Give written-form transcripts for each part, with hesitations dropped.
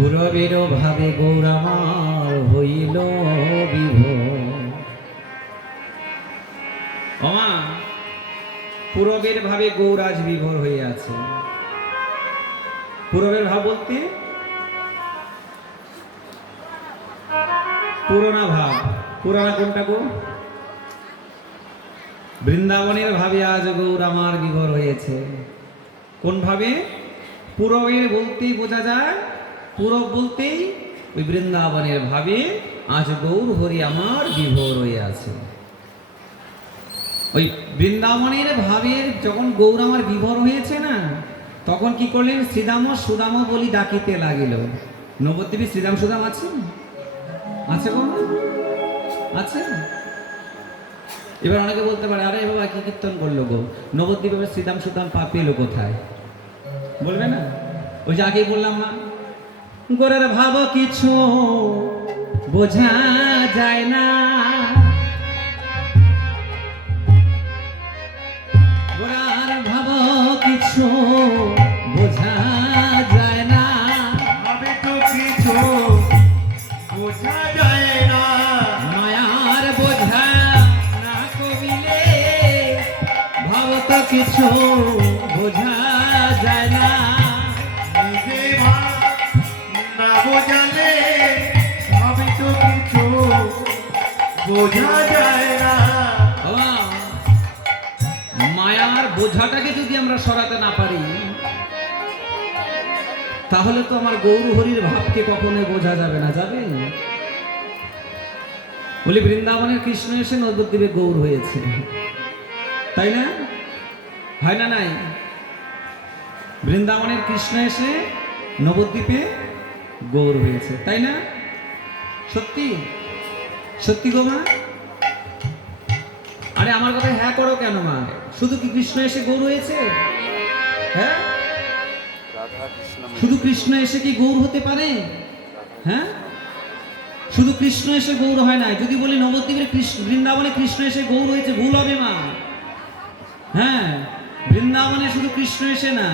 পুরবের ভাবে গৌর আমার হইল বিভোর। ওমা, পুরবের ভাবে গৌর আজ বিভোর হয়ে আছে। পুরবের ভাব বলতে পুরোনা ভাব। পুরানা কোনটা গো? বৃন্দাবনের ভাবে আজ গৌর আমার বিভোর হয়েছে। কোন ভাবে? পুরবের বলতেই বোঝা যায়, পুরব বলতেই ওই বৃন্দাবনের ভাবে আজ গৌর হরি আমার বিভোর হয়ে আছে। ওই বৃন্দাবনের ভাবের যখন গৌর আমার বিভোর হয়েছে না, তখন কি করলেন? শ্রীদাম সুদাম বলি ডাকিতে লাগিল। নবদ্বীপে শ্রীদাম সুদাম আছে? আছে কোন? আছে? এবার অনেকে বলতে পারে, আরে বাবা কি কীর্তন করলো গো, নবদ্বীপে শ্রীদাম সুদাম পা পেলো কোথায়? বলবে না? ওই যে আগেই বললাম না, গোরের ভাব কিছু বোঝা যায় না, গোরার ভাব কিছু বোঝা যায় না, ভাবে তো কিছু বোঝা যায় না, মায়ার বোঝা না কবিলে ভাব তো কিছু বোঝা যায় না, নিজে না বোঝালে ভাবে তো কিছু বোঝা যায় না। বাবা, মায়ার বোঝাটাকে যদি আমরা সরাতে না পারি, তাহলে তো আমার গৌর হরির ভাবকে কখনোই বোঝা যাবে না। যাবে? বলি বৃন্দাবনের কৃষ্ণ এসে নবদ্বীপে গৌর হয়েছে, তাই না? হয় না? নাই? বৃন্দাবনের কৃষ্ণ এসে নবদ্বীপে গৌর হয়েছে, তাই না? সত্যি? সত্যি গো মা? আরে আমার কথা হ্যাঁ করো কেন মা? শুধু কি কৃষ্ণ এসে গৌর হয়েছে? হ্যাঁ, শুধু কৃষ্ণ এসে কি গৌর হতে পারে? হ্যাঁ, শুধু কৃষ্ণ এসে গৌর হয় না। যদি বলি নবদ্বীপের বৃন্দাবনে কৃষ্ণ এসে গৌর হয়েছে, ভুল হবে মা। হ্যাঁ, বৃন্দাবনে শুধু কৃষ্ণ এসে না,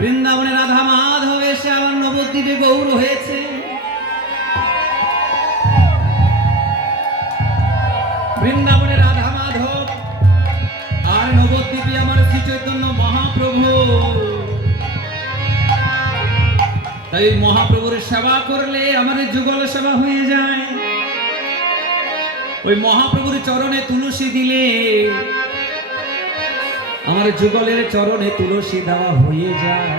বৃন্দাবনে রাধা মাধব এসে আবার নবদ্বীপে গৌর হয়েছে। বৃন্দাবনে রাধা মাধব আর নবদ্বীপে আমার শ্রী চৈতন্য মহাপ্রভু। তাই মহাপ্রভুর সেবা করলে আমাদের যুগল সেবা হয়ে যায়। ওই মহাপ্রভুর চরণে তুলসী দিলে আমার যুগলের চরণে তুলসী দেওয়া হয়ে যায়।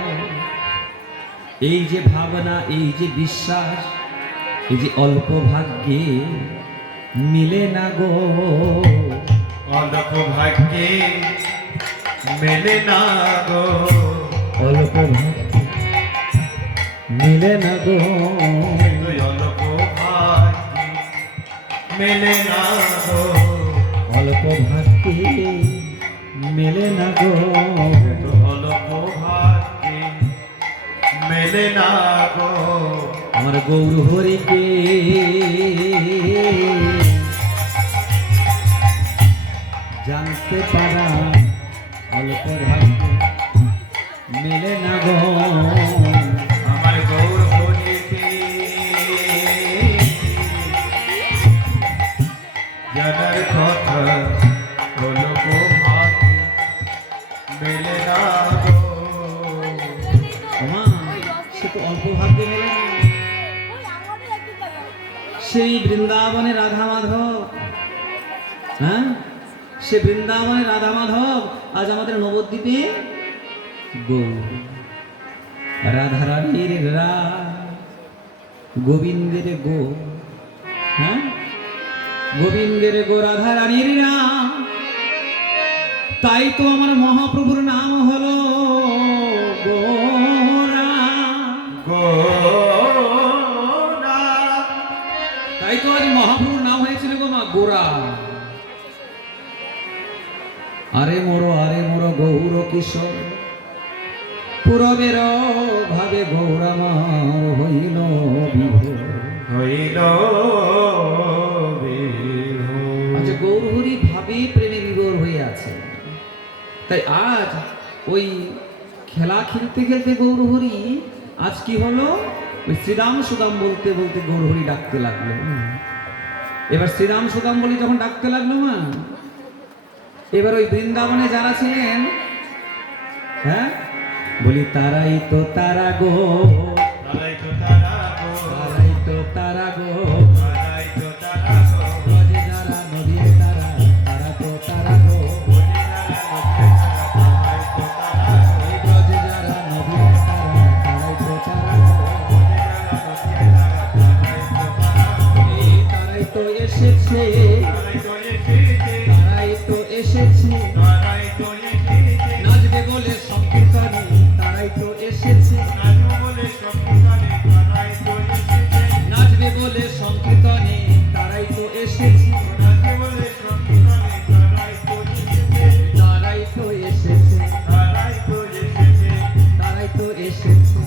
এই যে ভাবনা, এই যে বিশ্বাস, এই যে অল্প ভাগ্যে মিলে না গো, অল্প ভাগ্যে মেলে না গো, অল্প ভাগ্যে মিলে না গো, অল্প ভাগ্যে মেলে না গো, অল্প ভাগ্যে মেলে না গো, অল্প ভাগ্যে মেলে না গো। আমার গৌর হরিকে জানতে পারা অল্প ভাগ্যে মেলে না গো, আমার গৌর হরিকে জানার কথা অল্প ভাগ্যে মেলে না গো। ওমা, সে তো অল্প ভাগ্যে মেলে না। সেই বৃন্দাবনে রাধা মাধব, হ্যাঁ, সে বৃন্দাবনে রাধা মাধব আজ আমাদের নবদ্বীপে গৌর। রাধারানীর রা, গোবিন্দের গো, হ্যাঁ, গোবিন্দের গো, রাধারানীর রা। তাই তো আমার মহাপ্রভুর নাম হলো গোরা। গোরা, তাই তো আজ মহাপ্রভুর নাম হয়েছিল গো মা, গোরা। আরে মোর গৌর কিশোর, পুরবের ভাবে গৌর আমার হইল বিভোর। হইল বিভোর। আচ্ছা, গৌর হরি ভাবে প্রেমে বিভোর হয়ে আছে। তাই আজ ওই খেলা খেলতে খেলতে গৌর হরি আজ কি হলো? ওই শ্রীরাম সুদাম বলতে বলতে গৌরহরি ডাকতে লাগলো। এবার শ্রীরাম সুদাম বলি যখন ডাকতে লাগলো মা, এবার ওই বৃন্দাবনে যারা ছিলেন, হ্যাঁ বলি তারাই তো তারা গো, তারাই তো তারা গো, তারাই তো তারা গো, তারাই তো তারা গো, ব্রজে যারা নদীর তারা, তারা তো তারা গো, এই ব্রজে যারা নদীর তারা, তারাই তো তারা গো, এই তারাই তো এসেছে, তারাই তো এসেছে, নাচবে বলে সংকীর্তনে, তারাই তো এসেছে, নাচবে বলে সংকীর্তনে, তারাই তো এসেছে, তারাই তো এসেছে, তারাই তো এসেছে,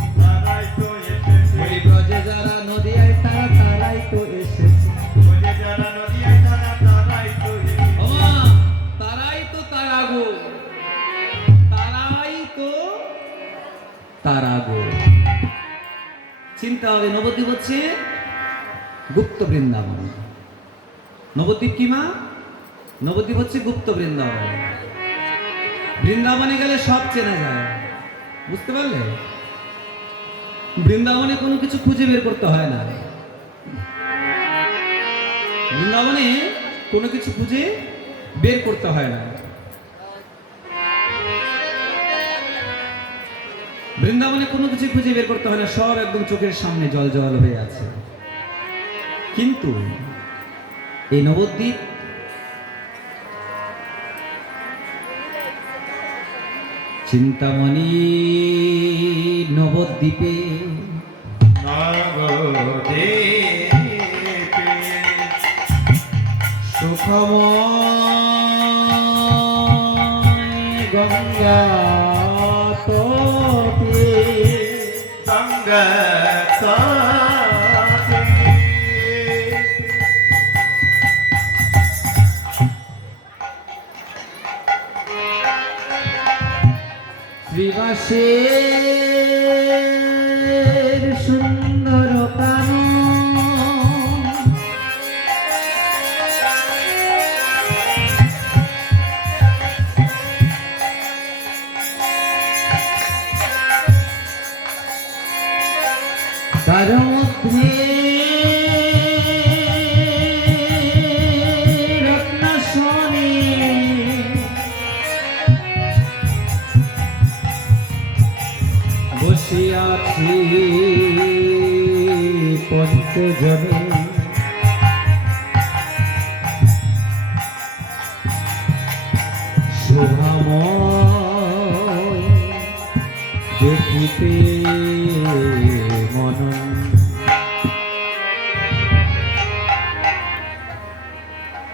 ওই ব্রজে যারা নদীয়ায় তারা, তারাই তো এসেছে। ওমা, তারাই তো তারা গো, তারাই তো তারা গো। চিন্তা হবে, নবদ্বীপ হচ্ছে গুপ্ত বৃন্দাবন। নবদ্বীপ কি মা? নবদ্বীপ হচ্ছে গুপ্ত বৃন্দাবন। বৃন্দাবনে গেলে সব চেনা যায়, বুঝতে পারলে? বৃন্দাবনে কোনো কিছু খুঁজে বের করতে হয় না। বৃন্দাবনে কোনো কিছু খুঁজে বের করতে হয় না। বৃন্দাবনে কোনো কিছু খুঁজে বের করতে হয় না, সব একদম চোখের সামনে জল জল হয়ে আছে। কিন্তু এই নবদ্বীপ চিন্তামণি নবদ্বীপে সুখময় গঙ্গা তটে শ্রীবাসের সুন্দর কানন তার মধ্যে রত্নাসনে বসিয়াছি পঞ্চজনে শোভাময় দেখিতে মনন।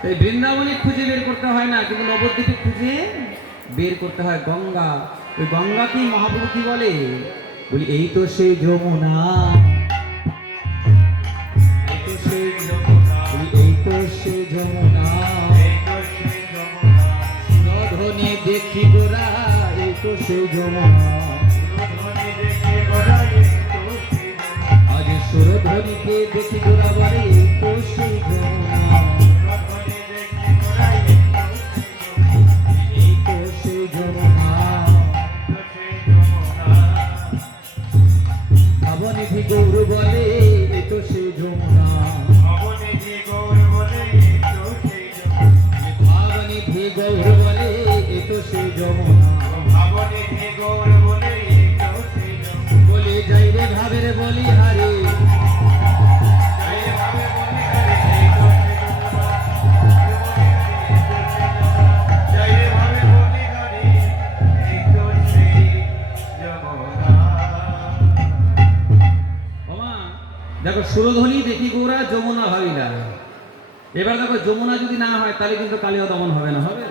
এই বৃন্দাবনে খুঁজে বের করতে হয় না, কিন্তু নবদ্বীপে খুঁজে বের করতে হয় গঙ্গা। ওই গঙ্গা কি মহাপ্রভু কি বলে? বলি এই তো সেই যমুনা, এই তো সেই যমুনা, বলি এই তো সেই যমুনা, সুরধ্বনি দেখি গোরা, এই তো সেই যমুনা, আজ সুরধ্বনিকে দেখি গোরা বলে এই তো সেই যমুনা, এই তো সেই যমুনা, ভাবনিধি গৌর বলে এই তো সেই যমুনা, ভাবনিধি গৌর বলে এই তো সেই যমুনা, বলে যাই রে ভাবের বলি হারে, দেখো সুরধ্বনি দেখি গৌরা যমুনা ভাবিলা। এবার দেখো যমুনা যদি না হয় তাহলে কিন্তু কালিয়া দমন হবে না, হবে?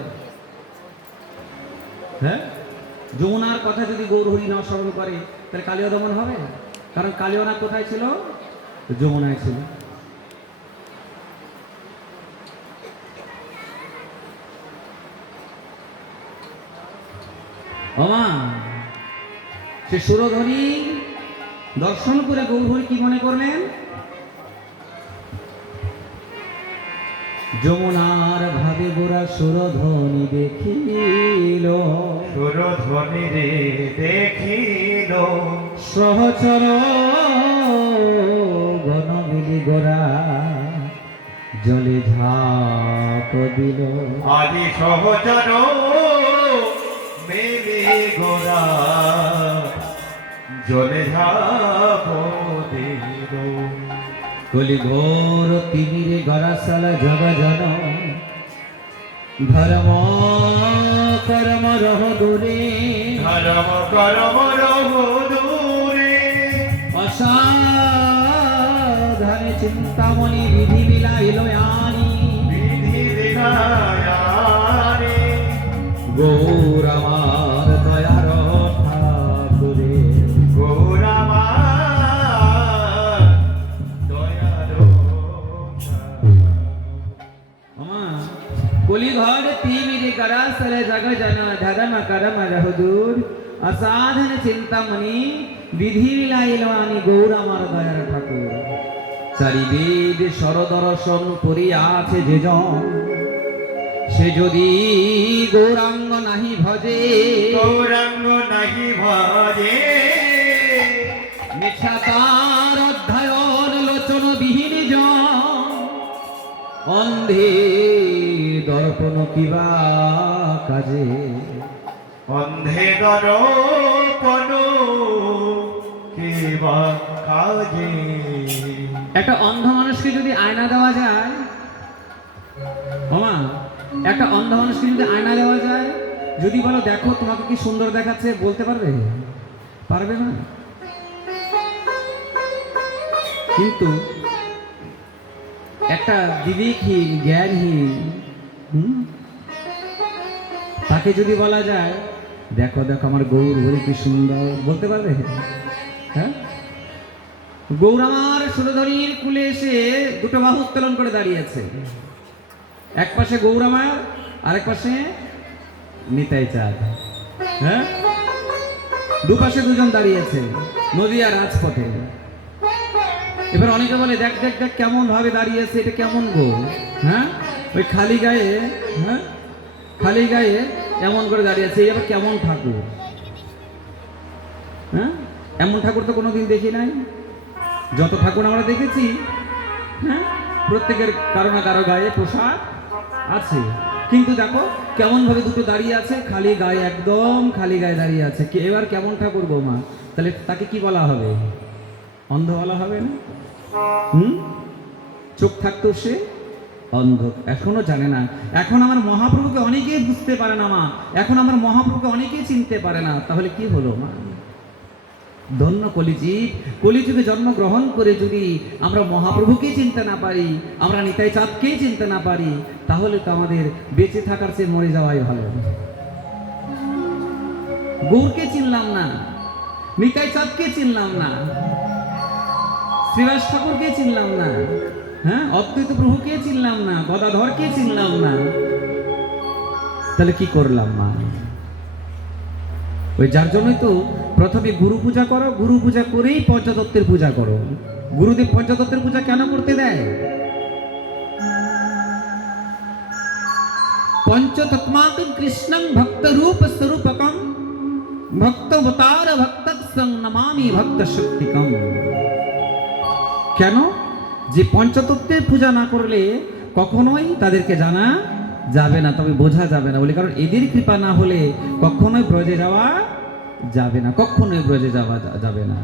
হ্যাঁ, যমুনার কথা যদি গৌরহরি না স্মরণ করে তাহলে কালিয়া দমন হবে? কারণ কালিয়ানা কোথায় ছিল? যমুনায় ছিল। ওমা, সে সুরধ্বনি দর্শন করে গৌরহরি কি মনে করলেন? যমুনার ভাবে গোরা সুরধ্বনি দেখিল, সুরধ্বনি রে দেখিল, সহচর ঘন মিলি গোরা জলে ঝাঁপ দিল। আদি সহচর মেলে গোরা জলে ঝাঁপ দিল। কলি ঘোর তিমিরে গরাসালা জগ জন, ধর্ম কর্ম রহ দূরে, ধর্ম কর্ম রহ দূরে, অসাধানে চিন্তামণি বিধি বিলাইল আনি, বিধি দিনায়ারে, গৌর আমার দয়ার ঠাকুরে। গৌর আমার দয়ার কলি ঘর তিমিরে গরাসালা জগ জন, ধর্ম কর্ম রহ দূর, অসাধন চিন্তামণি বিধি বিলাইল আনি, গৌর আমার দয়ার ঠাকুর। চারি বেদ সরদর্শন করিয়াছে যে জন, সে যদি গৌরাঙ্গ নাহি ভজে, গৌরাঙ্গ নাহি ভজে, মিথ্যা তার অধ্যয়ন লোচন বিহীন জন, অন্ধে দর্পণ কিবা কাজে, অন্ধে দর্পণ কিবা কাজে। একটা অন্ধ মানুষকে যদি আয়না দেওয়া যায়, মামা একটা অন্ধ মানুষকে যদি আয়না দেওয়া যায়, যদি বলো দেখো তোমাকে কি সুন্দর দেখাচ্ছে, বলতে পারবে? পারবে না। কিন্তু একটা বিবেকহীন জ্ঞানহীন তাকে যদি বলা যায় দেখো দেখো আমার গৌর হরি কি সুন্দর, বলতে পারবে? হ্যাঁ, গৌর আমার সুরধরির কুলে এসে দুটো বাহু উত্তোলন করে দাঁড়িয়েছে, এক পাশে গৌরামার আরেক পাশে নিতাই চাঁদ। হ্যাঁ, দুপাশে দুজন দাঁড়িয়েছে নদিয়া রাজপথে। এবার অনেকে বলে দেখ দেখ দেখ কেমন ভাবে দাঁড়িয়েছে, এটা কেমন গো? হ্যাঁ, ওই খালি গায়ে, হ্যাঁ খালি গায়ে এমন করে দাঁড়িয়েছে, এবার কেমন ঠাকুর? হ্যাঁ, এমন ঠাকুর তো কোনোদিন দেখি নাই। যত ঠাকুর আমরা দেখেছি, হ্যাঁ প্রত্যেকের কারো না কারো গায়ে পোশাক আছে, কিন্তু দেখো কেমন ভাবে দুটো দাঁড়িয়ে আছে, খালি গায়ে, একদম খালি গায়ে দাঁড়িয়ে আছে। এবার কেমন ঠাকুর বৌমা? তাহলে তাকে কি বলা হবে? অন্ধ বলা হবে না? চোখ থাকতো সে অন্ধ, এখনো জানে না। এখন আমার মহাপ্রভুকে অনেকেই বুঝতে পারে না মা, এখন আমার মহাপ্রভুকে অনেকেই চিনতে পারে না। তাহলে কি হলো মা? ধন্য কলিযুগ, কলিযুগে জন্মগ্রহণ করে যদি আমরা মহাপ্রভুকেই চিনতে না পারি, আমরা নিতাই চাঁদকেই চিনতে না পারি, তাহলে তো আমাদের বেঁচে থাকার চেয়ে মরে যাওয়াই ভালো। গৌরকে চিনলাম না, নিতাই চাঁদকে চিনলাম না, শ্রীবাস ঠাকুরকে চিনলাম না, হ্যাঁ অদ্বৈত প্রভুকে চিনলাম না, গদাধরকে চিনলাম না, তাহলে কি করলাম মা? ওই যার জন্যই তো প্রথমে গুরু পূজা করো, গুরু পূজা করেই পঞ্চতত্ত্বের পূজা করো। গুরুদেব পঞ্চতত্ত্বের পূজা কেন করতে দেয়? পঞ্চতত্ত্বাকং কৃষ্ণং ভক্ত রূপ স্বরূপকং ভক্তবতার ভক্তং নমামি ভক্ত শক্তিকং। কেন? যে পঞ্চতত্ত্বের পূজা না করলে কখনোই তাদেরকে জানা যাবে না, তবে বোঝা যাবে না বলে। কারণ এদের কৃপা না হলে কখনোই ব্রজে যাওয়া যাবে না, কখনোই ব্রজে যাওয়া যাবে না।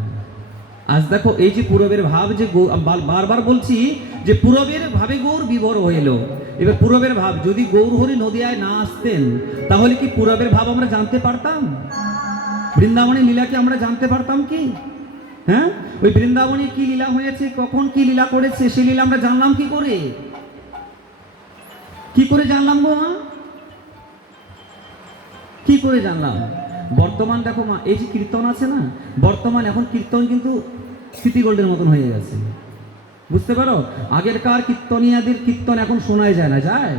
আজ দেখো এই যে পূরবের ভাব, যে বারবার বলছি যে পূরবের ভাবে গৌর বিভোর হইল। এবার পূরবের ভাব, যদি গৌর হরি নদিয়ায় না আসতেন তাহলে কি পূরবের ভাব আমরা জানতে পারতাম? বৃন্দাবনের লীলা কি আমরা জানতে পারতাম কি? হ্যাঁ, ওই বৃন্দাবনে কি লীলা হয়েছে, কখন কি লীলা করেছে, সেই লীলা আমরা জানলাম কি করে? কি করে জানলাম গো মা? কি করে জানলাম? বর্তমান দেখো মা, এই যে কীর্তন আছে না, বর্তমান এখন কীর্তন কিন্তু সিটি গোল্ডের মতন হয়ে গেছে, বুঝতে পারো? আগেরকার কীর্তনিয়াদের কীর্তন এখন শোনাই যায় না, যায়?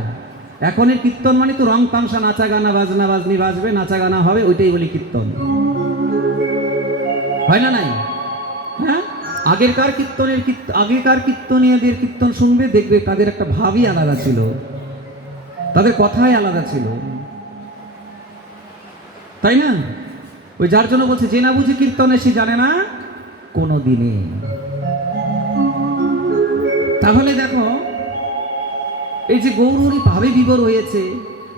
এখনের কীর্তন মানে তো রং তামসা, নাচা গানা, বাজনা বাজনি বাজবে, নাচা গানা হবে, ওইটাই বলি কীর্তন, হয় না? নাই হ্যাঁ, আগেকার কীর্তনীয়দের কীর্তন শুনবে, দেখবে তাদের একটা ভাবই আলাদা ছিল, তাদের কথাই আলাদা ছিল, তাই না? ওই যার জন্য বলছে, যে না বুঝে কীর্তনে সে জানে না কোনো দিনে। তাহলে দেখো, এই যে গৌরহরি ভাবে বিভোর হয়েছে,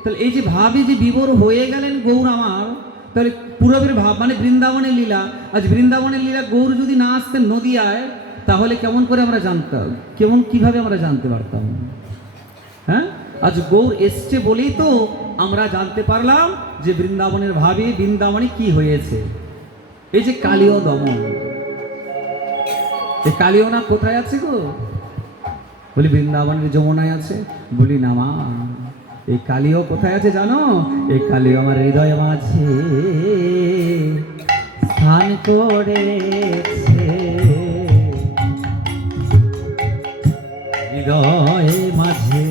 তাহলে এই যে ভাবে যে বিভোর হয়ে গেলেন গৌর আমার, তাহলে পূরবের ভাব মানে বৃন্দাবনের লীলা। আজ বৃন্দাবনের লীলা গৌর যদি না আসতেন নদিয়ায়, তাহলে কেমন করে আমরা জানতাম, কিভাবে আমরা জানতে পারতাম? হ্যাঁ, আজ গৌর এসছে বলেই তো আমরা জানতে পারলাম যে বৃন্দাবনের ভাবে বৃন্দাবনে কি হয়েছে। এই যে কালীয় দমন, এই কালীয় না কোথায় আছে গো? বলি বৃন্দাবনের যমুনায় আছে। বলি না মা, এই কালীয় কোথায় আছে জানো? এই কালীয় আমার হৃদয় মাঝে স্থান করেছে, হৃদয় মাঝে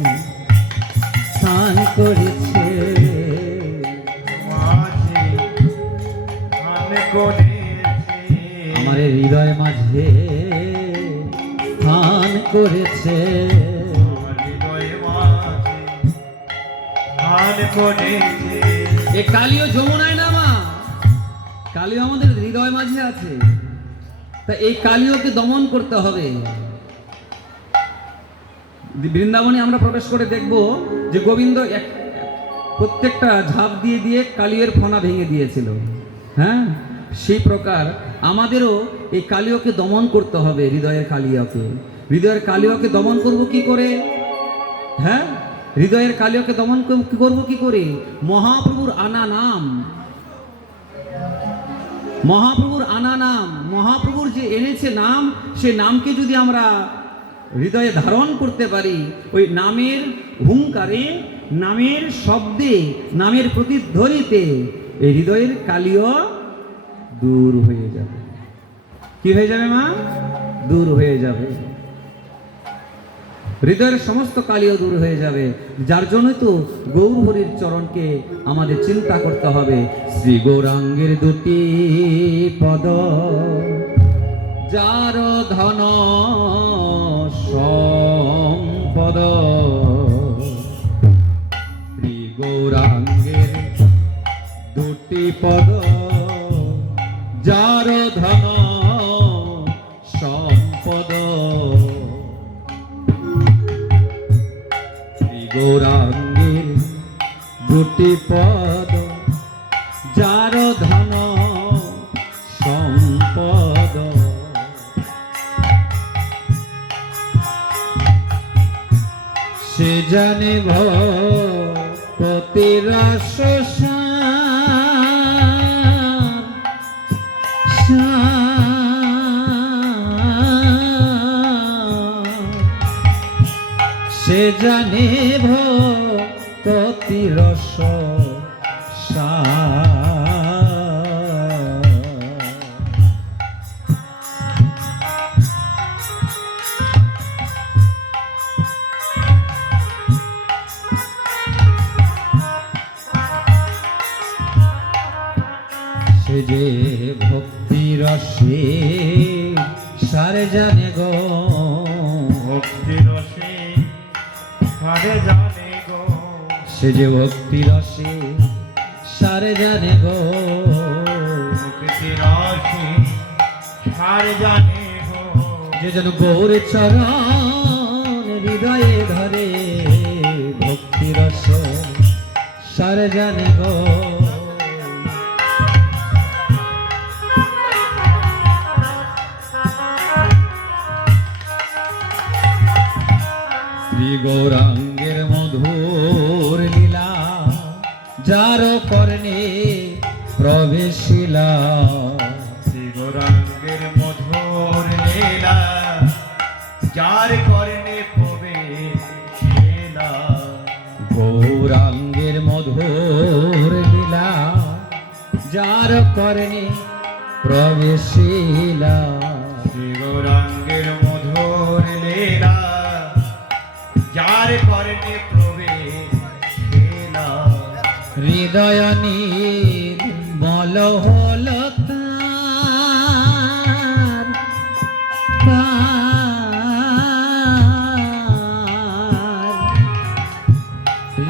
স্থান করেছে, মাঝে স্থান করেছে, আমার হৃদয় মাঝে স্থান করেছে। আমার হৃদয়ে মাঝে স্থান করেছে। এ কালীয় যমুনায় না মা, কালীয় আমাদের হৃদয় মাঝে আছে। তা এই কালীয়কে দমন করতে হবে। বৃন্দাবনে আমরা প্রবেশ করে দেখব যে গোবিন্দ প্রত্যেকটা ঝাঁপ দিয়ে দিয়ে কালীয়ের ফনা ভেঙে দিয়েছিল। হ্যাঁ, সেই প্রকার আমাদেরও এই কালীয়কে দমন করতে হবে, হৃদয়ের কালীয়কে। হৃদয়ের কালীয়কে দমন করব কি করে? হ্যাঁ, হৃদয়ের কালীয়কে দমন করব কি করে? মহাপ্রভুর আনা নাম, মহাপ্রভুর আনা নাম, মহাপ্রভুর যে এনেছে নাম, সে নামকে যদি আমরা হৃদয়ে ধারণ করতে পারি, ওই নামের হুঙ্কারে, নামের শব্দে, নামের প্রতিধ্বনিতে এই হৃদয়ের কালীয় দূর হয়ে যাবে। কি হয়ে যাবে মা? দূর হয়ে যাবে। হৃদয়ের সমস্ত কালীয় দূর হয়ে যাবে। যার জন্যই তো গৌরহরির চরণকে আমাদের চিন্তা করতে হবে। শ্রী গৌরাঙ্গের দুটি পদ, যার ধন সম্পদ, শ্রী গৌরাঙ্গের দুটি পদ, যার ধন সম্পদ, শ্রী গৌরাঙ্গের দুটি পদ, যার ধন সম্পদ, সে জানে ভক্তির রস সে জানে ভক্তি রস সে যে ভক্তি রসে সারে জানে গো, ভক্তি রসে সারে জানে গো, সে যে ভক্তি রসে সারে জানে গো, ভক্তি রসে সারে জানে গো, যে যেন গৌর চরণ হৃদয়ে ধরে, ভক্তি রস সারে জানে গো। শ্রী গৌরাঙ্গের মধুর লীলা, যার কর্ণে প্রবেশিলা, শ্রী গৌরাঙ্গের মধুর লীলা, যার কর্ণে প্রবেশিলা, গৌরাঙ্গের মধুর লীলা, যার কর্ণে প্রবেশিলা, শ্রী গৌরাঙ্গের মধুর লীলা, যার কর্ণে প্রবেশিলা, হৃদয় নির্মল হল তার,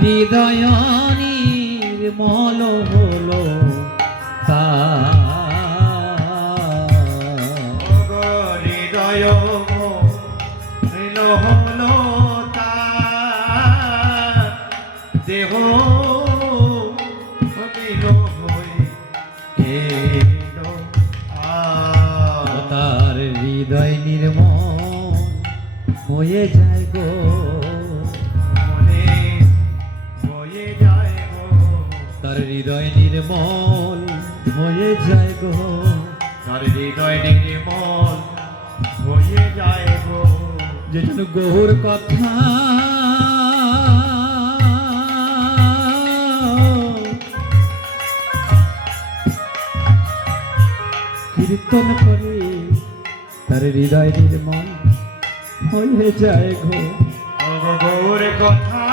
হৃদয় নির্মল হলো তার। ওগো হৃদয় মলিন হলো তার, দেহ মলিন হয়ে গেল আর। তার হৃদয় নির্মল হয়ে যায় গো, মনে বয়ে যায় গো, তার হৃদয় নির্মল হয়ে যায় গো। তার হৃদয় নির্মল হয়ে যায় গো। যে যেন গৌর কথা কীর্তন করে, তার হৃদয় নির্মল হয়ে যায় গো। ওগো গৌর কথা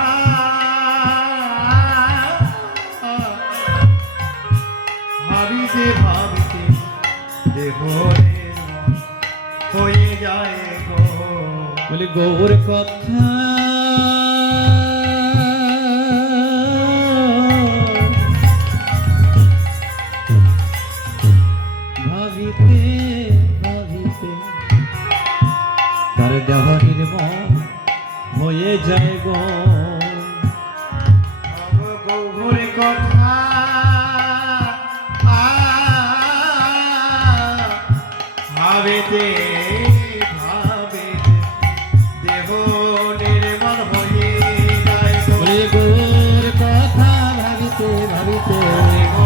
ভাবিতে ভাবিতে দেহ নির্মল হয়ে যায় গো। বলে গৌর কথা ভাবিতে ভাবিতে তার দেহ নির্মল হয়ে যায় গো। ওগো গৌর কথা ভাবিতে ভাবিতে দেহ নির্মল হয়ে যায় গো। বলে গৌর কথা ভাবিতে ভাবিতে, দেহ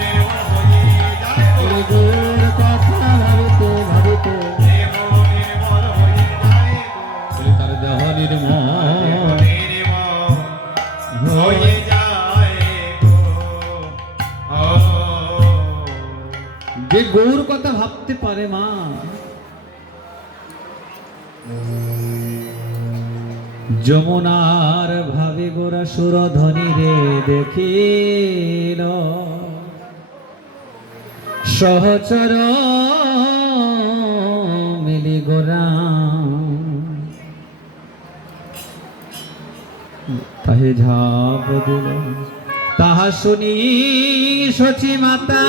নির্মল হয়ে যায় গো। বলে গৌর কথা ভাবিতে ভাবিতে, দেহ নির্মল হয়ে যায় গো। বলে তার দেহ নির্মল হয়ে যায় গো। ও যে গৌর কথা ভাবতে পারে মা, যমুনার ভাবে গোরা সুরধ্বনি রে দেখিল, সহচর মিলি গোরা তাহে ঝাপ দিল। তাহা শুনি সচি মাতা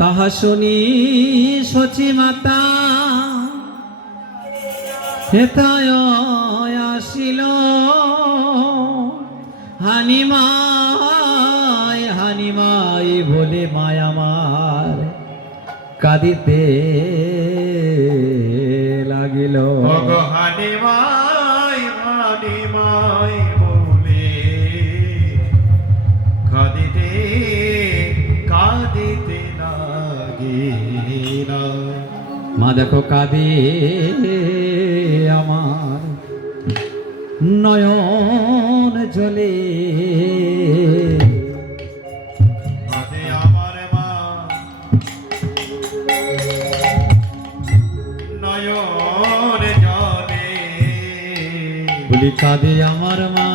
তাহা শুনি সচি মাতা হেতায় আসিল, হানিমাই হানিমাই বলে মায় আমার কাঁদিতে লাগিল। ওগো হানিমাই হানিমাই বলে কাঁদিতে কাঁদিতে লাগিল। মা দেখো কাঁদে আমার নয়ন জলে, কাঁদে আমার মা নয়ন জলে। বলি কাঁদে আমার মা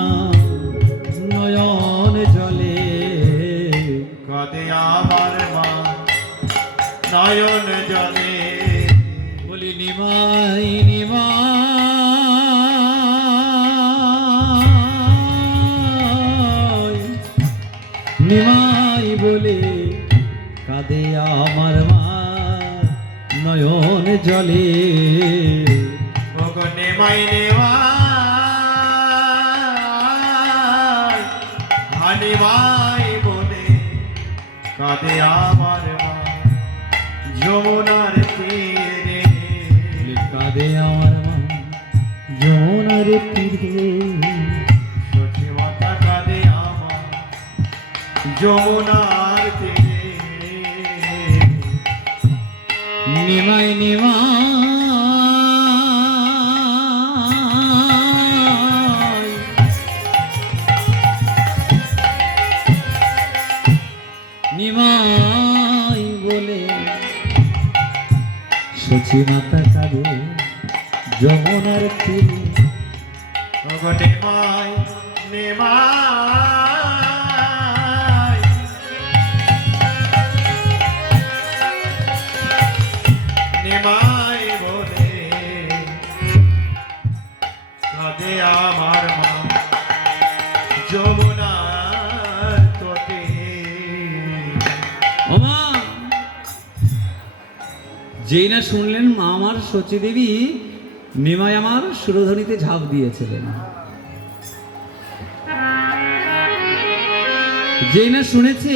নয়ন জলে, কাঁদে আমার মা নয়ন জলে। বলি নিমাই নিমাই নিমাই বলে কাঁদে আমার মা নয়ন জলে। ওগো নেমাই নেমাই হানিমাই বলে কাঁদে আমার মা যমুনার তীরে। বলি কাঁদে আমার মা যমুনার তীরে, সখী মাতা কাঁদে আমার যমুনার তীরে। নিমাই নিমাই নিমাই বলে সচি মাতা কাঁদে যমুনার তীরে। ওগো নেমাই নেমাই নেমাই বলে যেই না শুনলেন মা আমার সচীদেবী নিমাই আমার সুরধ্বনিতে ঝাঁপ দিয়েছিলেন, যেই না শুনেছে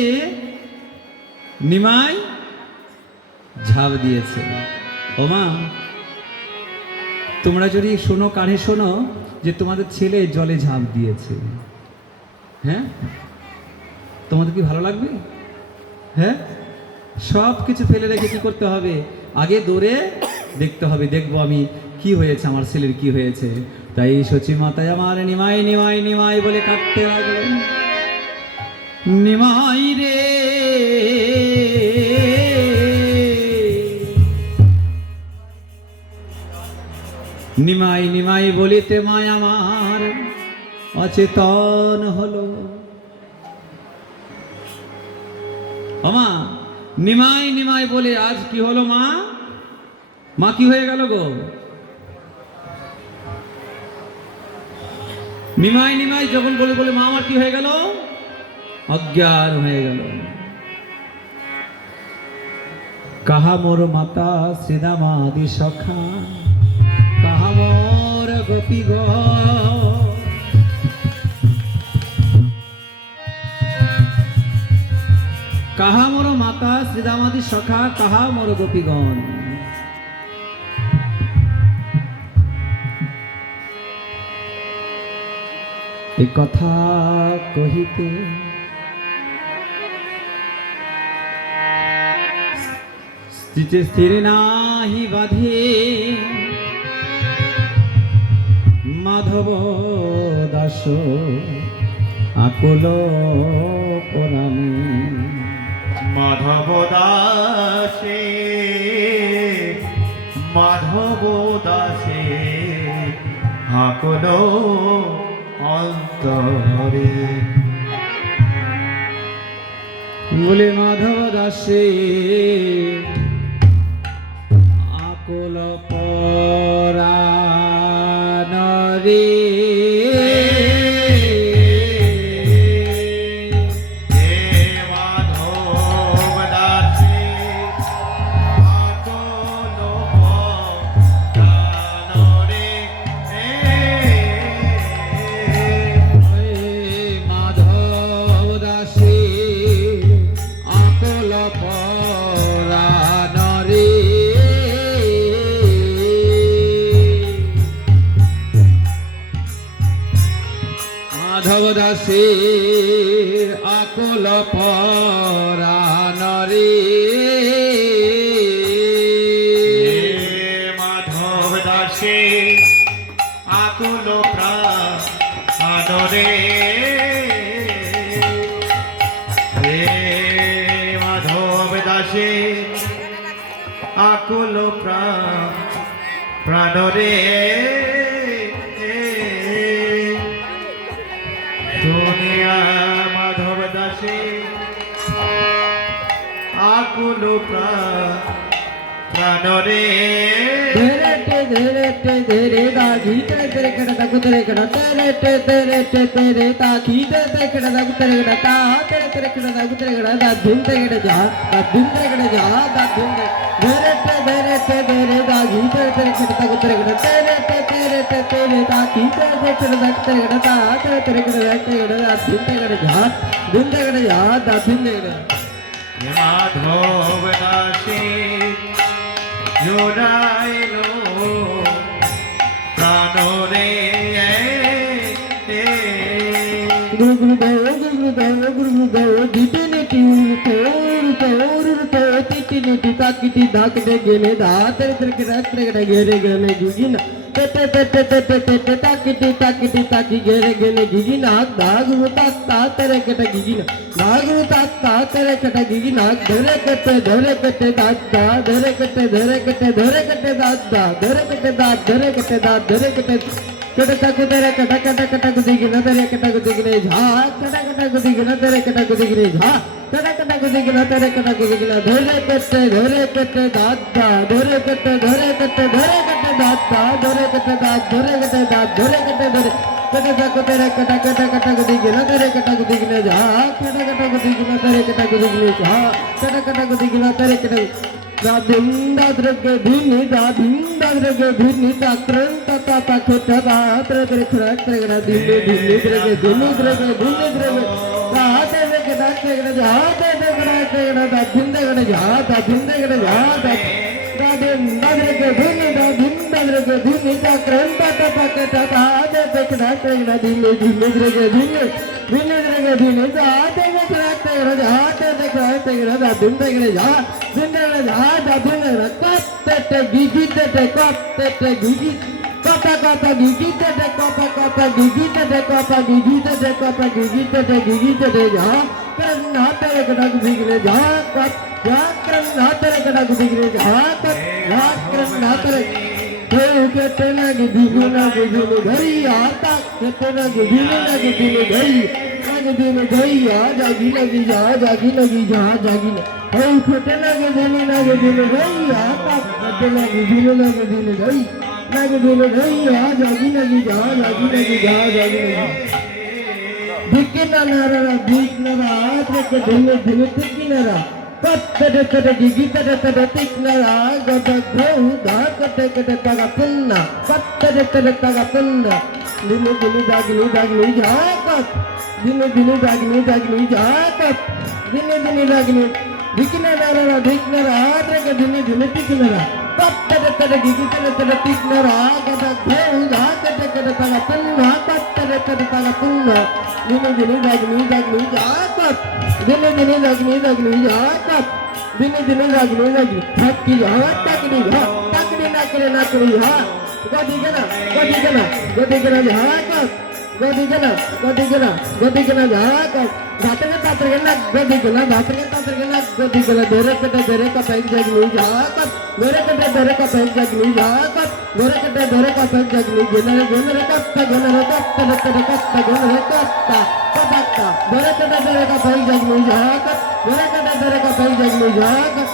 নিমাই ঝাঁপ দিয়েছে। ও মা, তোমরা যদি শোনো, কানে শোনো যে তোমাদের ছেলে জলে ঝাঁপ দিয়েছে, হ্যাঁ, তোমাদের কি ভালো লাগবে? হ্যাঁ, সব কিছু ফেলে রেখে কি করতে হবে? আগে দৌড়ে দেখতে হবে, দেখবো আমি কি হয়েছে, আমার ছেলের কি হয়েছে। তাই সচী মাতায় আমার নিমাই নিমাই নিমাই বলে কাঁদতে লাগলেন। নিমাই রে নিমাই নিমাই বলিতে মায় আমার অচেতন হলো। মা নিমাই নিমাই বলে আজ কি হলো মা? মা কি হয়ে গেল গো? নিমাই নিমাই যখন বলে বলে মা আমার কি হয়ে গেল? অজ্ঞান হয়ে গেল। কাহা মোর মাতা শ্রীদামাদি সখা, কাহা মোর গোপী গ, কাহা মোর মাতা শ্রীদামাদি সখা, কাহা মোর গোপীগণ। এই কথা কহিতে স্থিতে স্থির নাহি বাধে, মাধব দাস আকুল পরাণে। মাধব দাসে মাধব দাসে হাকল অন্তরে। বলে মাধব দাসে আকুল পরাণরে। মাধব দাসে আকুল পরাণরে। মাধব দাসে আকুল প্রাণরে। হে মাধব দাসে আকুল প্রাণরে। দুনিয়া মাধব দাসে আকুল প্রাণরে। ধরে ধরে দাঘি তেরে কড়া দাগু তেরে কড়া তেরে তাকি তেরে কড়া দাগু তেরে কড়া তা তেরে কড়া দাগু তেরে কড়া দা ধুম তেরে কড়া যা দা ধুম তেরে কড়া যা দা ধুম ধরে দাঘি তেরে কড়া দাগু তেরে কড়া তেরে তাকি তেরে কড়া দাগু তেরে কড়া তা তেরে কড়া দা ধুম তেরে কড়া যা ধুম তেরে কড়া যা দা ধুম তেরে কড়া। মাধব দাসে জোড়াইল প্রাণরে। গুরু দিতে নেটি তিটি নেটি তাকিটি দাক দে গেলে দাতের তেরে গেরে গেলে গুগিনা তাকিটি তাকি গেরে গেলে গিগিনা দাগু তাত্তা তেরে কেটা গিগিনা দাগু তাত্তা তেরে কেটা গিগিনা ধরে কেটে দাদা ধরে কেটে দাদা ধরে কেটে দাঁত ধরে কেটে দাঁত ধরে কেটে कटा कुदरे कटा कटा कटा कुदी गिना तेरे कटा कुदी गिने झा कटा कटा कुदी गिना तेरे कटा कुदी गिने झा कटा कटा कुदी गिना तेरे कटा कुदी गिना धरे कटे दादा धरे कटे दादा धरे कटे दाद धरे कटे दाद धरे कटे धरे कटा कुदरे कटा कटा कटा कुदी गिना तेरे कटा कुदी गिने झा कटा कटा कुदी गिना तेरे कटा कुदी गिने झा कटा कटा कुदी गिना तेरे कटा দাদিন দাদ্রকে ধিনি দাদিন দাদ্রকে ধিনি তাক্রান্ত তাতা খেটা দাত্রকে খরাক ত্রেগড়া দিনে দিনে ত্রেগে দিনে ত্রেগে দিনে ত্রেগে দাতে ত্রেগে দাতে ত্রেগে যাতে ত্রেগড়া ত্রেগড়া দাদিন ত্রেগড়া যা দাদিন ত্রেগড়া যা দাদিন দাদ্রকে ধিনি দাদিন দাদ্রকে ধিনি তাক্রান্ত তাতা খেটা দাতে ত্রেগড়া ত্রেগড়া দিনে দিনে ত্রেগে দিনে দিনে ত্রেগে দিনে দাতে ত্রেগড়া ত্রেগড়া যাতে ত্রেগড়া ত্রেগড়া দাদিন ত্রেগড়া যা দিনে যা দাদিন কত্তে গিগিতে কত্তে গিগি কথা কথা গিগিতে কথা গিগিতে কথা গিগিতে কথা গিগিতে গিগিতে যা কৃষ্ণ তেরে কটা গিগিলে যা কত যা কৃষ্ণ তেরে কটা গিগিলে যা কত যা কৃষ্ণ তেরে কেউ কেটে না গিগিলে না গিগিলে ধরি आता কেটে না গিগিলে না গিগিলে ধরি গিগিলে ধরি জাগি লাগি যা জাগি লাগি যা জাগি কেউ কেটে না গিগিলে না গিগিলে ধরি आता কেটে না গিগিলে না গিগিলে ধরি না গিগিলে ধরি জাগি লাগি যা জাগি লাগি যা জাগি লাগি দিকিনা নারা দিকনারা আত্রকে দিনে দিনে দিকিনারা কত্তে কতে গিগিতে তিকনারা গদ ঘৌ ধা কতে কতে তাগা পুন্না কত্তে কতে তাগা পুন্না দিনে দিনে জাগনি জাগনি জাকত দিনে দিনে জাগনি জাগনি জাকত দিনে দিনে জাগনি দিকিনা নারা দিকনারা আত্রকে দিনে দিনে তিকনারা কত্তে কতে গিগিতে তিকনারা গদ ঘৌ ধা কতে কতে তাগা পুন্না কত্তে কতে তাগা পুন্না দিনে দিনে জাগনি জাগনি জাকত দিনে দিনে জাগনি জাগনি জাকত দিনে দিনে জাগনি জাগনি থাকি যা টাকনি যা টাকনি না করে যা গদি গনা জাকত গদি গনা জাকত দাতরে তাতরে না গদি গনা দাতরে তাতরে না গদি গনা দরে কা পাই জাগনি জাকত দরে কা পাই জাগনি জাকত দরে কা পাই জাগনি গনরে কত্তা গনরে কত্তা পদাক্তা দরে কা পাই জাগনি জাকত দরে কা পাই জাগনি জাকত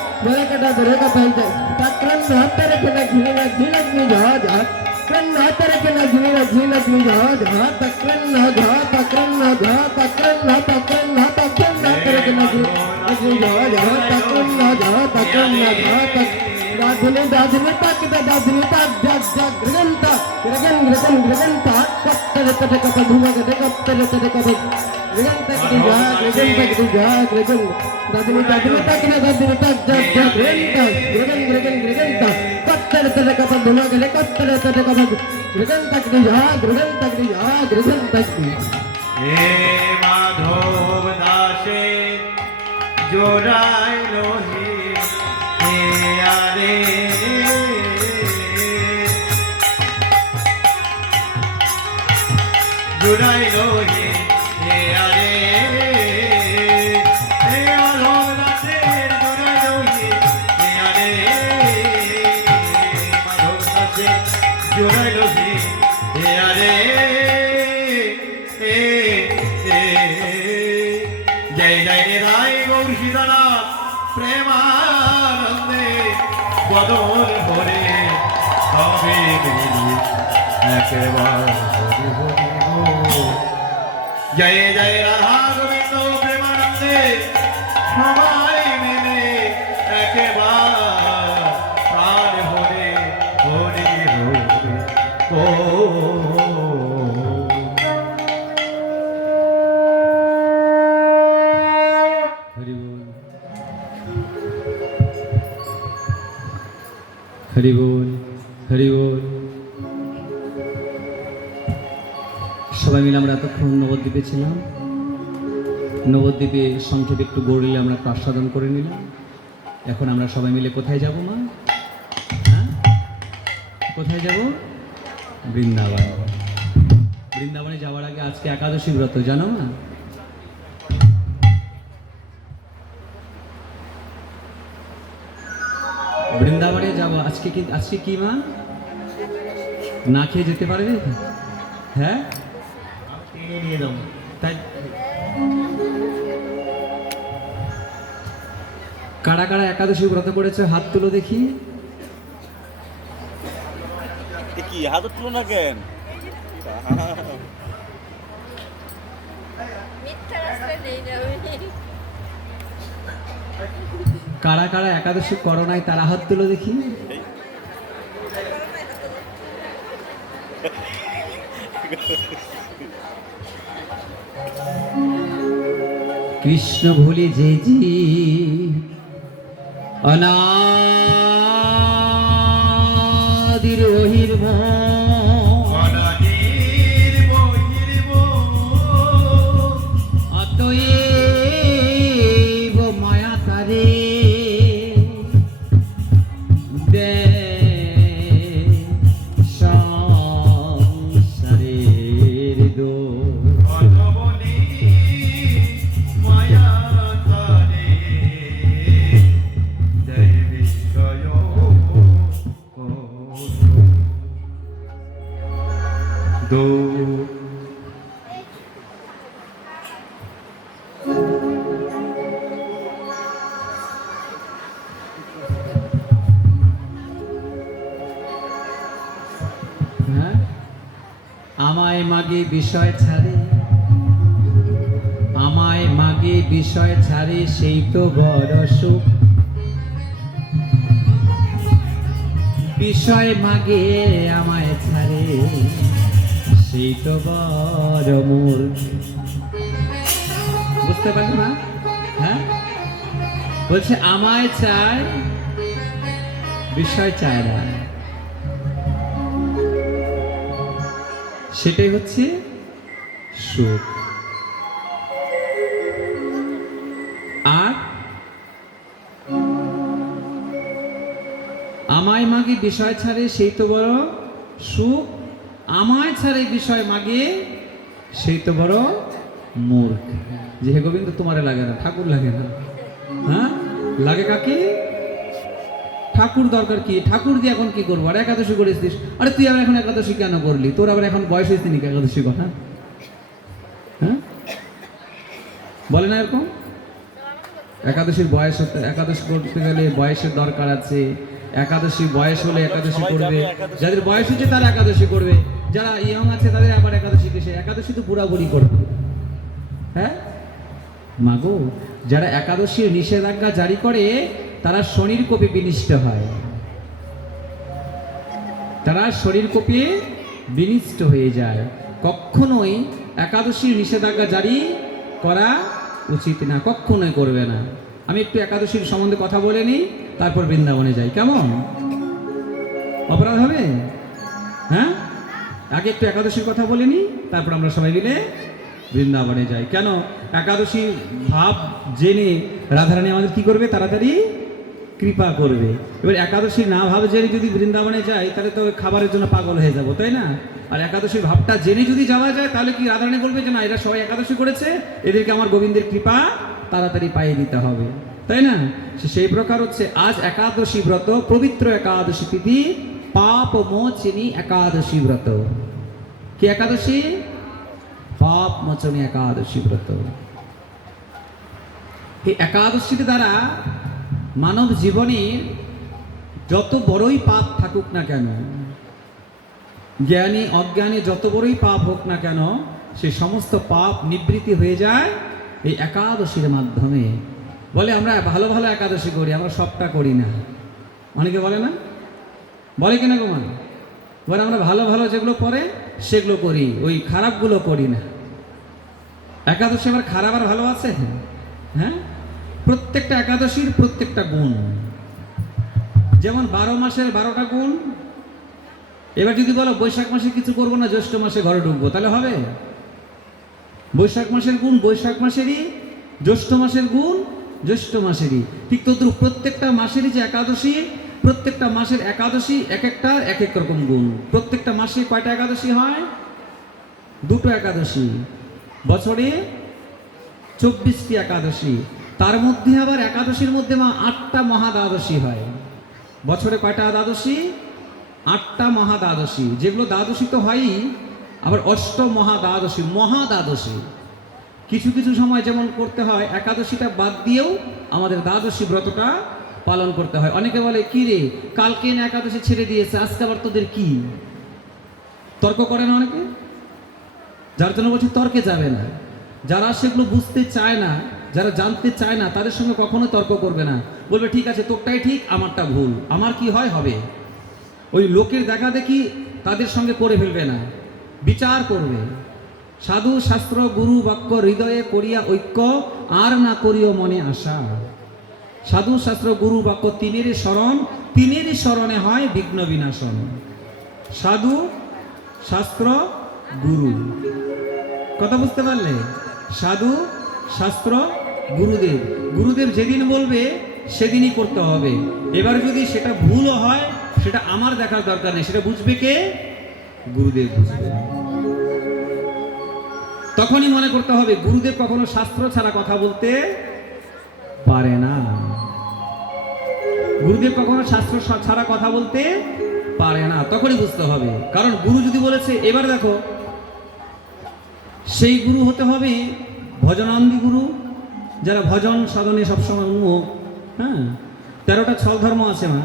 দরে কা পাই জাগ তাক্রন হাতরে কেনা ঘিনা ঝিলগনি যা যা ক্রন হাতরে কেনা ঘিনা ঝিলগনি যা যা তাক্রন না যা তাক্রন না যা তাক্রন না হাতরে কেনা ঝিলগনি যা যা তাক্রন না যা তাক্রন না যা তাক দাদিনে তাক জাগ জাগ গ্রগন্তা গ্রগন্তা কত্তে কত ধুমা কতে কত্তে কত গ্রগন্তা কি যা গ্রগন দাদিনে তাক জাগ জাগ গ্রগন্তা কত্তে কত ধুমা কতে কত্তে কত গ্রগন্তা কি যা গ্রগন্তা কি হে মাধব দাসে জোড়াইল হে আরে জোড়াইল হে আরে হে মাধব দাসের জোড়াইল হে আরে মাধব দাসের জোড়াইল হে আরে জয় জয় রায় গৌর সীতানাথ প্রেমানন্দে বদল ভরে তবে মিলি একেবার হরি হরি গো। জয় জয় রাধা গোবিন্দ প্রেমানন্দে সবাই মিলে একেবার প্রাণ ভরে হরি হরি ও হরি বল হরি বল। সবাই মিলে আমরা এতক্ষণ নবদ্বীপে ছিলাম। নবদ্বীপে সংক্ষেপে একটু গৌরীলে আমরা একটু আস্বাদন করে নিলাম। এখন আমরা সবাই মিলে কোথায় যাব মা? হ্যাঁ, কোথায় যাব? বৃন্দাবন। বৃন্দাবনে যাওয়ার আগে আজকে একাদশী ব্রত, জানো না? বৃন্দাবনে যাবো আজকে। আজকে কি মা? না খেয়ে যেতে পারবে? হ্যাঁ, তাই কারা কারা একাদশী ব্রত করেছে হাত তুলো দেখি। কি হাত তুলো না কেন? মিথ্যা রাস্তায় নেই না আমি। কারা কারা একাদশী করো নাই তারা হাত তুলো দেখি। কৃষ্ণ ভুলি যে জি অনাদির বহির্মোহ অনাদির বহির্মোহ অতএব মায়া তারে দে সংসারের দোষ। অনবনী মায়া তারে দেয় বিষয় দো। হ্যাঁ? আমায় মাগে বিষয় ছাড়ে, আমায় মাগে বিষয় ছাড়ে, সেই তো বড় সুখ। বিষয় মাগে আমায় ছাড়ে, সেই তো বড় মূর্খ। বুঝতে পারলি না? হ্যাঁ, বলছে আমায় চায়, বিষয় চায় না। সেটাই হচ্ছে সুখ। আর আমায় মাগে বিষয় ছাড়ে, সেই তো বড় সুখ। আমায় ছাড়ে বিষয় মাগে, সেই তো বড় মূর্খ। যে হে গোবিন্দ তোমারে লাগে না, ঠাকুর লাগে না। হ্যাঁ, লাগে কাকে? ঠাকুর দরকার কি? ঠাকুর দিয়ে এখন কি করবো? আর একাদশী করেছিস, আরে তুই আবার এখন একাদশী কেন করলি? তোর আবার এখন বয়স হয়েছে নাকি একাদশী কথা? হ্যাঁ, বলে না এরকম? একাদশীর বয়স হতে, একাদশী করতে গেলে বয়সের দরকার আছে। একাদশী বয়স হলে একাদশী করবে, যাদের বয়স হচ্ছে তারা একাদশী করবে, যারা ইয়ং আছে তাদের আবার একাদশী কিসে? একাদশী তো বুড়া বুড়ি করবে। হ্যাঁ মাগো, যারা একাদশীর নিষেধাজ্ঞা জারি করে তারা শরীর কোপে বিনিষ্ট হয়, তারা শরীর কোপে বিনিষ্ট হয়ে যায়। কখনোই একাদশীর নিষেধাজ্ঞা জারি করা উচিত না, কখনোই করবে না। আমি একটু একাদশীর সম্বন্ধে কথা বলে নিই, তারপর বৃন্দাবনে যাই। কেমন? অপরাধ হবে? হ্যাঁ, আগে একটু একাদশীর কথা বলে নিই, তারপর আমরা সবাই মিলে বৃন্দাবনে যাই। কেন? একাদশী ভাব জেনে রাধারানী আমাদের কি করবে? তাড়াতাড়ি কৃপা করবে। এবার একাদশী না ভাব জেনে যদি বৃন্দাবনে যাই, তাহলে তো খাবারের জন্য পাগল হয়ে যাব, তাই না? আর একাদশীর ভাবটা জেনে যদি যাওয়া যায়, তাহলে কি রাধারানী বলবে যে না, এরা সবাই একাদশী করেছে, এদেরকে আমার গোবিন্দের কৃপা তাড়াতাড়ি পাইয়ে দিতে হবে, তাই না? সেই প্রকার হচ্ছে আজ একাদশী ব্রত, পবিত্র একাদশী তিথি, পাপ মোচিনী একাদশী ব্রত। কি একাদশী? পাপ মোচনী একাদশী ব্রত। এই একাদশীর দ্বারা মানব জীবনে যত বড়ই পাপ থাকুক না কেন, জ্ঞানী অজ্ঞানী যত বড়ই পাপ হোক না কেন, সেই সমস্ত পাপ নিবৃত্তি হয়ে যায় এই একাদশীর মাধ্যমে। বলে আমরা ভালো ভালো একাদশী করি, আমরা সবটা করি না। অনেকে বলে না, বলে কিনা গো মানে? বলে আমরা ভালো ভালো যেগুলো পড়ে সেগুলো করি, ওই খারাপগুলো করি না। একাদশী আবার খারাপ আর ভালো আছে? হ্যাঁ, প্রত্যেকটা একাদশীর প্রত্যেকটা গুণ। যেমন 12 মাসের 12টা গুণ। এবার যদি বলো বৈশাখ মাসে কিছু করবো না, জ্যৈষ্ঠ মাসে ঘরে ঢুকবো, তাহলে হবে? বৈশাখ মাসের গুণ বৈশাখ মাসেরই, জ্যৈষ্ঠ মাসের গুণ জ্যৈষ্ঠ মাসেরই। ঠিক তদ্রুপ প্রত্যেকটা মাসেরই যে একাদশী, প্রত্যেকটা মাসের একাদশী এক একটা এক এক রকম গুণ। প্রত্যেকটা মাসে কয়টা একাদশী হয়? 2টো একাদশী। বছরে 24টি একাদশী। তার মধ্যে আবার একাদশীর মধ্যে 8টা মহাদ্বাদশী হয়। বছরে কয়টা দ্বাদশী? 8টা মহাদ্বাদশী। যেগুলো দ্বাদশী তো হয়ই, আবার অষ্টমহাদ্বাদশী, মহাদ্বাদশী। কিছু কিছু সময় যেমন করতে হয়, একাদশীটা বাদ দিয়েও আমাদের দ্বাদশী ব্রতটা পালন করতে হয়। অনেকে বলে কি রে, কালকে না একাদশী ছেড়ে দিয়েছে, আজকে আবার তোদের কি? তর্ক করে না অনেকে, যার জন্য বলছি তর্কে যাবে না। যারা সেগুলো বুঝতে চায় না যারা জানতে চায় না তাদের সঙ্গে কখনো তর্ক করবে না, বলবে ঠিক আছে তোরটাই ঠিক আমারটা ভুল, আমার কি হয় হবে। ওই লোকের দেখা দেখি তাদের সঙ্গে করে ফেলবে না, বিচার করবে। সাধু শাস্ত্র গুরু বাক্য হৃদয়ে করিয়া ঐক্য, আর না করিও মনে আশা। সাধু শাস্ত্র গুরু বাক্য তিনেরই শরণ, তিনেরই শরণে হয় বিঘ্ন বিনাশন। সাধু শাস্ত্র গুরু, কথা বুঝতে পারলে? সাধু শাস্ত্র গুরুদেব, গুরুদেব যেদিন বলবে সেদিনই করতে হবে। এবার যদি সেটা ভুলও হয় সেটা আমার দেখার দরকার নেই, সেটা বুঝবে কে? গুরুদেব বুঝবে। তখনই মনে করতে হবে গুরুদেব কখনো শাস্ত্র ছাড়া কথা বলতে পারে না, গুরুদেব কখনো শাস্ত্র ছাড়া কথা বলতে পারে না। তখনই বুঝতে হবে, কারণ গুরু যদি বলেছে এবার দেখো, সেই গুরু হতে হবে ভজনানন্দী গুরু, যারা ভজন সাধনে সবসময় উন্মুখ। হ্যাঁ, 13টা ছল ধর্ম আছে মা,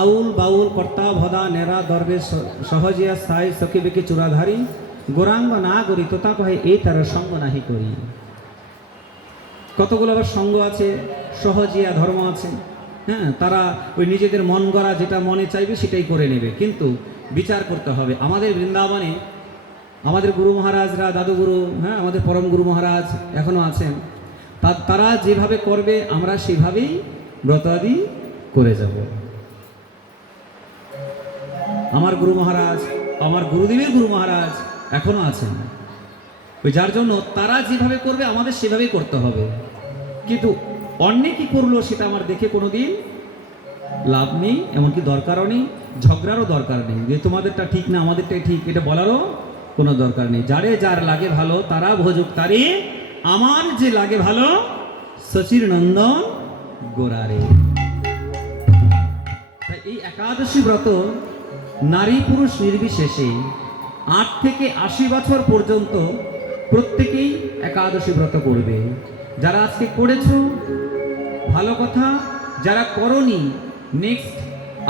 আউল বাউল কর্তা ভদা নেরা দরবে সহজিয়া স্থায়ী সখী বেকি চূড়াধারী গোরাঙ্গ না করি তোতা কহে এই তার সঙ্গ নাহি করি। কতগুলো আবার সঙ্গ আছে, সহজিয়া ধর্ম আছে। হ্যাঁ, তারা ওই নিজেদের মন গড়া যেটা মনে চাইবে সেটাই করে নেবে, কিন্তু বিচার করতে হবে। আমাদের বৃন্দাবনে আমাদের গুরু মহারাজরা, দাদুগুরু, হ্যাঁ আমাদের পরম গুরু মহারাজ এখনো আছেন, তারা যেভাবে করবে আমরা সেভাবেই ব্রতাদি করে যাব। আমার গুরু মহারাজ, আমার গুরুদেবের গুরু মহারাজ এখনো আছেন, ওই যার জন্য তারা যেভাবে করবে আমাদের সেভাবেই করতে হবে। কিন্তু অন্যে কি করলো সেটা আমার দেখে কোনোদিন লাভ নেই, এমনকি দরকারও নেই, ঝগড়ারও দরকার নেই যে তোমাদেরটা ঠিক না আমাদেরটাই ঠিক, এটা বলারও কোনো দরকার নেই। যারে যার লাগে ভালো তারা ভোজুক তারে, আমার যে লাগে ভালো শচীর নন্দন গোরারে। তাই এই একাদশী ব্রত নারী পুরুষ নির্বিশেষে 8 থেকে 80 বছর পর্যন্ত প্রত্যেকেই একাদশী ব্রত করবে। যারা আজকে করেছো ভালো কথা, যারা করনি নেক্সট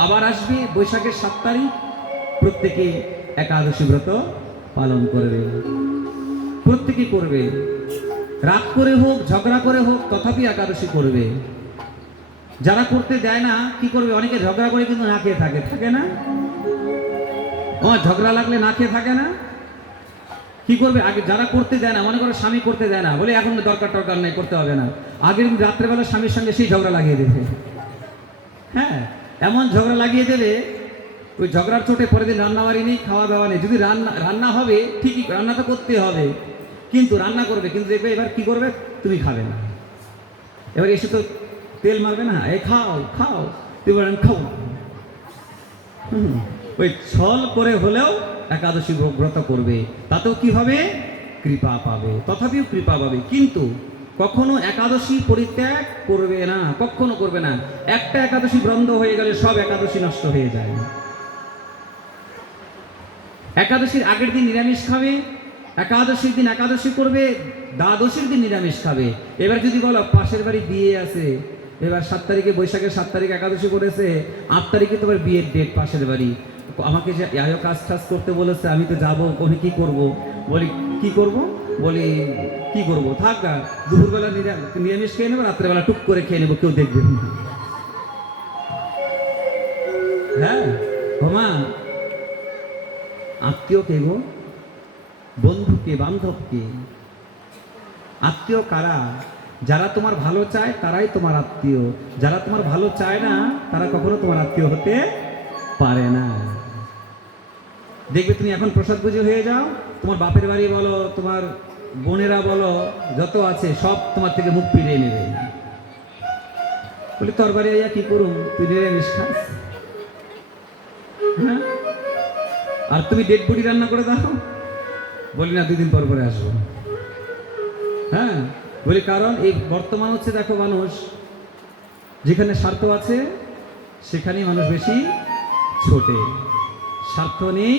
আবার আসবে বৈশাখের 7 তারিখ, প্রত্যেকে একাদশী ব্রত পালন করবে, প্রত্যেকে করবে। রাগ করে হোক ঝগড়া করে হোক তথাপি একাদশী করবে। যারা করতে দেয় না কি করবে? অনেকে ঝগড়া করে কিন্তু না খেয়ে থাকে না? ঝগড়া লাগলে না খেয়ে থাকে না? কি করবে? আগে যারা করতে দেয় না, মনে করো স্বামী করতে দেয় না, বলে এখন দরকার নেই করতে হবে না, আগের দিন রাত্রেবেলা স্বামীর সঙ্গে সেই ঝগড়া লাগিয়ে দেবে। হ্যাঁ, এমন ঝগড়া লাগিয়ে দেবে, ওই ঝগড়ার চোটে পরের দিন রান্না বাড়ি নেই, খাওয়া দাওয়া নেই। যদি রান্না হবে ঠিকই, রান্না তো করতে হবে, কিন্তু রান্না করবে, কিন্তু দেখবে এবার কি করবে? তুমি খাবে না। এবার এসে তো তেল মারবে না, এ খাও খাও, তুমি বলেন খাও। ওই ছল করে হলেও একাদশী ব্রত করবে, তাতেও কি হবে? কৃপা পাবে, তথাপিও কৃপা পাবে। কিন্তু কখনো একাদশী পরিত্যাগ করবে না, কখনো করবে না। একটা একাদশী বন্ধ হয়ে গেলে সব একাদশী নষ্ট হয়ে যায়। একাদশীর আগের দিন নিরামিষ খাবে, একাদশীর দিন একাদশী করবে, দ্বাদশীর দিন নিরামিষ খাবে। এবার যদি বলো পাশের বাড়ি বিয়ে আছে, এবার 7 তারিখে, বৈশাখের 7 তারিখ একাদশী করেছে, 8 তারিখে তোমার বিয়ের ডেট পাশের বাড়ি, আমাকে যে আয়ো কাজ টাজ করতে বলেছে, আমি তো যাবো, ওখানে কি করব? বলি কি করব? বলি কি করব, থাক গা, দুপুরবেলা নিরামিষ খেয়ে নেবো, রাত্রেবেলা টুক করে খেয়ে নেবো, কেউ দেখবে না। হ্যাঁ হোমা, আত্মীয় কে গো? বন্ধুকে, বান্ধবকে? আত্মীয় কারা? যারা তোমার ভালো চায় তারাই তোমার আত্মীয়, যারা তোমার ভালো চায় না তারা কখনো তোমার আত্মীয় হতে পারে না। দেখবে তুমি এখন প্রসাদ পুজো হয়ে যাও, তোমার বাপের বাড়ি বলো, তোমার বোনেরা বলো, যত আছে সব তোমার থেকে মুখ ফিরিয়ে নেবে। বলি তোর বাড়ি আইয়া কি করুম, তুই নিরামিষ খাস? হ্যাঁ, আর তুমি ডেড বডি রান্না করে দাও? বলি না, 2 দিন পর পরে আসবো। হ্যাঁ, বলি কারণ এই বর্তমান হচ্ছে, দেখো মানুষ যেখানে স্বার্থ আছে সেখানেই মানুষ বেশি ছোটে, স্বার্থ নেই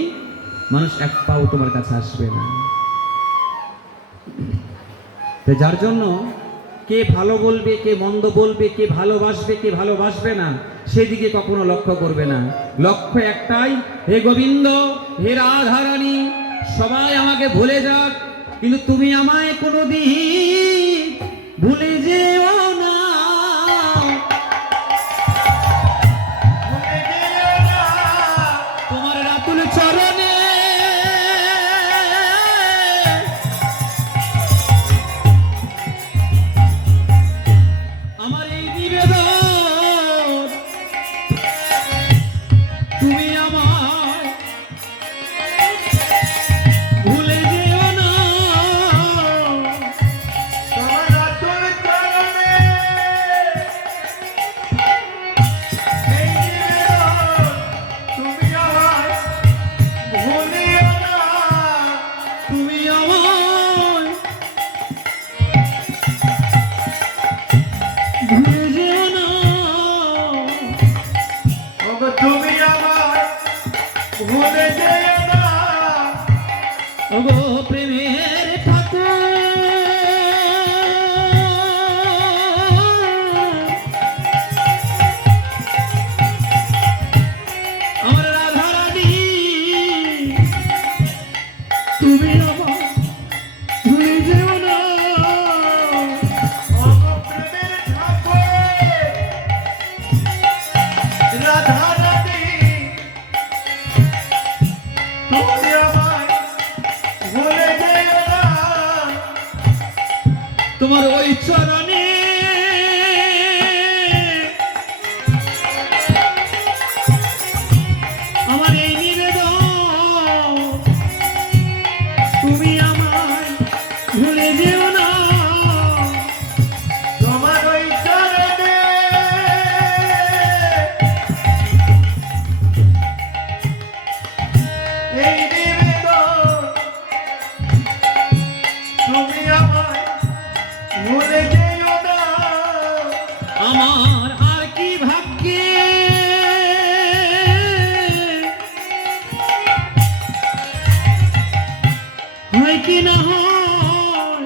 মানুষ এক পাও তোমার কাছে আসবে না। যার জন্য কে ভালো বলবে, কে মন্দ বলবে, কে ভালোবাসবে, কে ভালোবাসবে না, সেদিকে কখনো লক্ষ্য করবে না। লক্ষ্য একটাই, হে গোবিন্দ, হে রাধারানী, সবাই আমাকে ভুলে যাক, কিন্তু তুমি আমায় কোনোদিন ভুলে যেও না ভুলে যেও না তোমার রাতুল চরণে আমার এই নিবেদন তুমি আমায় ভুলে যেও না তোমার আতুল চরণে এই নিবেদন তুমি আমায় ভুলিও না তুমি আমায় ভুলে যেও না ওগো তুমি আমায় ভুলে যেও না ওগো প্রেমের ঠাকুর আমার রাধা রানী তুমি আমার ভুলে যেও না ওগো প্রেমের ঠাকুর রাধা রানী তুমি আমায় ভুলে যেও না তোমার ওই চরণে আমার এই নিবেদন তুমি আমায় ভুলে যেও না তোমার ওই চরণে এই নিবেদন তুমি আমায় ভুলে যেও না আমার আর কি ভাগ্যে হয় কি না হয়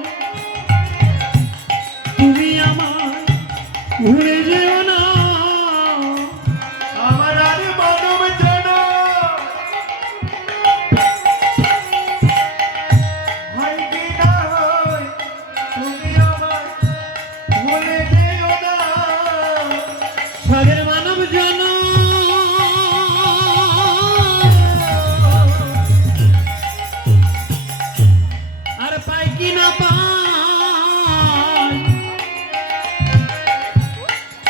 তুমি আমায় ভুলে যেও না আমার আর মানব জন হয় কি না হয় তুমি আমায় ভুলে যেও না সাদের মানব জন আর পাই কি না পাই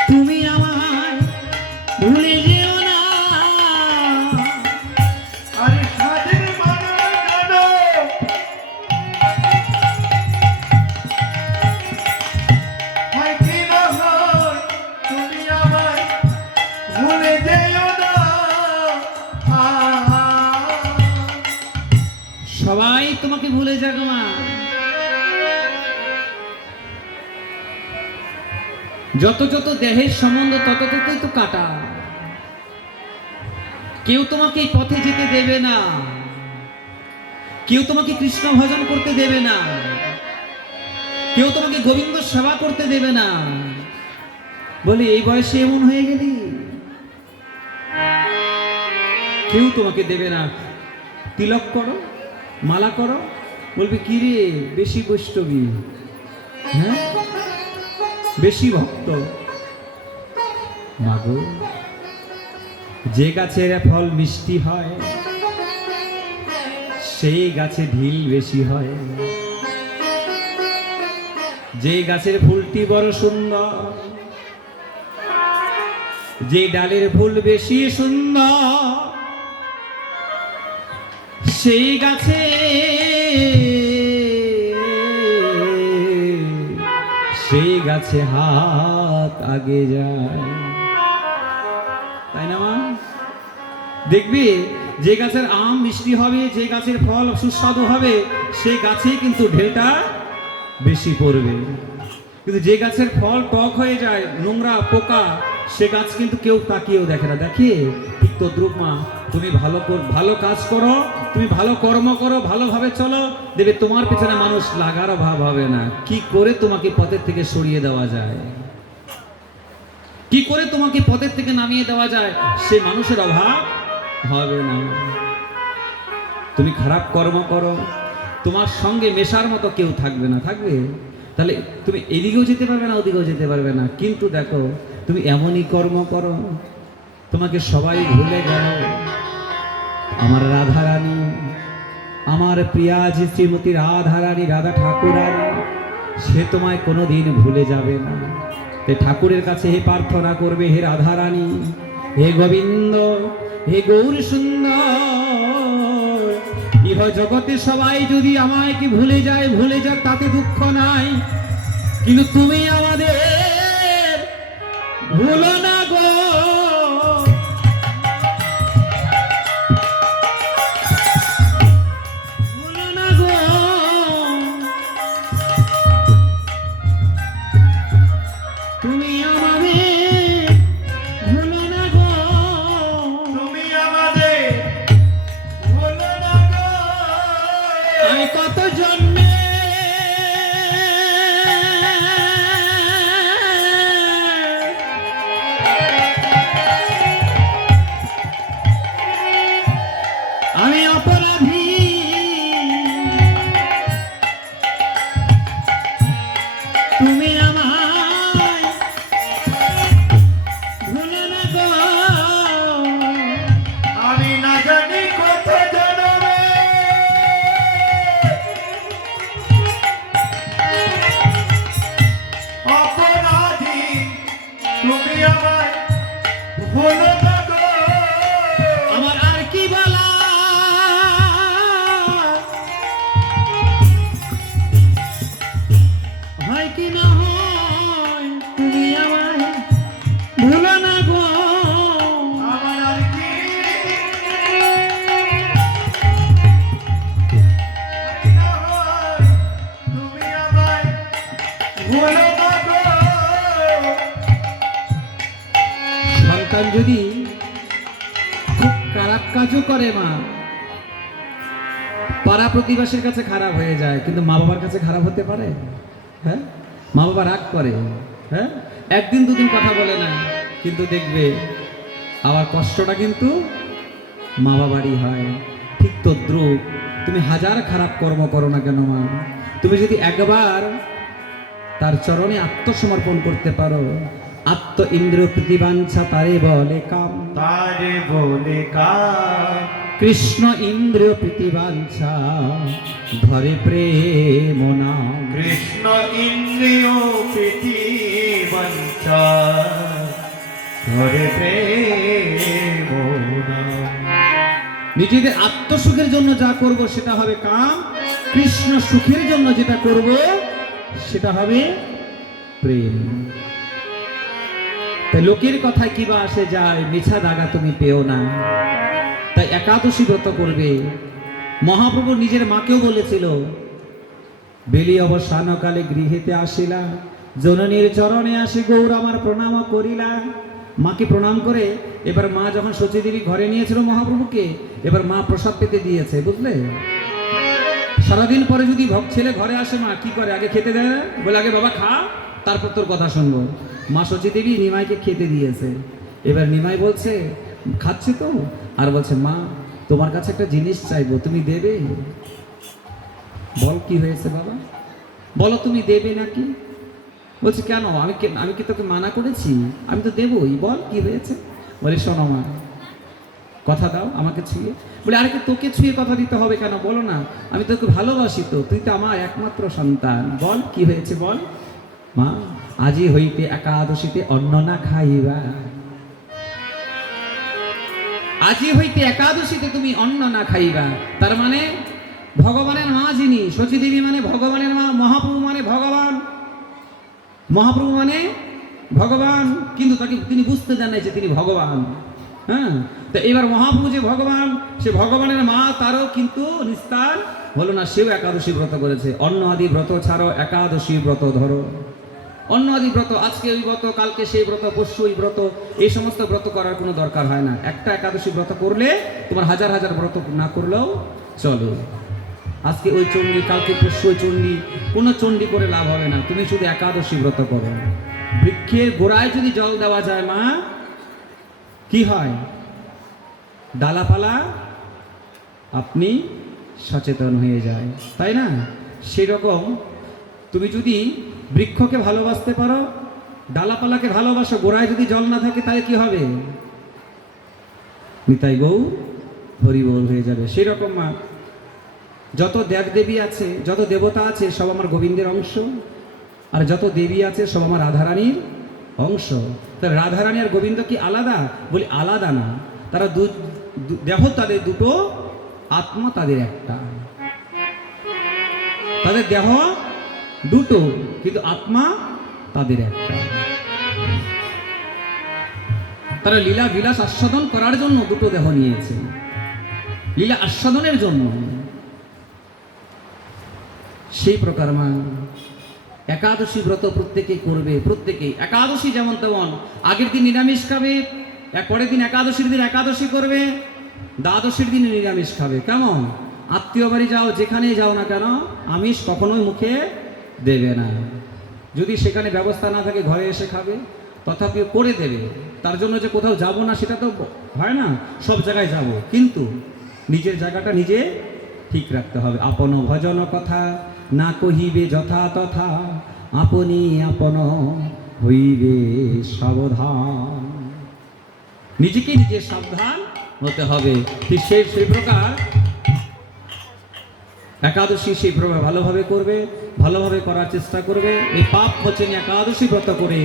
তুমি আমায় ভুলে যেও না আর সাদের মানব জন হয় কি না হয় তুমি আমায় ভুলে যেও না সবাই তোমাকে ভুলে যাক মা যত যত দেহের সম্বন্ধ তত ততই তো কাটা কেউ তোমাকে এই পথে যেতে দেবে না কেউ তোমাকে কৃষ্ণ ভজন করতে দেবে না কেউ তোমাকে গোবিন্দ সেবা করতে দেবে না বলে এই বয়সে এমন হয়ে গেলি কেউ তোমাকে দেবে না তিলক করো মালা করো বলবে কি রে বেশি বৈষ্ণবী হ্যাঁ বেশি ভক্ত মাগো যে গাছের ফল মিষ্টি হয় সেই গাছে ঢিল বেশি হয় যে গাছের ফুলটি বড় সুন্দর যে ডালের ফুল বেশি সুন্দর সেই গাছে সেই গাছে হাত আগে যায় তাই না মা দেখবি যে গাছের আম মিষ্টি হবে যে গাছের ফল সুস্বাদু হবে সেই গাছেই কিন্তু ঢেলটা বেশি পড়বে কিন্তু যে গাছের ফল টক হয়ে যায় নোংরা পোকা সে গাছ কিন্তু কেউ তাকিয়েও দেখে না দেখিয়ে ঠিক তো দ্রুপ মা তুমি ভালো কাজ করো তুমি ভালো কর্ম করো ভালোভাবে চলো দেবে তোমার পেছনে মানুষ লাগার অভাব হবে না কি করে তোমাকে পথের থেকে সরিয়ে দেওয়া যায় কি করে তোমাকে পথের থেকে নামিয়ে দেওয়া যায় সে মানুষের অভাব হবে না তুমি খারাপ কর্ম করো তোমার সঙ্গে মেশার মতো কেউ থাকবে না থাকবে তাহলে তুমি এদিকেও যেতে পারবে না, ওদিকেও যেতে পারবে না। কিন্তু দেখো, তুমি এমনই কর্ম করো, তোমাকে সবাই ভুলে গেল। আমার রাধারানী, আমার প্রিয়া যে শ্রীমতী রাধারানী, রাধা ঠাকুরানী, সে তোমায় কোনোদিন ভুলে যাবে না। তে ঠাকুরের কাছে হে প্রার্থনা করবে, হে রাধারানী, হে গোবিন্দ, হে গৌর সুন্দর, ইহ জগতে সবাই যদি আমায় কি ভুলে যায়, ভুলে যাক, তাতে দুঃখ নাই, কিন্তু তুমি আমাদের ভুলো না গো। ভুলো না গো। তুমি আমাদের ভুলো না গো। তুমি আমাদের ভুলো না গো। আমি কত জন্মে আমি অপরাধী, তুমি আমায় ভুলো না গো। আমি না জানি কত জনমে অপরাধী, তুমি আমায় ভুলো না গো। আমার আর কি বলা, হয় কি না হয়, তুমি আমায় ভুলো না গো। আমার আর কি না হয়, তুমি আমায় ভুলো না গো। সন্তান যদি খুব খারাপ কাজও করে মা, পাড়া প্রতিবেশীর কাছে খারাপ হয়ে যায়, কিন্তু মা বাবার কাছে খারাপ হতে পারে? হ্যাঁ, মা বাবা রাগ করে, হ্যাঁ, একদিন দুদিন কথা বলে না, কিন্তু দেখবে আবার কষ্টটা কিন্তু মা বাবারই হয়। ঠিক তদ্রূপ তুমি হাজার খারাপ কর্ম করো না কেন মা, তুমি যদি একবার তার চরণে আত্মসমর্পণ করতে পারো, আত্ম ইন্দ্র প্রতিবাঞ্ছা তারে বলে কাম, তারে বলে কার কৃষ্ণ ইন্দ্র প্রতিবাঞ্ছা ধরে প্রেম নাম। কৃষ্ণ ইন্দ্রিয় প্রীতি বঞ্চা ধরে প্রেম নাম। নিজেদের আত্মসুখের জন্য যা করব সেটা হবে কাম, কৃষ্ণ সুখের জন্য যেটা করব সেটা হবে প্রেম। তাই লোকের কথায় কিবা আসে যায়, মিছা দাগা তুমি পেও না। তাই একাদশী ব্রত করবে। মহাপ্রভু নিজের মাকেও বলেছিল, বেলি অবসানকালে গৃহেতে আসিলা, জননীর চরণে আসি গৌর আমার প্রণাম করিলা। মাকে প্রণাম করে এবার মা যখন সচীদেবী ঘরে নিয়েছিল মহাপ্রভুকে, এবার মা প্রসাদ পেতে দিয়েছে, বুঝলে? সারাদিন পরে যদি ছেলে ঘরে আসে, মা কি করে, আগে খেতে দেয় না, বলে আগে বাবা খা, তারপর তোর কথা শুনবো। মা সচীদেবী নিমাইকে খেতে দিয়েছে। এবার নিমাই বলছে, খাচ্ছে তো, আর বলছে মা তোমার কাছে একটা জিনিস চাইবো, তুমি দেবে? বল কি হয়েছে বাবা, বলো তুমি দেবে নাকি? বলছে কেন, আমি কি তোকে মানা করেছি? আমি তো দেবই, বল কি হয়েছে? বলে শোনো মা, কথা দাও আমাকে ছুঁয়ে। বলে আরে তোকে ছুঁয়ে কথা দিতে হবে কেন, বলো না, আমি তোকে ভালোবাসি তো, তুই তো আমার একমাত্র সন্তান, বল কি হয়েছে বল। মা আজি হইতে একাদশীতে অন্ন না খাইবা, আজি হইতে একাদশীতে তুমি অন্ন না খাইবা। তার মানে ভগবানের মা যিনি, সচীদেবী মানে ভগবানের মা, মহাপ্রভু মানে ভগবান, মহাপ্রভু মানে ভগবান, কিন্তু তাকে তিনি বুঝতে দেন নাই যে তিনি ভগবান। হ্যাঁ, তো এবার মহাপ্রভু যে ভগবান, সে ভগবানের মা, তারও কিন্তু নিস্তার হলো না, সেও একাদশী ব্রত করেছে। অন্ন আদি ব্রত ছাড়ো, একাদশী ব্রত ধরো। অন্য আদি ব্রত, আজকে ওই ব্রত, কালকে সেই ব্রত, পরশু ওই ব্রত, এই সমস্ত ব্রত করার কোনো দরকার হয় না। একটা একাদশী ব্রত করলে তোমার হাজার হাজার ব্রত না করলেও চলো। আজকে ওই চণ্ডী, কালকে পরশু ওই চণ্ডী, কোনো চণ্ডী করে লাভ হবে না, তুমি শুধু একাদশী ব্রত করো। বৃক্ষের গোড়ায় যদি জল দেওয়া যায় মা, কি হয়? ডালাপালা আপনি সচেতন হয়ে যায়, তাই না? সেরকম তুমি যদি বৃক্ষকে ভালোবাসতে পারো, ডালাপালাকে ভালোবাসো, গোড়ায় যদি জল না থাকে তাহলে কি হবে? নিতাই গৌর হরি বল হয়ে যাবে। সেই রকম মা, যত দেব দেবী আছে, যত দেবতা আছে, সব আমার গোবিন্দের অংশ, আর যত দেবী আছে সব আমার রাধারানীর অংশ। তাহলে রাধারানী আর গোবিন্দ কি আলাদা? বলি আলাদা না, তারা দেহ তাদের দুটো, আত্মা তাদের একটা। তাদের দেহ দুটো কিন্তু আত্মা তাদের একটা। তারা লীলা বিলাস আস্বাদন করার জন্য দুটো দেহ নিয়েছে, লীলা আস্বাদনের জন্য। সেই প্রকার মা একাদশী ব্রত প্রত্যেকেই করবে, প্রত্যেকেই। একাদশী যেমন তেমন, আগের দিন নিরামিষ খাবে, পরের দিন একাদশীর দিন একাদশী করবে, দ্বাদশীর দিন নিরামিষ খাবে। কেমন? আত্মীয় বাড়ি যাও, যেখানেই যাও না কেন, আমিষ কখনোই মুখে দেবে না। যদি সেখানে ব্যবস্থা না থাকে ঘরে এসে খাবে, তথাপিও করে দেবে। তার জন্য যে কোথাও যাব না সেটা তো হয় না, সব জায়গায় যাব, কিন্তু নিজের জায়গাটা নিজে ঠিক রাখতে হবে। আপন ভজন কথা না কহিবে যথা তথা, আপনি আপন হইবে সাবধান। নিজেকে নিজে সাবধান হতে হবে। ঠিক সেই প্রকার একাদশী সেই প্রকার ভালোভাবে করবে, ভালোভাবে করার চেষ্টা করবে। এই পাপ মোচন একাদশী ব্রত করে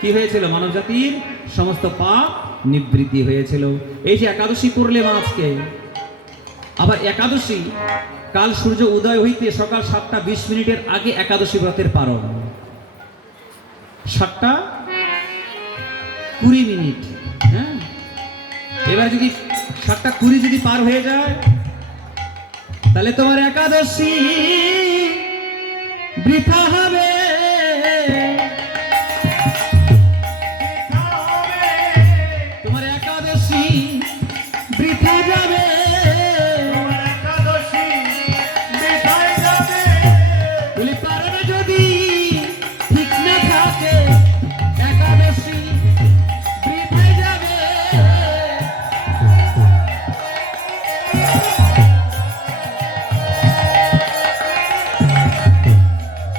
কি হয়েছিল? মানব জাতির সমস্ত পাপ নিবৃত্তি হয়েছিল। এই যে একাদশী করলে মা আজকে, আবার একাদশী কাল সূর্য উদয় হইতে সকাল 7:20 আগে একাদশী ব্রতের পালন। 7:20। হ্যাঁ, এবার যদি 7:20 যদি পার হয়ে যায়, তাহলে তোমার একাদশী বৃথা হবে। তোমার একাদশী বৃথা যাবে। তোমার একাদশী বৃথায় যাবে। বলি পারবে যদি ঠিক না থাকে, একাদশী বৃথায় যাবে।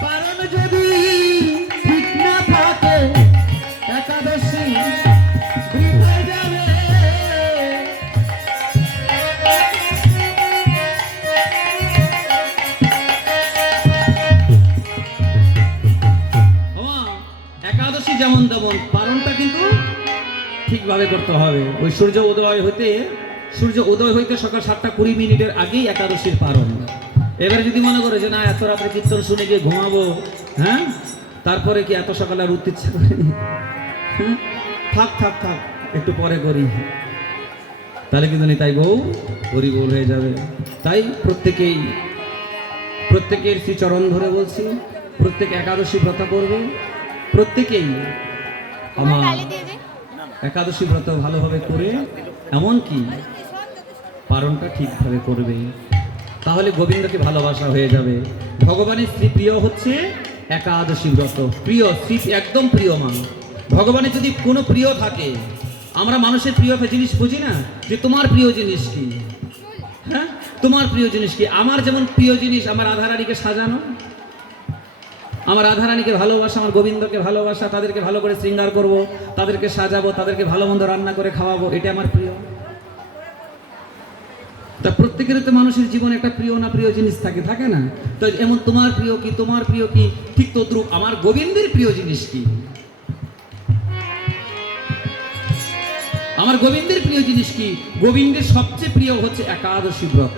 পারণ যদি ঠিক না থাকে, একাদশী বৃথায় যাবে। ওমা, একাদশী যেমন তেমন পালনটা কিন্তু ঠিকভাবে করতে হবে। ওই সূর্য উদয় হইতে সকাল 7:20 আগেই একাদশীর পালন। এবারে যদি মনে করে যে না এত রাত্রে কীর্তন শুনে গিয়ে ঘুমাবো, হ্যাঁ, তারপরে কি এত সকালে আর উঠতে ইচ্ছা করে? হ্যাঁ, থাক থাক থাক, একটু পরে করি, তাহলে কিন্তু নিতাই গৌর হরি বল হয়ে যাবে। তাই প্রত্যেকের শ্রীচরণ ধরে বলছি, প্রত্যেক একাদশী ব্রত করবে, প্রত্যেকেই আমার একাদশী ব্রত ভালোভাবে করে, এমনকি পালনটা ঠিকভাবে করবে, তাহলে গোবিন্দকে ভালোবাসা হয়ে যাবে। ভগবানের শ্রী প্রিয় হচ্ছে একাদশী ব্রত। প্রিয় শ্রী একদম প্রিয় মান। ভগবানের যদি কোনো প্রিয় থাকে, আমরা মানুষের প্রিয় জিনিস বুঝি না, যে তোমার প্রিয় জিনিস কি? হ্যাঁ, তোমার প্রিয় জিনিস কি? আমার যেমন প্রিয় জিনিস আমার রাধারানীকে সাজানো, আমার রাধারানীকে ভালোবাসা, আমার গোবিন্দকে ভালোবাসা, তাদেরকে ভালো করে শৃঙ্গার করব, তাদেরকে সাজাবো, তাদেরকে ভালো মন্দ রান্না করে খাওয়াবো, এটা আমার প্রিয়। তা প্রত্যেকের তো মানুষের জীবনে একটা প্রিয় না প্রিয় জিনিস থাকে না? তো এমন তোমার প্রিয় কি, তোমার প্রিয় কি, ঠিক তদ্রূপ আমার গোবিন্দের প্রিয় জিনিস কি? আমার গোবিন্দের প্রিয় জিনিস কি? গোবিন্দের সবচেয়ে প্রিয় হচ্ছে একাদশী ব্রত।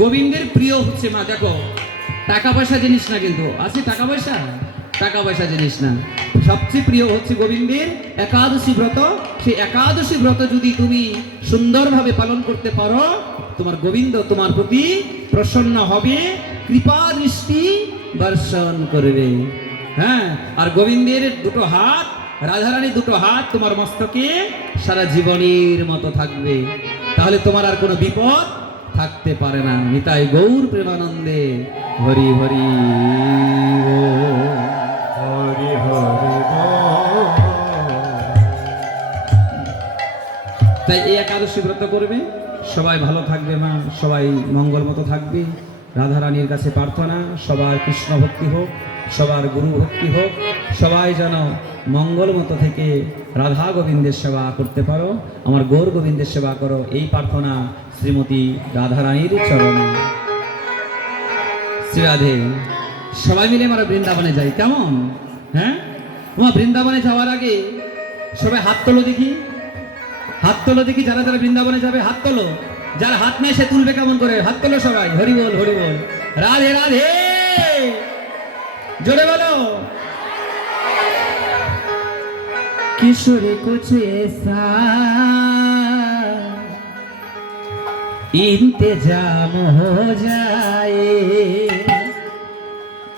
গোবিন্দের প্রিয় হচ্ছে মা, দেখো, টাকা পয়সা জিনিস না, কিন্তু আছে টাকা পয়সা জিনিস না, সবচেয়ে প্রিয় হচ্ছে গোবিন্দের একাদশী ব্রত। সেই একাদশী ব্রত যদি তুমি সুন্দরভাবে পালন করতে পারো, তোমার গোবিন্দ তোমার প্রতি প্রসন্ন হবে, কৃপা দৃষ্টি বর্ষণ করবে। হ্যাঁ, আর গোবিন্দের দুটো হাত, রাধারানী দুটো হাত তোমার মস্তকে সারা জীবনের মতো থাকবে, তাহলে তোমার আর কোনো বিপদ থাকতে পারে না। নিতাই গৌর প্রেমানন্দে হরি হরি বল। হরি হরি বল। তাই এই একাদশী ব্রত করবে, সবাই ভালো থাকবে মা, সবাই মঙ্গল মতো থাকবে, রাধারানীর কাছে প্রার্থনা, সবার কৃষ্ণ ভক্তি হোক, সবার গুরু ভক্তি হোক, সবাই যেন মঙ্গল মতো থেকে রাধা গোবিন্দের সেবা করতে পারো, আমার গৌর গোবিন্দের সেবা করো, এই প্রার্থনা শ্রীমতী রাধারানীর চরণে। শ্রী রাধে। সবাই মিলে আমরা বৃন্দাবনে যাই, কেমন? হ্যাঁ, তোমার বৃন্দাবনে যাওয়ার আগে সবাই হাত তোলো দেখি, হাত তোলো দেখি, যারা যারা বৃন্দাবনে যাবে হাত তোলো, যার হাত নেই সে তুলবে কেমন করে, হাত তোলো সবাই, হরি বল হরি বল, রাধে রাধে, জোরে বলো। किशोरी कुछ ऐसा इंतजाम हो जाए,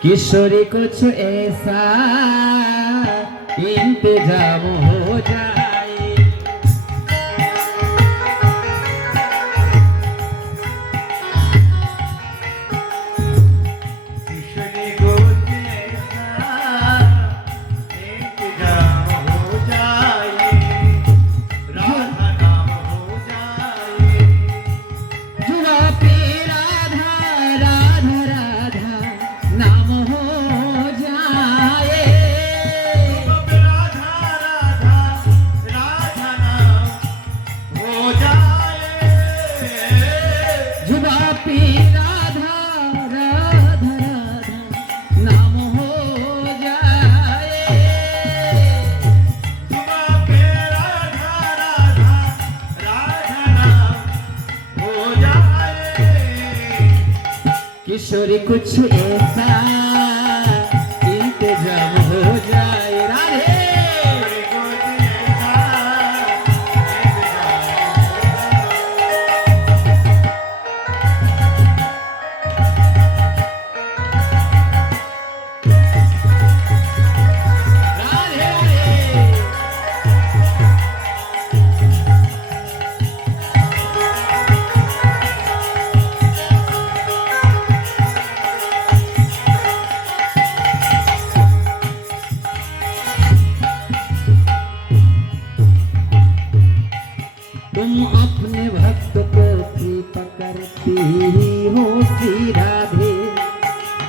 किशोरी कुछ ऐसा इंतजाम हो जाए, किशोरी को जैसा इंतजाम हो जाए, राधा नाम हो जाए। जुआ पे राधा राधा राधा नाम हो जाए, अब राधा राधा राधा नाम हो जाए। जुआ पे राधा राधा राधा नाम हो जाए, सुबह पे राधा राधा राधा नाम हो जाए। किशोरी कुछ ऐसा इंतजाम हो जाए, राधे किशोरी को जैसा राधे राधे। तुम अपने भक्त को कृपा करती हो श्री राधे,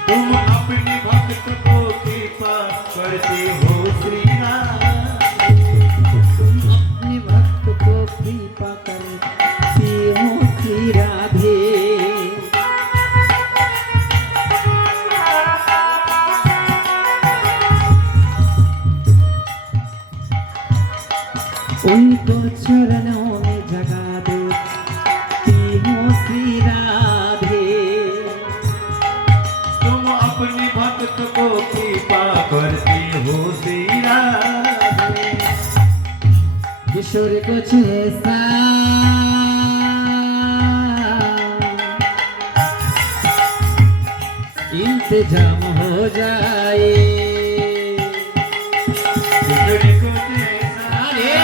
तुम अपने भक्त को कृपा करते हो श्री राधे। तुम अपने भक्त को कृपा करती हो श्री राधे, उनको चरणों में जगा देती हो श्री राधे, तुम अपने भक्त को कृपा करते हो श्री राधे। किशोर कुछ ऐसा इंतजाम हो जाए, किशोरी को जैसा राधे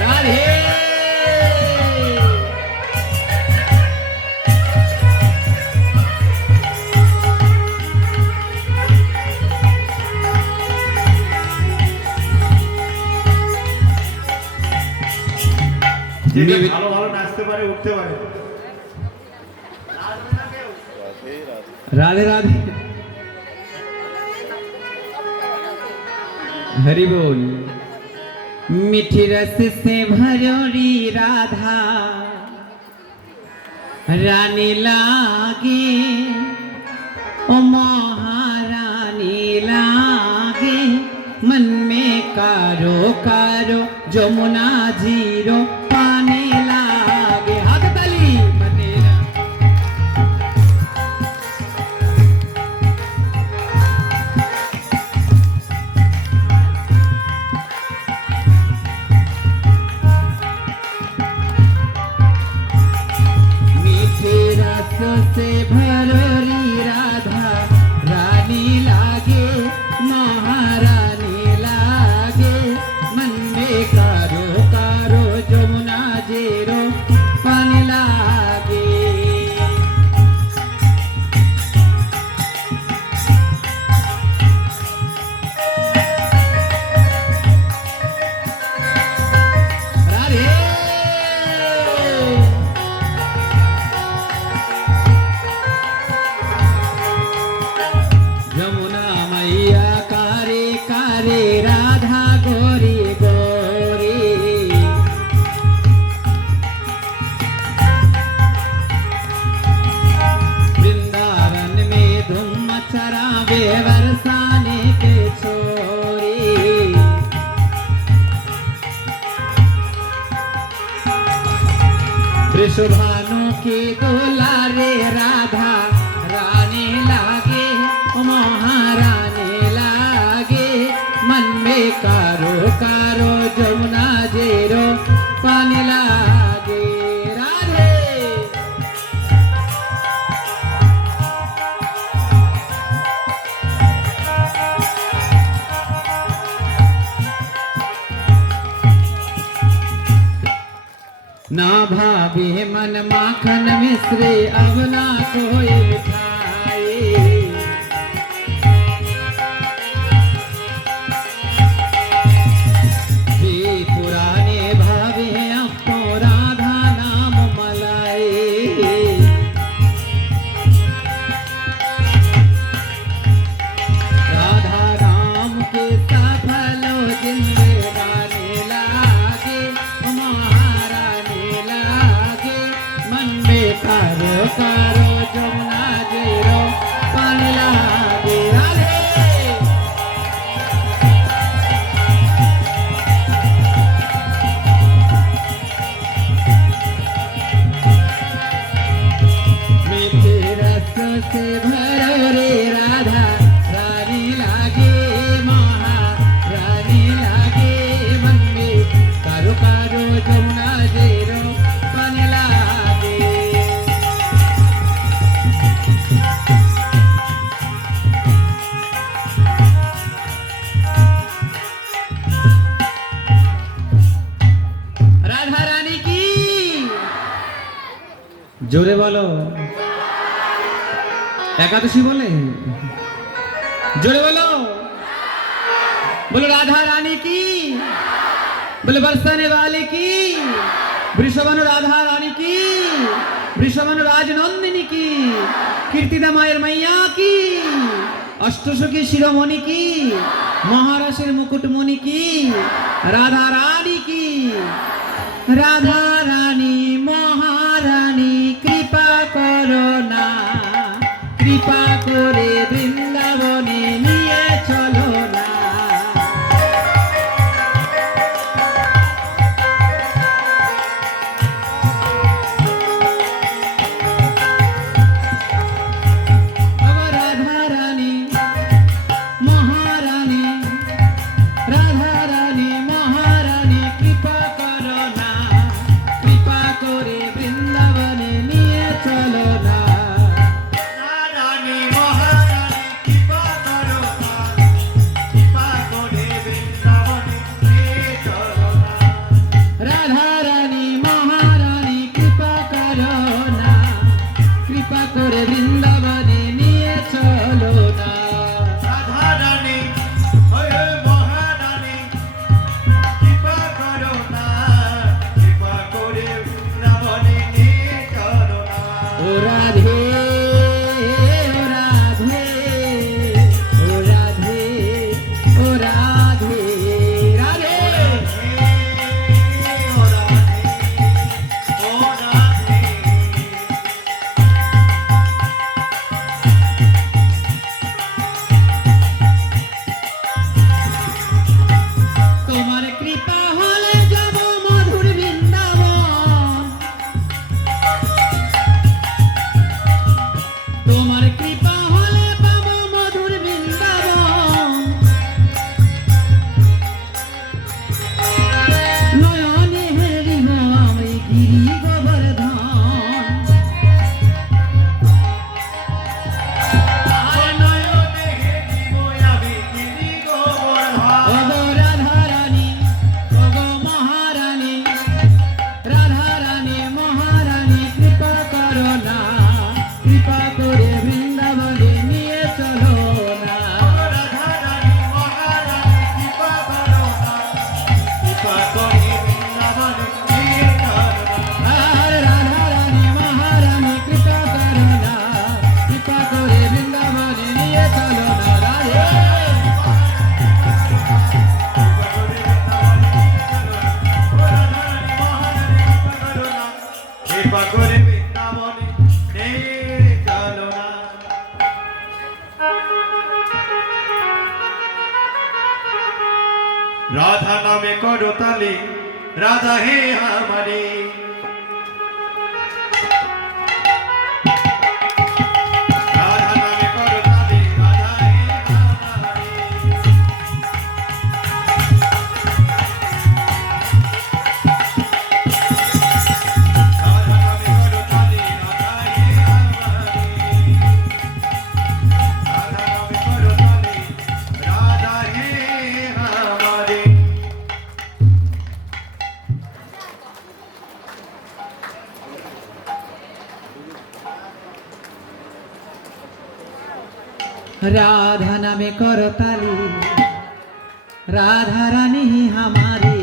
राधे। যে ভালো ভালো নাচতে পারে, উঠতে পারে। राधे राधे, हरि बोल। मीठी रस से भरोरी राधा रानी लागे, ओ महारानी लागे, मन में कारो कारो जमुना जीरो पाने लागे, हाथ ताली मनेरा। मीठे रस से भरोरी राधा रानी लागे, महारानी लागे, मन में कारो कारो जमुना वृषभानु के दुलारे राधा रानी लागे महारानी लागे मन में कारो कारो जमुना जेरो पानी लागे राधे। ना भावे मन माखन मिश्री अब ना कोई खाए वे पुराने भावे अब तो राधा नाम मलाए राधा राम के सफलो जिंदगानी लागे महारानी लागे मन में कारो कारो जमुना जीरो पानी लागे राधे। मीठे रस से भरो रे राधा रानी लागे महारानी लागे मन में कारो कारो जमुना जेरो पानी लागे। राधा रानी की जोरे बोलो एकादशी बोले जोरे बोलो राधा रानी की बोले बरसाने वाले की वृषभानु राधा रानी की वृषभानु राजनंदिनी की कीर्तिदा मायर मैया की अष्टसखी शिरोमणि की महाराशेर मुकुटमणि की राधा रानी की राधा रानी महारानी कृपा करो ना कृपा करे বৃন্দাবনে নিয়ে চলো না। আবার রাধা রানী মহারানী রাধা রানী মহারানী কৃপা করো না কৃপা করে বৃন্দাবনে নিয়ে চলো না। রানী মহারানী কৃপা করো না কৃপা করে বৃন্দাবনে নিয়ে চলো না। রাধা রানী মহারানী কৃপা করো না কৃপা করে বৃন্দাবনে নিয়ে চলো না। রাধা রানী ওরে মহারানী কৃপা করো না কৃপা করে বৃন্দাবনে নিয়ে চলো না। ও রাধে ও রাধে ও রাধে ও রাধে রাধে। ও রাধে ও রাধে তোমার কৃপা হলে যাব মধুর বৃন্দাবন তোমার কৃপা হলে পাবো মধুর বৃন্দাবন নয়নে হেরিব আমি গিরি গোবর্ধন আর নয়নে হেরিব আমি গিরি গোবর্ধন। ওগো রাধা রানী ওগো মহারানী রাধা রানী মহারানী কৃপা করো না কৃপা করে বৃন্দাবনে নিয়ে চলো না। রাধা রানী মহারানী কৃপা করো না কৃপা করে বৃন্দাবনে নিয়ে চলো না। আর রাধা রানী মহারানী কৃপা করো না কৃপা করে বৃন্দাবনে নিয়ে চলো না রাধে। কৃপা করে বৃন্দাবনে নিয়ে চলো না। রাধা নামে করো তালি রাধা হে আমারে राधा नामे करताली राधा रानी हमारी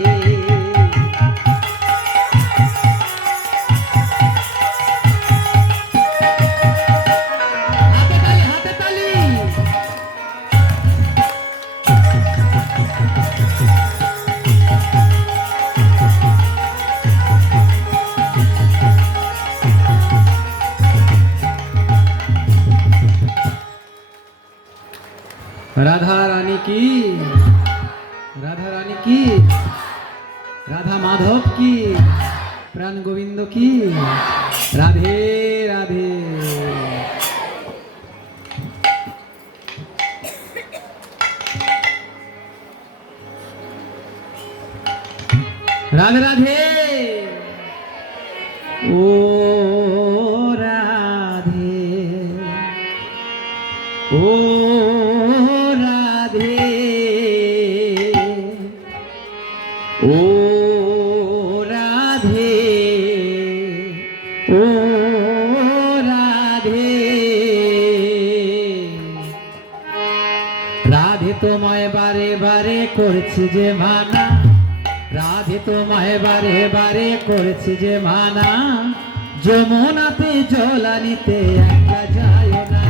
हाथे ताली राधा रानी की राधा रानी की राधा माधव की प्राण गोविंद की राधे राधे राधे राधे ओ राधे ओ राधे ओ राधे ओ राधे রাধে তোমায় বারে বারে করছি যে মানা রাধে তোমায় বারে বারে করছি যে মানা যমুনাতে জল আনিতে একা যায় না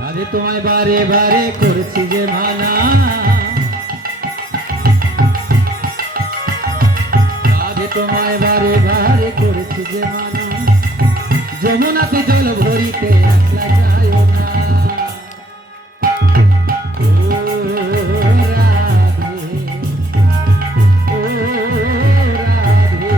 রাধে তোমায় বারে বারে করছি যে মানা রাধে তোমায় বারে বারে করছি যে মানা যমুনাতে জল ভরিতে একলা যায় না ও রাধে ও রাধে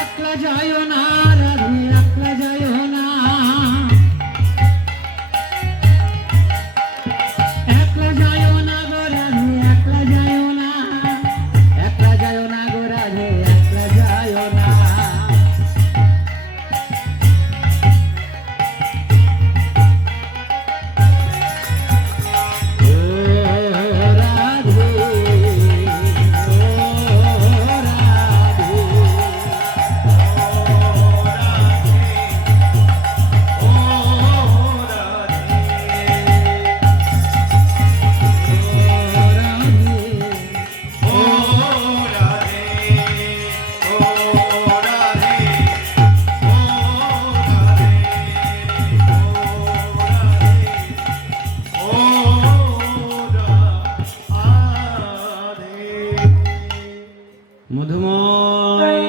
একলা যায় না রাধে একলা যায় না একলা যায় না গো রাধে একলা যায় না একলা যায় না গো রাধে একলা যায় না ও রাধে ও রাধে মধুময়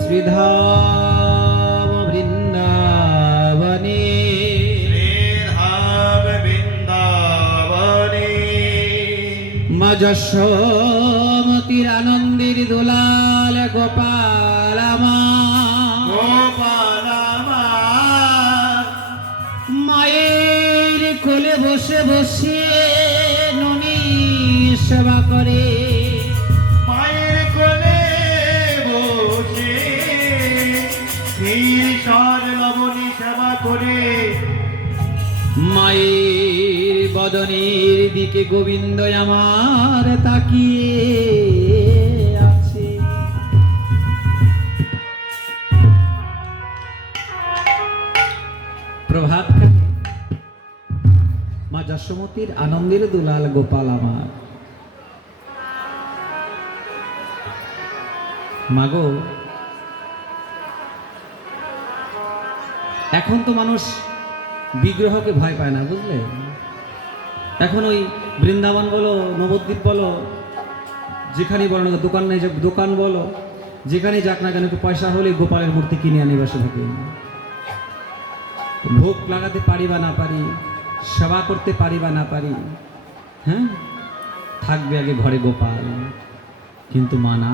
শ্রীধাম বৃন্দাবনে श्रीधाम वृंदावने মজস্বমতির আনন্দের দোলাল গোপাল আমার गोपालमा মায়ের কোলে বসে বসে ননি সেবা করে মায়ের কোলে বসে ঈশ্বর লবণী সেবা করে মায়ের বদনের দিকে গোবিন্দ আমার তাকিয়ে আছে প্রভাত মা যশোমতির আনন্দের দুলাল গোপাল আমার মাগো এখন তো মানুষ বিগ্রহকে ভয় পায় না বুঝলে এখন ওই বৃন্দাবন বলো নবদ্বীপ বলো যেখানেই বলো না দোকান নেই দোকান বলো যেখানেই যাক না কেন একটু পয়সা হলে গোপালের মূর্তি কিনে আনে বসে থাকে ভোগ লাগাতে পারি বা না পারি সেবা করতে পারি বা না পারি হ্যাঁ থাকবে আগে ঘরে গোপাল কিন্তু মানা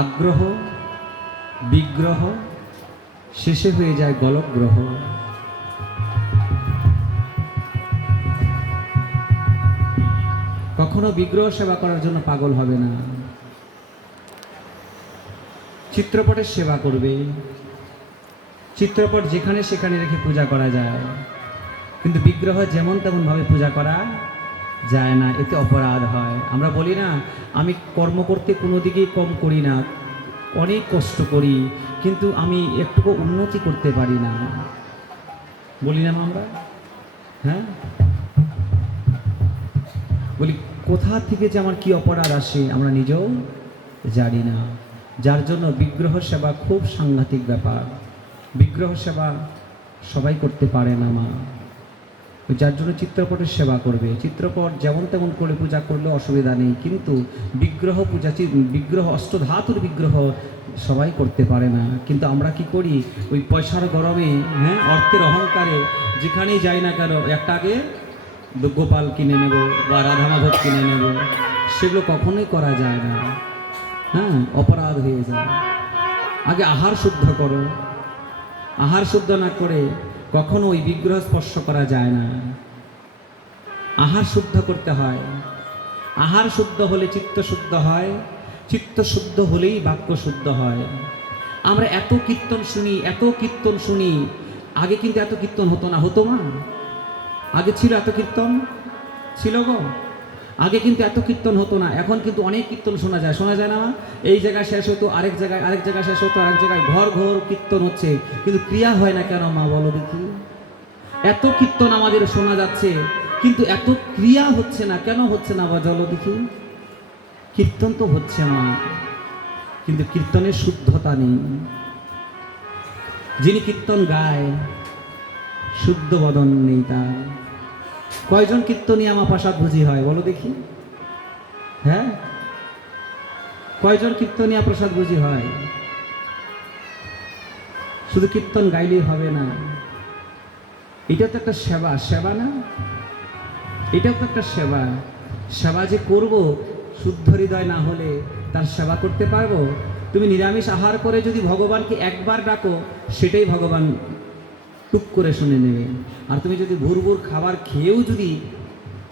আগ্রহ বিগ্রহ শেষে হয়ে যায় গলগ্রহ কখনো বিগ্রহ সেবা করার জন্য পাগল হবে না চিত্রপটের সেবা করবে চিত্রপট যেখানে সেখানে রেখে পূজা করা যায়, কিন্তু বিগ্রহ যেমন তেমনভাবে পূজা করা যায় না, এতে অপরাধ হয়। আমরা বলি না, আমি কর্ম করতে কোনো দিকেই কম করি না, অনেক কষ্ট করি, কিন্তু আমি একটুকু উন্নতি করতে পারি না, বলি না আমরা? হ্যাঁ, বলি কোথা থেকে যে আমার কি অপরাধ আসে আমরা নিজেও জানি না। যার জন্য বিগ্রহ সেবা খুব সাংঘাতিক ব্যাপার। বিগ্রহ সেবা সবাই করতে পারে না মা, যার জন্য চিত্রপটের সেবা করবে। চিত্রপট যেমন তেমন করে পূজা করলে অসুবিধা নেই, কিন্তু বিগ্রহ পূজা, বিগ্রহ অষ্টধাতুর বিগ্রহ সবাই করতে পারে না। কিন্তু আমরা কি করি, ওই পয়সার গরমে, হ্যাঁ, অর্থের অহংকারে যেখানেই যাই না কেন, একটা আগে গোপাল কিনে নেব বা রাধা মাধব কিনে নেব, সেগুলো কখনোই করা যায় না। হ্যাঁ, অপরাধ হয়ে যায়। আগে আহার শুদ্ধ করো, আহার শুদ্ধ না করে কখনো ওই বিগ্রহ স্পর্শ করা যায় না। আহার শুদ্ধ করতে হয়, আহার শুদ্ধ হলে চিত্ত শুদ্ধ হয়, চিত্ত শুদ্ধ হলেই বাক্য শুদ্ধ হয়। আমরা এত কীর্তন শুনি, এত কীর্তন শুনি, আগে কিন্তু এত কীর্তন হতো না, হতো মা? আগে ছিল এত কীর্তন? ছিল গো? আগে কিন্তু এত কীর্তন হতো না, এখন কিন্তু অনেক কীর্তন শোনা যায়, শোনা যায় না? এই জায়গায় শেষ হতো, আরেক জায়গায়, আরেক জায়গায় শেষ হতো, আরেক জায়গায়, ঘর ঘর কীর্তন হচ্ছে, কিন্তু ক্রিয়া হয় না কেন মা, বলো দেখি? এত কীর্তন আমাদের শোনা যাচ্ছে, কিন্তু এত ক্রিয়া হচ্ছে না কেন, হচ্ছে না বলো দেখি? কীর্তন তো হচ্ছে মা, কিন্তু কীর্তনের শুদ্ধতা নেই। যিনি কীর্তন গায় শুদ্ধ বদন নেই তার। কয়জন কীর্তনী আমার প্রসাদ বুঝি হয় বলো দেখি? হ্যাঁ, কয়জন কীর্তনিয়া প্রসাদ বুঝি হয়? শুধু কীর্তন গাইলেই হবে না, এটা তো একটা সেবা, সেবা না? এটাও তো একটা সেবা। সেবা যে করব, শুদ্ধ হৃদয় না হলে তার সেবা করতে পারবো? তুমি নিরামিষ আহার করে যদি ভগবানকে একবার ডাকো, সেটাই ভগবান টুক করে শুনে নেবে। আর তুমি যদি ভুর ভুর খাবার খেয়েও যদি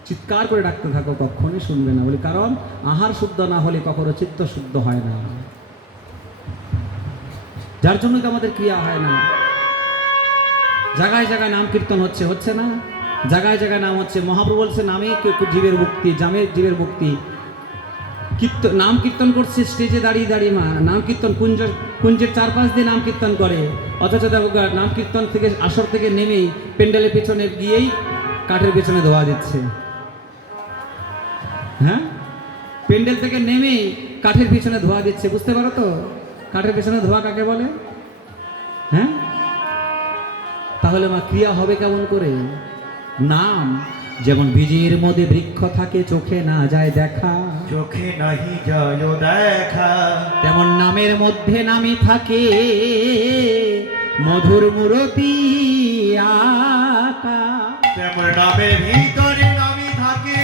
চিৎকার করে ডাকতে থাকো, কখনোই শুনবে না। বলি কারণ আহার শুদ্ধ না হলে কখনো চিত্ত শুদ্ধ হয় না, যার জন্য তো আমাদের ক্রিয়া হয় না। জায়গায় জায়গায় নাম কীর্তন হচ্ছে, হচ্ছে না? জায়গায় জায়গায় নাম হচ্ছে। মহাপ্রভু বলছে নামে জীবের মুক্তি, জামে জীবের মুক্তি। কীর্তন, নাম কীর্তন করছে স্টেজে দাঁড়িয়ে দাঁড়িয়ে মা, নাম কীর্তন কুঞ্জের চারপাশ দিয়ে নাম কীর্তন করে, অথচ নাম কীর্তন থেকে আসর থেকে নেমেই প্যান্ডেলের পেছনে গিয়েই কাঠের পেছনে ধোয়া দিচ্ছে। হ্যাঁ, প্যান্ডেল থেকে নেমেই কাঠের পেছনে ধোয়া দিচ্ছে, বুঝতে পারো তো? কাঠের পেছনে ধোয়া কাকে বলে? হ্যাঁ, তাহলে মা ক্রিয়া হবে কেমন করে? নাম যেমন বীজের মধ্যে বৃক্ষ থাকে, চোখে না যায় দেখা, চোখে নাহি যায় দেখা, তেমন নামের মধ্যে নামই থাকে, মধুর মূরতি আকা। তেমন নামের ভিতরে নামি থাকে,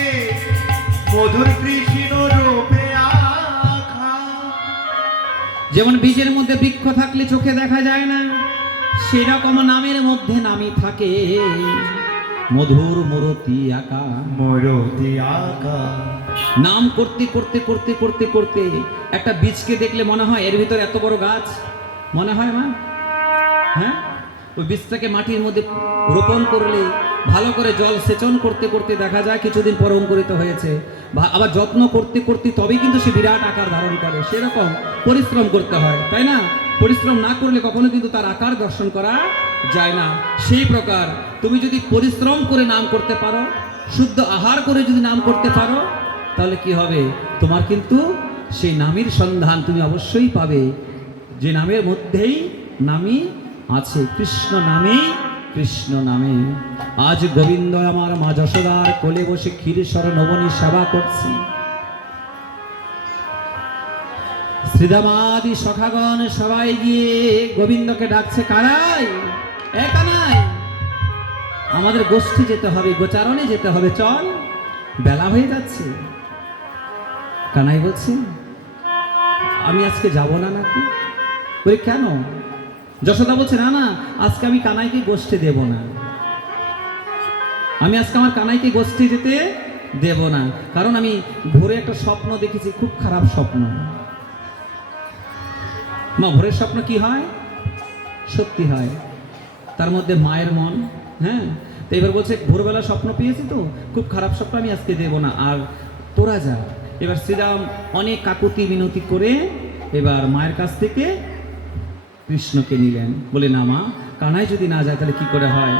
মধুর কৃষ্ণ রূপে আখা। যেমন বীজের মধ্যে বৃক্ষ থাকলে চোখে দেখা যায় না, সেরকম নামের মধ্যে নামই থাকে, মধুর মূরতি আকা। মূরতি আকা। নাম করতে করতে করতে করতে করতে একটা বীজকে দেখলে মনে হয় এর ভিতরে এত বড় গাছ, মনে হয় মা? হ্যাঁ, ওই বীজটাকে মাটির মধ্যে রোপণ করলে, ভালো করে জল সেচন করতে করতে দেখা যায় কিছুদিন পর অঙ্কুরিত হয়েছে। আবার যত্ন করতে করতে তবেই কিন্তু সে বিরাট আকার ধারণ করে। সেরকম পরিশ্রম করতে হয়, তাই না? পরিশ্রম না করলে কখনো কিন্তু তার আকার দর্শন করা যায় না। সেই প্রকার তুমি যদি পরিশ্রম করে নাম করতে পারো, শুদ্ধ আহার করে যদি নাম করতে পারো, তাহলে কি হবে? তোমার কিন্তু সেই নামের সন্ধান তুমি অবশ্যই পাবে, যে নামের মধ্যেই নামই আছে। কৃষ্ণ নামে, কৃষ্ণ নামে। আজ গোবিন্দ আমার মা যশোদার কোলে বসে ক্ষীরেশ্বর নবনী সেবা করছি। শ্রীদামাদি সখাগণ সবাই গিয়ে গোবিন্দকে ডাকছে, কানাই, এ কানাই, আমাদের গোষ্ঠী যেতে হবে, গোচারণে যেতে হবে, চল, বেলা হয়ে যাচ্ছে। কানাই বলছে আমি আজকে যাব না নাকি? বলি কেন? যশোদা বলছে না না, আজকে আমি কানাইকে গোষ্ঠী দেব না, আমি আজকে আমার কানাইকে গোষ্ঠী যেতে দেব না, কারণ আমি ভোরে একটা স্বপ্ন দেখেছি, খুব খারাপ স্বপ্ন। মা, ভোরের স্বপ্ন কি হয়? সত্যি হয়। তার মধ্যে মায়ের মন। হ্যাঁ, তো এবার বলছে ভোরবেলা স্বপ্ন পেয়েছি তো, খুব খারাপ স্বপ্ন, আমি আজকে দেবো না, আর তোরা যা। এবার শ্রীরাম অনেক কাকুতি মিনতি করে এবার মায়ের কাছ থেকে কৃষ্ণকে নিলেন। বলে না মা, কানাই যদি না যায় তাহলে কি করে হয়,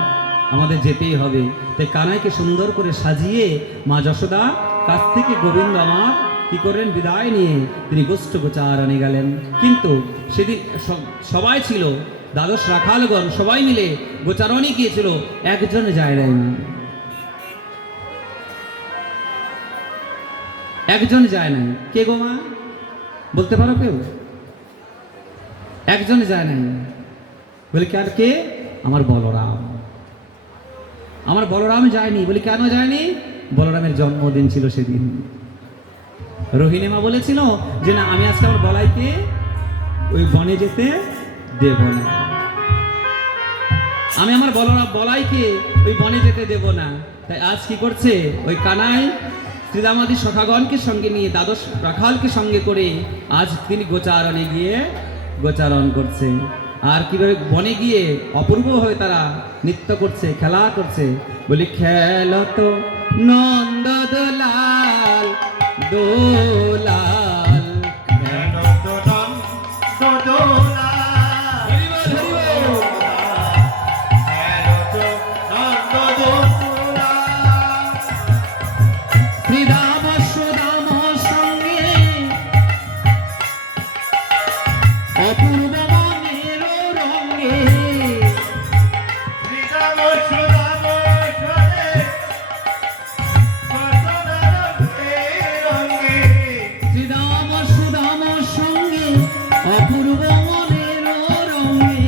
আমাদের যেতেই হবে। তাই কানাইকে সুন্দর করে সাজিয়ে মা যশোদা কাছ থেকে গোবিন্দ আমার কি করলেন, বিদায় নিয়ে তিনি গোষ্ঠ গোচারণে গেলেন। কিন্তু সেদিন সবাই ছিল, দ্বাদশ রাখালগণ সবাই মিলে গোচারণে গিয়েছিল, একজন যায় নাই মা, একজন যায় নাই। কে গো মা, বলতে পারো কেউ? একজন যায় নাই। বলে কার, কে? আমার বলরাম। আমার বলরাম যায়নি। বলি কেন যায়নি? বলরামের জন্মদিন ছিল সেদিন। রোহিণী মা বলেছিল যে না, আমি আজকে আমার বলাইকে ওই বনে যেতে দেব না, আমি আমার বলাইকে ওই বনে যেতে দেব না। তাই আজ কি করছে, ওই কানাই শ্রীরামাদি সখাগণকে সঙ্গে নিয়ে দ্বাদশ রাখালকে সঙ্গে করে আজ তিনি গোচারণে গিয়ে গোচারণ করছে। আর কিভাবে বনে গিয়ে অপূর্বভাবে তারা নৃত্য করছে, খেলা করছে। বলি খেলত নন্দ দোলাল দোলাল, শ্রীরাম সুদাম সঙ্গে অপূর্ব মনের রঙে, শ্রীরাম সুদাম সঙ্গে অপূর্ব মনের রঙে,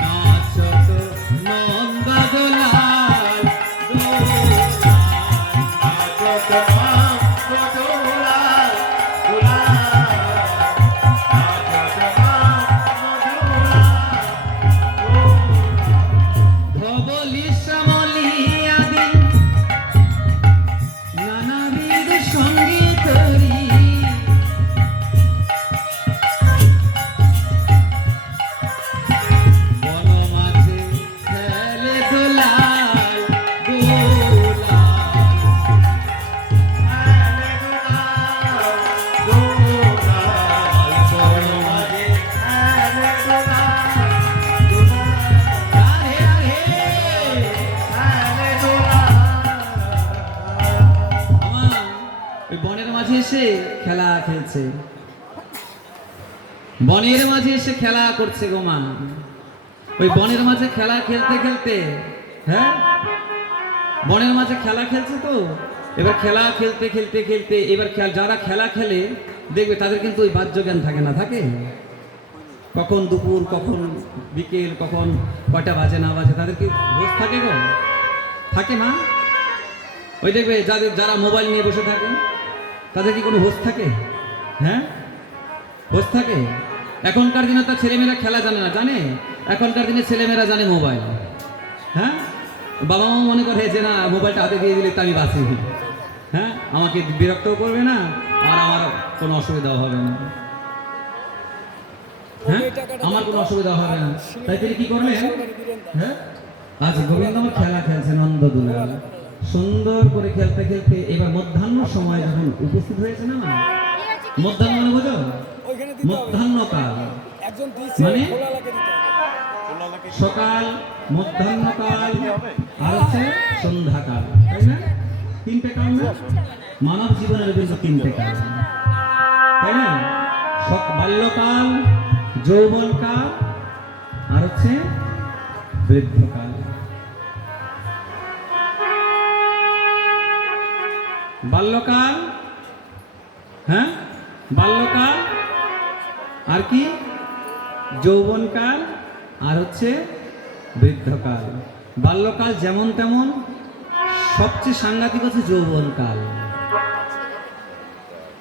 নাচত নন্দ দোলাল ধবলি শ্যামলি আদি নানাবিধ সঙ্গীত করি, বন মাঝে খেলে দোলাল ওই বনের মাঝে এসে খেলা খেলছে, বনের মাঝে এসে খেলা করছে গো মা। ওই বনের মাঝে খেলা খেলতে খেলতে, হ্যাঁ, বনের মাঝে খেলা খেলছে তো, এবার খেলা খেলতে খেলতে খেলতে এবার যারা খেলা খেলে দেখবে তাদের কিন্তু ওই বাহ্য জ্ঞান থাকে না, থাকে কখন দুপুর, কখন বিকেল, কখন কয়টা বাজে না বাজে, তাদের কি হোশ থাকে গো? থাকে না। ওই দেখবে যারা মোবাইল নিয়ে বসে থাকে তাদের কি কোনো হোশ থাকে? হ্যাঁ, হোশ থাকে? এখনকার দিনে তো ছেলেমেয়েরা খেলা জানে না, জানে? এখনকার দিনে ছেলেমেয়েরা জানে মোবাইল। হ্যাঁ, বাবা মা মনে করে যে না, মোবাইলটা হাতে দিয়ে দিলে তো আমি বাঁচি, হ্যাঁ, আমাকে বিরক্তও করবে না আর আমার কোনো অসুবিধাও হবে না, হ্যাঁ, আমার কোনো অসুবিধা হবে না। তাই তিনি কি করলেন, হ্যাঁ, আজ গোবিন্দ আমার খেলা খেলছে নন্দ দুলাল, সুন্দর করে খেলতে খেলতে এবার মধ্যাহ্ন সময় যখন উপস্থিত হয়েছে না, মধ্যাহ্ন মানে বোঝো, মধ্যাহ্নকাল মানে সকাল, মধ্যাহ্নকাল আর হচ্ছে সন্ধ্যাকাল, তাই না? তিনটে কাল না, মানব জীবনের কিন্তু তিনটে কাল, তাই না? বাল্যকাল, যৌবনকাল আর হচ্ছে বৃদ্ধকাল। বাল্যকাল, হ্যাঁ, বাল্যকাল আর কি, যৌবনকাল আর হচ্ছে বৃদ্ধকাল। বাল্যকাল যেমন তেমন, সবচেয়ে সাংঘাতিক হচ্ছে যৌবনকাল,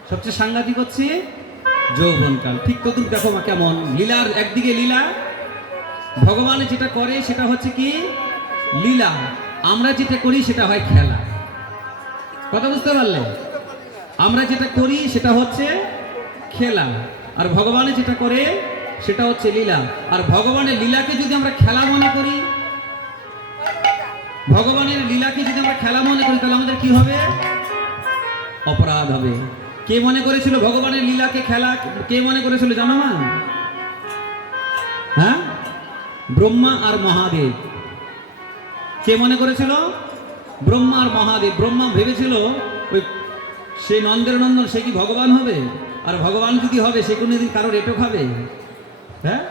সবচেয়ে সাংঘাতিক হচ্ছে যৌবনকাল। ঠিক তো তুমি দেখো মা কেমন লীলার, একদিকে লীলা, ভগবান যেটা করে সেটা হচ্ছে কি লীলা, আমরা যেটা করি সেটা হয় খেলা। কথা বুঝতে পারলে? আমরা যেটা করি সেটা হচ্ছে খেলা, আর ভগবানে যেটা করে সেটা হচ্ছে লীলা। আর ভগবানের লীলাকে যদি আমরা খেলা মনে করি, ভগবানের লীলাকে যদি আমরা খেলা মনে করি, তাহলে আমাদের কি হবে? অপরাধ হবে। কে মনে করেছিল ভগবানের লীলাকে খেলা? কে মনে করেছিল জানো মা? হ্যাঁ, ব্রহ্মা আর মহাদেব। কে মনে করেছিল? ব্রহ্মা আর মহাদেব। ব্রহ্মা ভেবেছিল ওই সে নন্দের নন্দন, সে কি ভগবান হবে? আর ভগবান যদি হবে, সে কোনোদিন কারোর এঁটো খাবে? হ্যাঁ,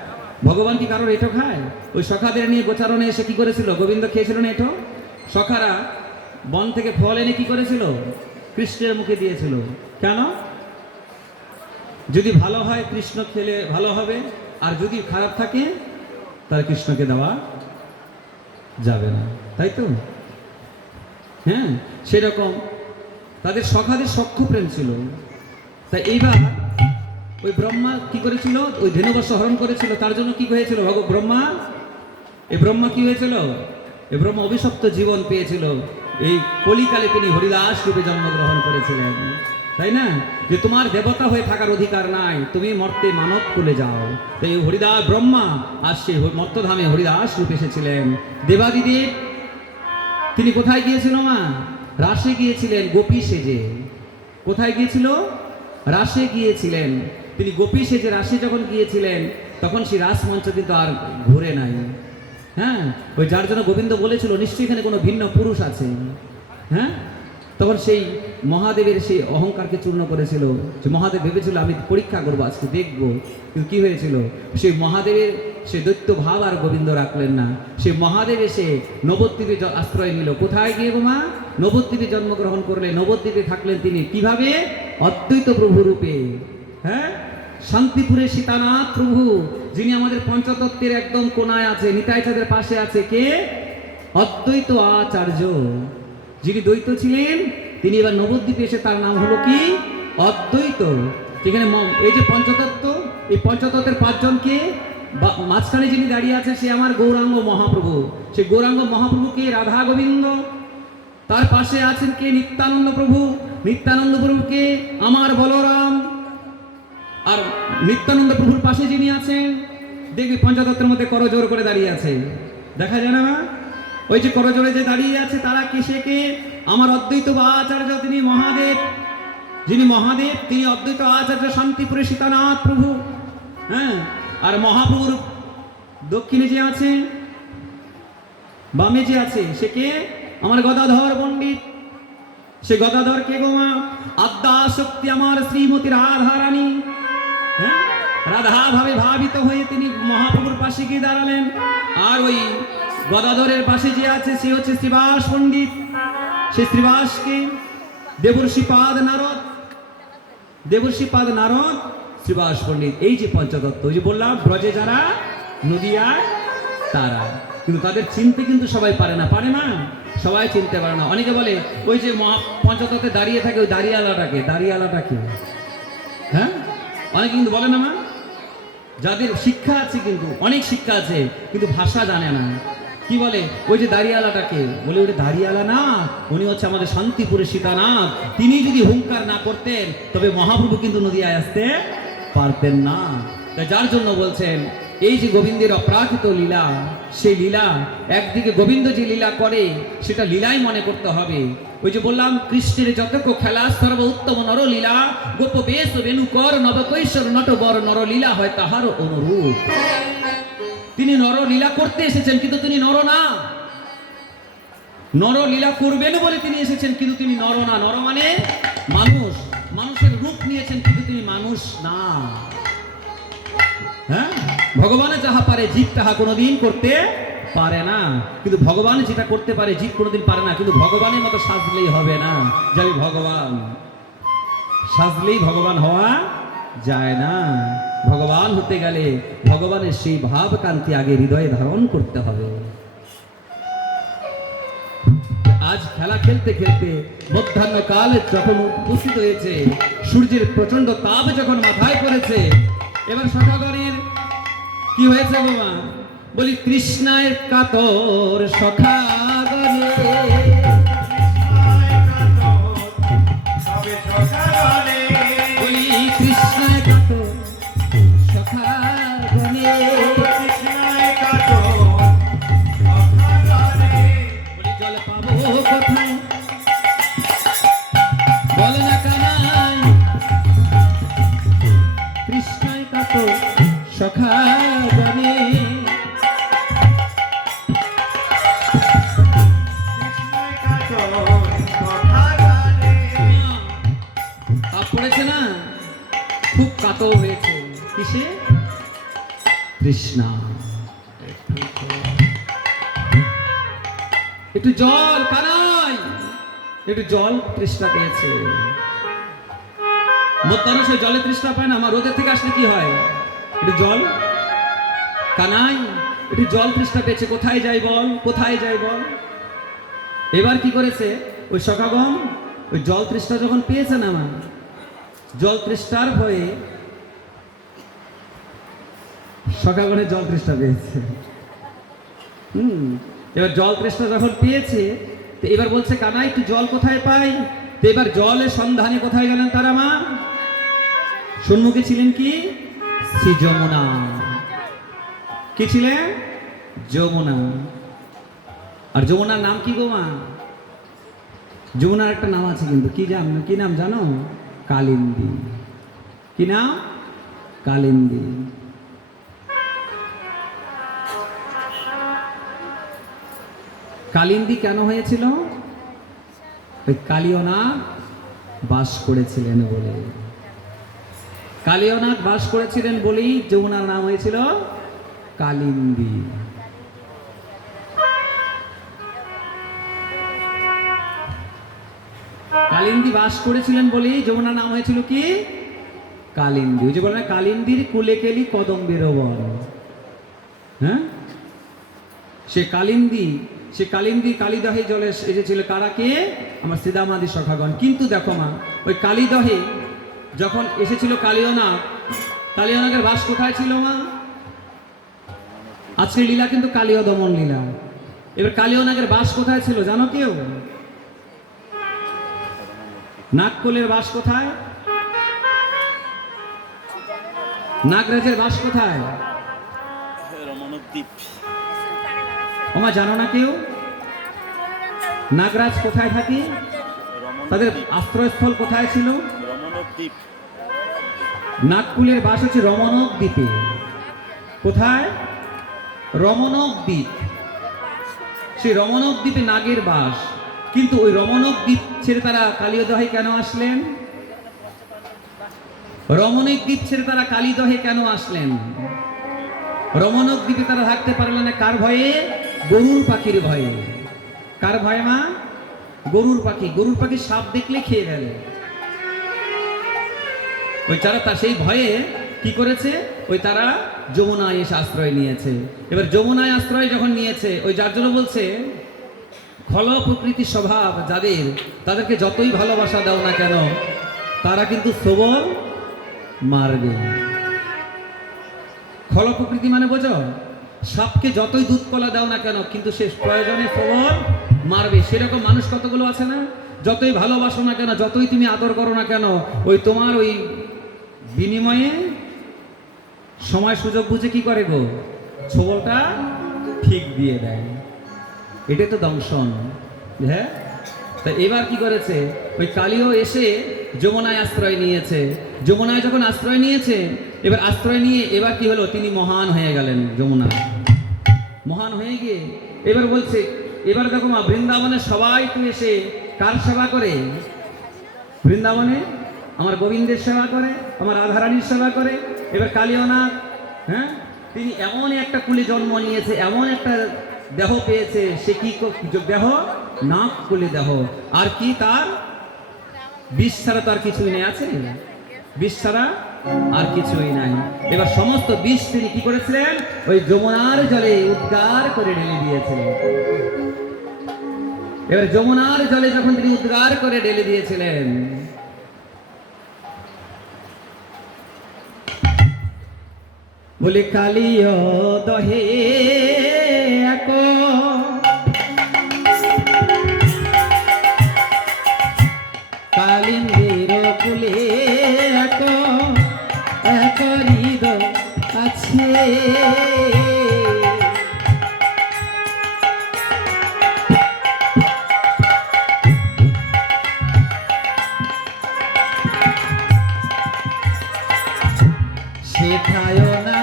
ভগবান কি কারোর এঁটো খায়? ওই সখাদের নিয়ে গোচারণে এসে কি করেছিল? গোবিন্দ খেয়েছিল না এঁটো? সখারা বন থেকে ফল এনে কি করেছিল? কৃষ্ণের মুখে দিয়েছিল। কেন? যদি ভালো হয় কৃষ্ণ খেলে ভালো হবে, আর যদি খারাপ থাকে তাহলে কৃষ্ণকে দেওয়া যাবে না, তাই তো? হ্যাঁ, সেরকম তাদের সখাদের সখ্য প্রেম ছিল। তাই এইবার ওই ব্রহ্মা কি করেছিল? ওই ধেনুবর্ষ হরণ করেছিল। তার জন্য কি হয়েছিল? ব্রহ্মা কি হয়েছিল? এই ব্রহ্মা অভিশপ্ত জীবন পেয়েছিল। এই কলিকালে তিনি হরিদাস রূপে জন্মগ্রহণ করেছিলেন, তাই না? যে তোমার দেবতা হয়ে থাকার অধিকার নাই, তুমি মর্তে মানব কুলে যাও। তাই হরিদাস ব্রহ্মা আর সেই মর্তধামে হরিদাস রূপে এসেছিলেন। দেবাদিদেব তিনি কোথায় গিয়েছিল মা? রাসে গিয়েছিলেন গোপী সেজে। কোথায় গিয়েছিল? রাসে গিয়েছিলেন। তিনি গোপী সেজে রাসে যখন গিয়েছিলেন, তখন সেই রাসমঞ্চ কিন্তু আর ঘুরে নাই। হ্যাঁ, ওই যার জন্য গোবিন্দ বলেছিল নিশ্চয়ই এখানে কোনো ভিন্ন পুরুষ আছে। হ্যাঁ, তখন সেই মহাদেবের সেই অহংকারকে চূর্ণ করেছিল। যে মহাদেব ভেবেছিল আমি পরীক্ষা করবো, আজকে দেখবো। কিন্তু কি হয়েছিল? সেই মহাদেবের সে দৈত্য ভাব আর গোবিন্দ রাখলেন না। সে মহাদেব এসে নবদ্বীপে আশ্রয় নিল। কোথায় গিয়ে মা? নবদ্বীপে জন্মগ্রহণ করলে। নবদ্বীপে থাকলেন তিনি কিভাবে? অদ্বৈত প্রভু রূপে। হ্যাঁ, শান্তিপুরে সীতানাথ প্রভু, যিনি আমাদের পঞ্চতত্ত্বের একদম কোনায় আছে, নিতাই চাঁদের পাশে আছে। কে? অদ্বৈত আচার্য, যিনি দ্বৈত ছিলেন, তিনি এবার নবদ্বীপে এসে তার নাম হলো কি? অদ্বৈত। যেখানে এই যে পঞ্চতত্ত্ব, এই পঞ্চতত্ত্বের পাঁচজনকে মাঝখানে যিনি দাঁড়িয়ে আছে সে আমার গৌরাঙ্গ মহাপ্রভু। সে গৌরাঙ্গ মহাপ্রভুকে রাধা গোবিন্দ, তার পাশে আছেন কে? নিত্যানন্দ প্রভু। নিত্যানন্দ প্রভুকে আমার বলরাম। আর নিত্যানন্দ প্রভুর পাশে যিনি আছেন, দেখবি পঞ্চতত্ত্বের মধ্যে করজোড় করে দাঁড়িয়ে আছে, দেখা যায় না? ওই যে করজোড়ে যে দাঁড়িয়ে আছে তারা কিসে? কে? আমার অদ্বৈত আচার্য, তিনি মহাদেব। যিনি মহাদেব তিনি অদ্বৈত আচার্য, শান্তিপুরে সীতানাথ প্রভু। হ্যাঁ, আর মহাপ্রভুর দক্ষিণে যে আছে, বামে যে আছে, সে কে? আমার গদাধর পণ্ডিত। সে গদাধর কে গো মা? আদ্যা শক্তি আমার শ্রীমতী রাধা রানী। হ্যাঁ, রাধা ভাবে ভাবিত হয়ে তিনি মহাপ্রভুর পাশে গিয়ে দাঁড়ালেন। আর ওই গদাধরের পাশে যে আছে সে হচ্ছে শ্রীবাস পণ্ডিত। সে শ্রীবাসকে দেবর্ষিপাদ নারদ, দেবর্ষিপাদ নারদ, শ্রীবাস পণ্ডিত। এই যে পঞ্চতত্ত্ব, ওই যে বললাম ব্রজে যারা, নদিয়ায় তারা। কিন্তু তাদের চিনতে কিন্তু সবাই পারে না, পারে না? সবাই চিনতে পারে না। অনেকে বলে ওই যে পঞ্চতত্ত্বে দাঁড়িয়ে থাকে ওই দাঁড়িয়ালাটাকে, দাঁড়িয়ালাটাকে। হ্যাঁ, অনেকে কিন্তু বলে না মা। যাদের শিক্ষা আছে, কিন্তু অনেক শিক্ষা আছে, কিন্তু ভাষা জানে না। কি বলে? ওই যে দাঁড়িয়ালাটাকে বলে, ওটা দাঁড়িয়ালা না, উনি হচ্ছে আমাদের শান্তিপুরে সীতানাথ। তিনি যদি হুঙ্কার না করতেন তবে মহাপ্রভু কিন্তু নদিয়ায় আসতে পারতেন না। তাই যার জন্য বলছেন এই যে গোবিন্দের অপ্রাকৃত লীলা, সেই লীলা একদিকে গোবিন্দ যে লীলা করে সেটা লীলাই মনে করতে হবে। ওই যে বললাম কৃষ্ণের যতক খেলা সর্ব উত্তম নরলীলা, গোপ বেশ রেণুকর নবকৈশোর নটবর নরলীলা হয় তাহার অনুরূপ। তিনি নরলীলা করতে এসেছেন, কিন্তু তিনি নর না। নরলীলা করবেন বলে তিনি এসেছেন, কিন্তু তিনি নর না। নর মানে মানুষ, মানুষের রূপ নিয়েছেন, কিন্তু তিনি মানুষ না। হ্যাঁ, ভগবানে যাহা পারে জীব তাহা কোনোদিন করতে পারে না। কিন্তু ভগবান যেটা করতে পারে জীব কোনোদিন পারে না। কিন্তু ভগবানের মতো সাজলেই হবে না যে আমি ভগবান। সাজলেই ভগবান হওয়া যায় না। ভগবান হতে গেলে ভগবানের সেই ভাব কান্তি আগে হৃদয়ে ধারণ করতে হবে। আজ খেলা খেলতে খেলতে মধ্যাহ্ন কাল যখন উপস্থিত হয়েছে, সূর্যের প্রচন্ড তাপ যখন মাথায় পড়েছে, এবার সখাগণের কি হয়েছে বাবা? বলি কৃষ্ণায় কাতর সখাগণে, বলি কৃষ্ণায় সখা গণে। কৃষ্ণই কাঁচন কথা জানে। তাপ পড়েছে না, খুব কাতর হয়েছে কিসে? তৃষ্ণা। একটু জল কানাই, একটু জল তৃষ্ণা পেয়েছে। মানুষ ওই জলে তৃষ্ণা পায় না, আমার রোদের থেকে আসলে কি হয়? একটু জল কানাই, একটু জল তৃষ্ণা পেয়েছে। কোথায় যাই বল, কোথায় যাই বল। এবার কি করেছে ওই সখাগণ, ওই জল তৃষ্ণা যখন পেয়েছে না, আমার জল তৃষ্ণার ভয়ে সখাগণের জল তৃষ্ণা পেয়েছে। এবার জল তৃষ্ণা যখন পেয়েছে, তো এবার বলছে কানাই একটু জল কোথায় পাই। তো এবার জলের সন্ধানে কোথায় গেলেন তারা? মা সম্মুখে ছিলেন কি? শ্রী যমুনা। কি ছিলেন? যমুনা। আর যমুনার নাম কি গো মা? যমুনার একটা নাম আছে কিন্তু, কি নাম জানো? কালিন্দী। কি নাম? কালিন্দী। কালিন্দী কেন হয়েছিল? ওই কালীয়নাথ বাস করেছিলেন বলে। কালীয়নাথ বাস করেছিলেন বলেই যমুনার নাম হয়েছিল কালিন্দী। কালিন্দী বাস করেছিলেন বলেই যমুনার নাম হয়েছিল কি? কালিন্দী। ওই যে বলে না, কালিন্দীর কুলে কেলি কদম্বের বন। হ্যাঁ, সে কালিন্দী কালীদহে জলে এসেছিল কারা? কে? আমার শ্রীদামাদি সখাগণ। কিন্তু দেখো মা, ওই কালীদহে যখন এসেছিল কালীয়নাথের বাস কোথায় ছিল মা? আজকে লীলা কিন্তু কালীয় দমন লীলা। এবার কালীয়নাথের বাস কোথায় ছিল জানো কেউ? নাগকুলের বাস কোথায়? নাগরাজের বাস কোথায়? রমণদ্বীপ। ওমা জানো না কেউ? নাগরাজ কোথায় থাকে? তাদের আশ্রয়স্থল কোথায় ছিল? রমণদ্বীপ। নাগকুলের বাস হচ্ছে রমণক দ্বীপে। কোথায়? রমণক দ্বীপ। সেই রমণক দ্বীপে নাগের বাস। কিন্তু ওই রমণক দ্বীপ ছেড়ে তারা কালীয়দহে কেন আসলেন? রমণক দ্বীপ ছেড়ে তারা কালীদহে কেন আসলেন? রমণক দ্বীপে তারা থাকতে পারলেন না কার ভয়ে? গরুর পাখির ভয়ে। কার ভয়ে মা? গরুর পাখি। গরুর পাখি সাপ দেখলে খেয়ে গেল। ওই তারা সেই ভয়ে কি করেছে? ওই তারা যমুনায় এসে আশ্রয় নিয়েছে। এবার যমুনায় আশ্রয় যখন নিয়েছে, ওই যার জন্য বলছে খল প্রকৃতি স্বভাব যাদের, তাদেরকে যতই ভালোবাসা দাও না কেন, তারা কিন্তু সবল মারবে। খল প্রকৃতি মানে বোঝো? সাপকে যতই দুধ কলা দাও না কেন, কিন্তু সে প্রয়োজনে সবল মারবে। সেরকম মানুষ কতগুলো আছে না? যতই ভালোবাসো না কেন, যতই তুমি আদর করো না কেন, ওই তোমার ওই বিনিময়ে সময় সুযোগ বুঝে কি করে গো? ছোবলটা ঠিক দিয়ে দেয়। এটা তো দংশন। হ্যাঁ, তা এবার কি করেছে? ওই কালীও এসে যমুনায় আশ্রয় নিয়েছে। যমুনায় যখন আশ্রয় নিয়েছে, এবার আশ্রয় নিয়ে এবার কি হলো? তিনি মহান হয়ে গেলেন। যমুনা মহান হয়ে গিয়ে এবার বলছে, এবার দেখো মা, বৃন্দাবনে সবাই তো এসে কার সেবা করে? বৃন্দাবনে আমার গোবিন্দের সেবা করে, আমার রাধারানীর সেবা করে। এবার কালীয়নাথ, হ্যাঁ, তিনি এমন একটা কুলে জন্ম নিয়েছে, এমন একটা দেহ পেয়েছে। সে কি দেহ? নাক কুলে দেহ। আর কি তার? বিষ ছাড়া তো আর কিছুই নেই। আছে বিষ ছাড়া আর কিছুই নাই। এবার সমস্ত বিষ তিনি কি করেছিলেন? ওই যমুনার জলে উদ্গার করে ঢেলে দিয়েছিলেন। এবার যমুনার জলে যখন তিনি উদ্গার করে ঢেলে দিয়েছিলেন, বলে কালীয় দহে এক কালিন্দীর কুলে এক হৃদয় আছে। সেথায় যায় না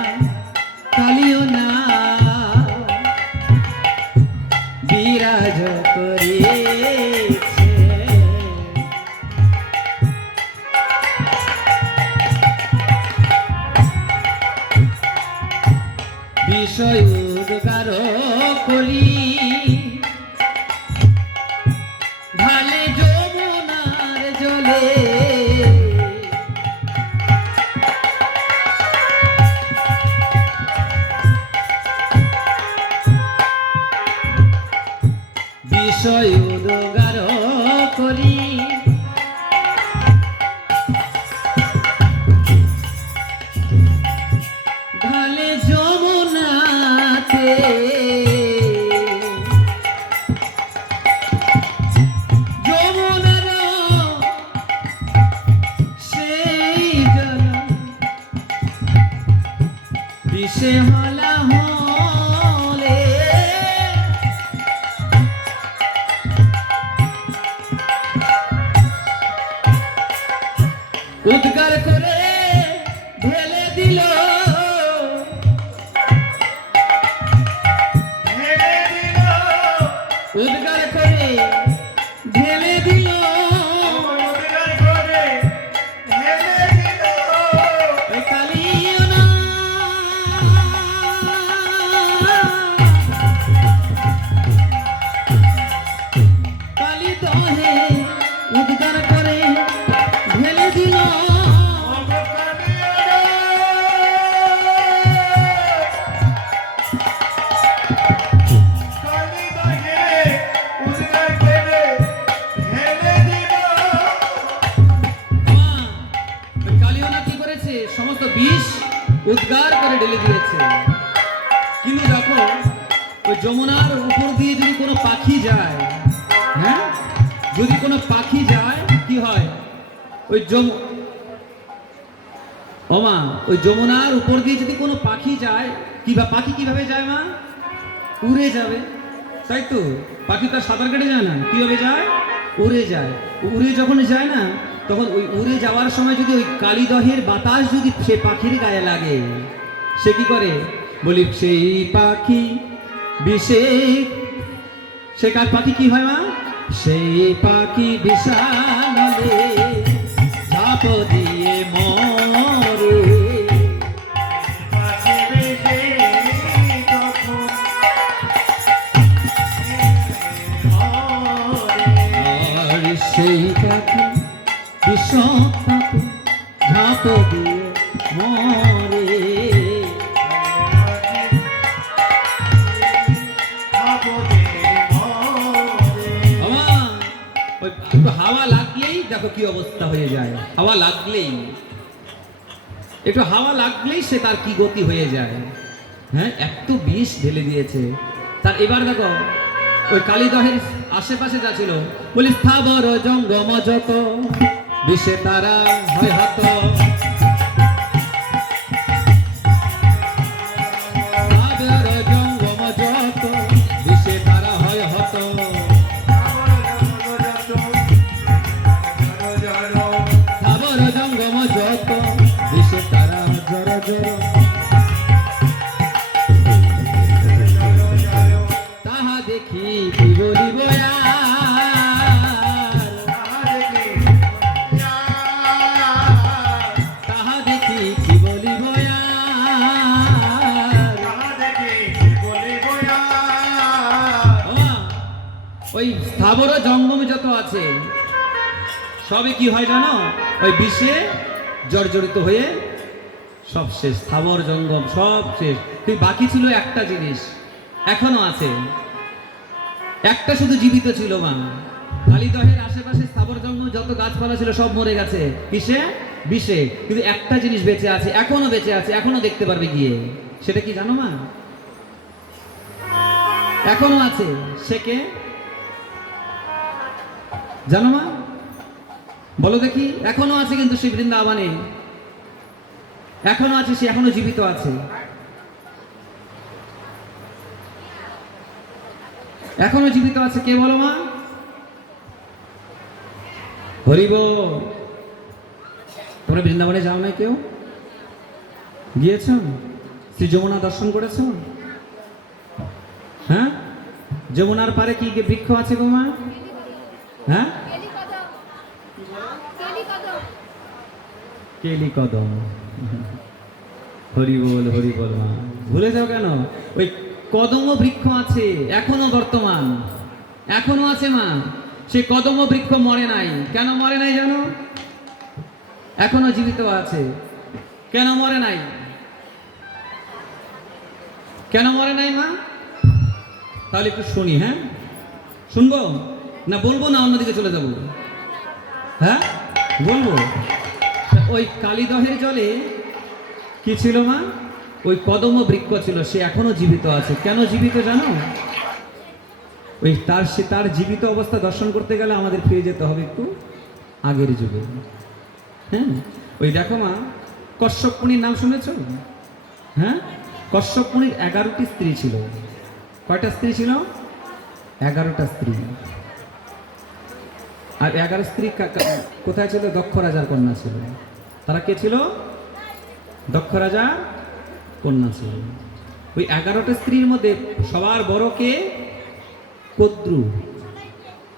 কালিও না বিরাজ করেছে বিষয় উদ্গার করি ঢালে যমুনার জলে বিষয় উদ্গার করি ঢালে যমুনাতে যমুনার সেই জল বিষে হলা হলে উদ্গার করে ঢেলে দিল ঢেলে দিল উদ্গার করে ঢেলে দিল উদ্গার করে ঢেলে দিল ওই কালিও না কালি দহে উদ্গার করে ঢেলে দিল ওই কালিওনা কি করেছে সমস্ত বিষ উদ্গার করে ঢেলে দিয়েছে কিন্তু দেখো ওই যমুনার উপর দিয়ে যদি কোনো পাখি যায় হ্যাঁ যদি কোনো পাখি যায় কি হয় ওই ওমা ওই যমুনার উপর দিয়ে যদি কোনো পাখি যায় পাখি কিভাবে যায় মা উড়ে যাবে তাই তো পাখি তার সাঁতার কেটে যায় না কিভাবে যায় উড়ে যায় উড়ে যখন যায় না তখন ওই উড়ে যাওয়ার সময় যদি ওই কালিদহের বাতাস যদি সে পাখির গায়ে লাগে সে কি করে বলি সেই পাখি বিশেষ সে কার পাখি কি হয় মা সেই পাখি বিশালে ঝাঁপ দিয়ে মরে আর সেই পাখি বিষপাতে ঝাঁপ দিয়ে মরে একটু হাওয়া লাগলেই দেখো কি অবস্থা হয়ে যায় হাওয়া লাগলেই একটু হাওয়া লাগলেই সে তার কি গতি হয়ে যায় হ্যাঁ এত বিষ ঢেলে দিয়েছে তার এবার দেখো ওই কালিদহের আশেপাশে যা ছিল বলি স্থাবর জঙ্গম যত বিষে তারা হয় হত স্থাবর জঙ্গম যত বিষে তারা হয় হত স্থাবর জঙ্গম যত বিষে তারা জর জর তাহা দেখি কি বলিব তাহা দেখি কি বলিব ওই স্থাবর জঙ্গম যত আছে সবই কি হয় জানো ওই বিষে জর্জরিত হয়ে সব শেষ স্থাবর জঙ্গম সব শেষ কিন্তু বাকি ছিল একটা জিনিস এখনো আছে একটা শুধু জীবিত ছিল মা কালিদহের আশেপাশে স্থাবর জঙ্গম যত গাছপালা ছিল সব মরে গেছে কিসে বিষে কিন্তু একটা জিনিস বেঁচে আছে এখনো বেঁচে আছে এখনো দেখতে পারবে গিয়ে সেটা কি জানো মা এখনো আছে সে কে জানো মা বলো দেখি এখনো আছে কিন্তু সে বৃন্দাবনে এখনো আছে সে এখনো জীবিত আছে এখনো জীবিত আছে কে বলো মা হরিব তোমরা বৃন্দাবনে যাও না কেউ গিয়েছ? শ্রী যমুনা দর্শন করেছ? হ্যাঁ, যমুনার পারে কি কি বৃক্ষ আছে গো মা? হ্যাঁ, কেলি কদম। হরি বল হরি বল মা, ভুলে যাও কেন? ওই কদম বৃক্ষ আছে এখনো, বর্তমান এখনো আছে মা। সেই কদম বৃক্ষ মরে নাই। কেন মরে নাই জানো? এখনো জীবিত আছে। কেন মরে নাই? কেন মরে নাই মা? তাহলে একটু শুনি। হ্যাঁ, শুনবো না বলবো না অন্যদিকে চলে যাবো? হ্যাঁ বলবো। ওই কালীদহের জলে কি ছিল মা? ওই কদম বৃক্ষ ছিল, সে এখনো জীবিত আছে। কেন জীবিত জানো? ওই তার জীবিত অবস্থা দর্শন করতে গেলে আমাদের ফিরে যেতে হবে একটু আগের যুগে। হ্যাঁ, ওই দেখো মা, কশ্যপ মুনির নাম শুনেছ? হ্যাঁ, কশ্যপ মুনির 11টি স্ত্রী ছিল। কয়টা স্ত্রী ছিল? 11টা স্ত্রী। আর 11 স্ত্রী কোথায় ছিল? দক্ষ রাজার কন্যা ছিল। তারা কে ছিল? দক্ষ রাজা কন্যা ছিল। ওই 11টা স্ত্রীর মধ্যে সবার বড় কে? কদ্রু।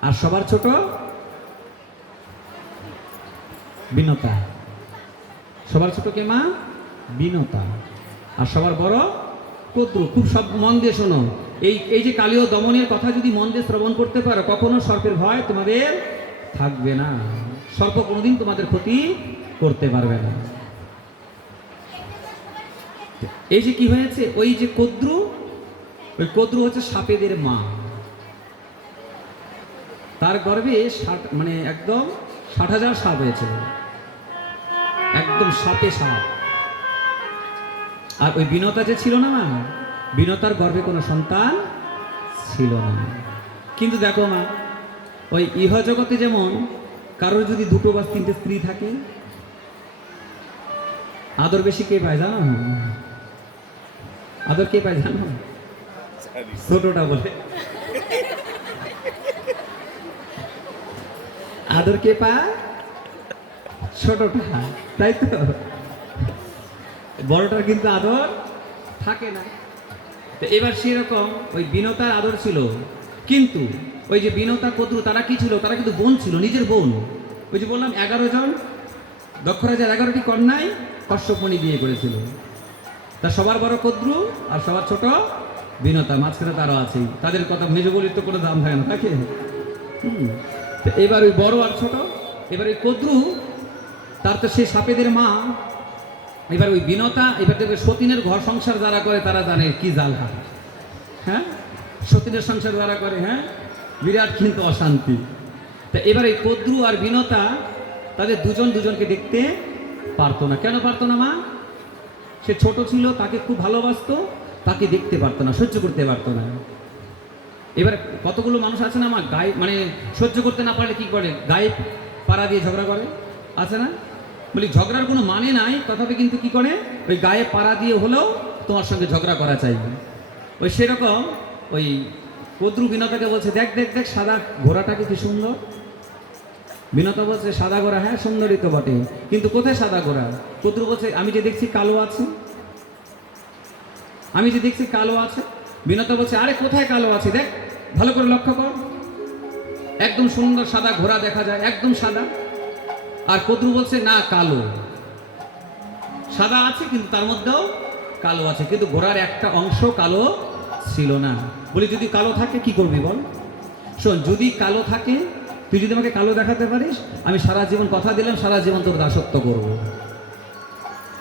আর সবার ছোট বিনতা। সবার ছোট কে মা? বিনতা। আর সবার বড় কদ্রু। খুব সব মন দিয়ে শোনো। এই যে কালীয় দমনের কথা যদি মন দিয়ে শ্রবণ করতে পারো, কখনো সর্পের ভয় তোমাদের থাকবে না। সর্প কোনোদিন তোমাদের ক্ষতি করতে পারবে না। এই যে কি হয়েছে, ওই যে কদ্রু, ওই কদ্রু হচ্ছে সাপেদের মা। তার গর্ভে মানে একদম 60,000 সাপ হয়েছিল, একদম সাপে সাপ। আর ওই বিনতা যে ছিল না মা, বিনতার গর্ভে কোনো সন্তান ছিল না। কিন্তু দেখো মা, ওই ইহজগতে যেমন কারোর যদি 2 বা 3টে স্ত্রী থাকে, আদর বেশি কে পায় জানো? আদর কে পায় জানো? ছোটটা বলে। আদর কে পায়? ছোটটা, তাই তো? বড়টার কিন্তু আদর থাকে না। তো এবার সেরকম ওই বিনতার আদর ছিল। কিন্তু ওই যে বিনতা কদ্রু তারা কি ছিল? তারা কিন্তু বোন ছিল, নিজের বোন। ওই যে বললাম 11 জন দক্ষ রাজার 11টি কন্যায় কশ্যপ মুনি বিয়ে করেছিল। তা সবার বড় কদ্রু আর সবার ছোট বিনতা, মাঝখানে তারা আছেই। তাদের কথা মেজ বলির তো কোনো দাম থাকে না, থাকে। এবার ওই বড় আর ছোট, এবার ওই কদ্রু তার তো সেই সাপেদের মা। এবার ওই বিনতা, এবার দেখবে সতীনের ঘর সংসার যারা করে তারা জানে কি জ্বালা। হ্যাঁ, সতীনের সংসার যারা করে, হ্যাঁ, বিরাট কিন্তু অশান্তি। তা এবার এই কদ্রু আর বিনতা তাদের দুজনকে দেখতে পারতো না। কেন পারতো না মা? সে ছোট ছিল, তাকে খুব ভালোবাসতো, তাকে দেখতে পারতো না, সহ্য করতে পারতো না। এবার কতগুলো মানুষ আছে না আমার গায়ে, মানে সহ্য করতে না পারলে কি করে? গায়ে পাড়া দিয়ে ঝগড়া করে, আছে না? বলি ঝগড়ার কোনো মানে নাই, তথাপি কিন্তু কি করে? ওই গায়ে পাড়া দিয়ে হলেও তোমার সঙ্গে ঝগড়া করা চাইবে। ওই সেরকম ওই কদ্রু বিনতাকে বলছে, দেখ দেখ দেখ সাদা ঘোড়াটাকে কি সুন্দর। বিনতা বলছে, সাদা ঘোড়া? হ্যাঁ, সুন্দরই তো বটে, কিন্তু কোথায় সাদা ঘোড়া? কদ্রু বলছে, আমি যে দেখছি কালো আছে, আমি যে দেখছি কালো আছে। বিনতা বলছে, আরে কোথায় কালো আছে, দেখ ভালো করে লক্ষ্য কর, একদম সুন্দর সাদা ঘোড়া দেখা যায়, একদম সাদা। আর কদ্রু বলছে, না কালো, সাদা আছে কিন্তু তার মধ্যেও কালো আছে, কিন্তু ঘোড়ার একটা অংশ কালো ছিল না। বলি যদি কালো থাকে কি করবি বল? শোন, যদি কালো থাকে, তুই যদি আমাকে কালো দেখাতে পারিস, আমি সারা জীবন কথা দিলাম, সারা জীবন তোর দাসত্ব করব।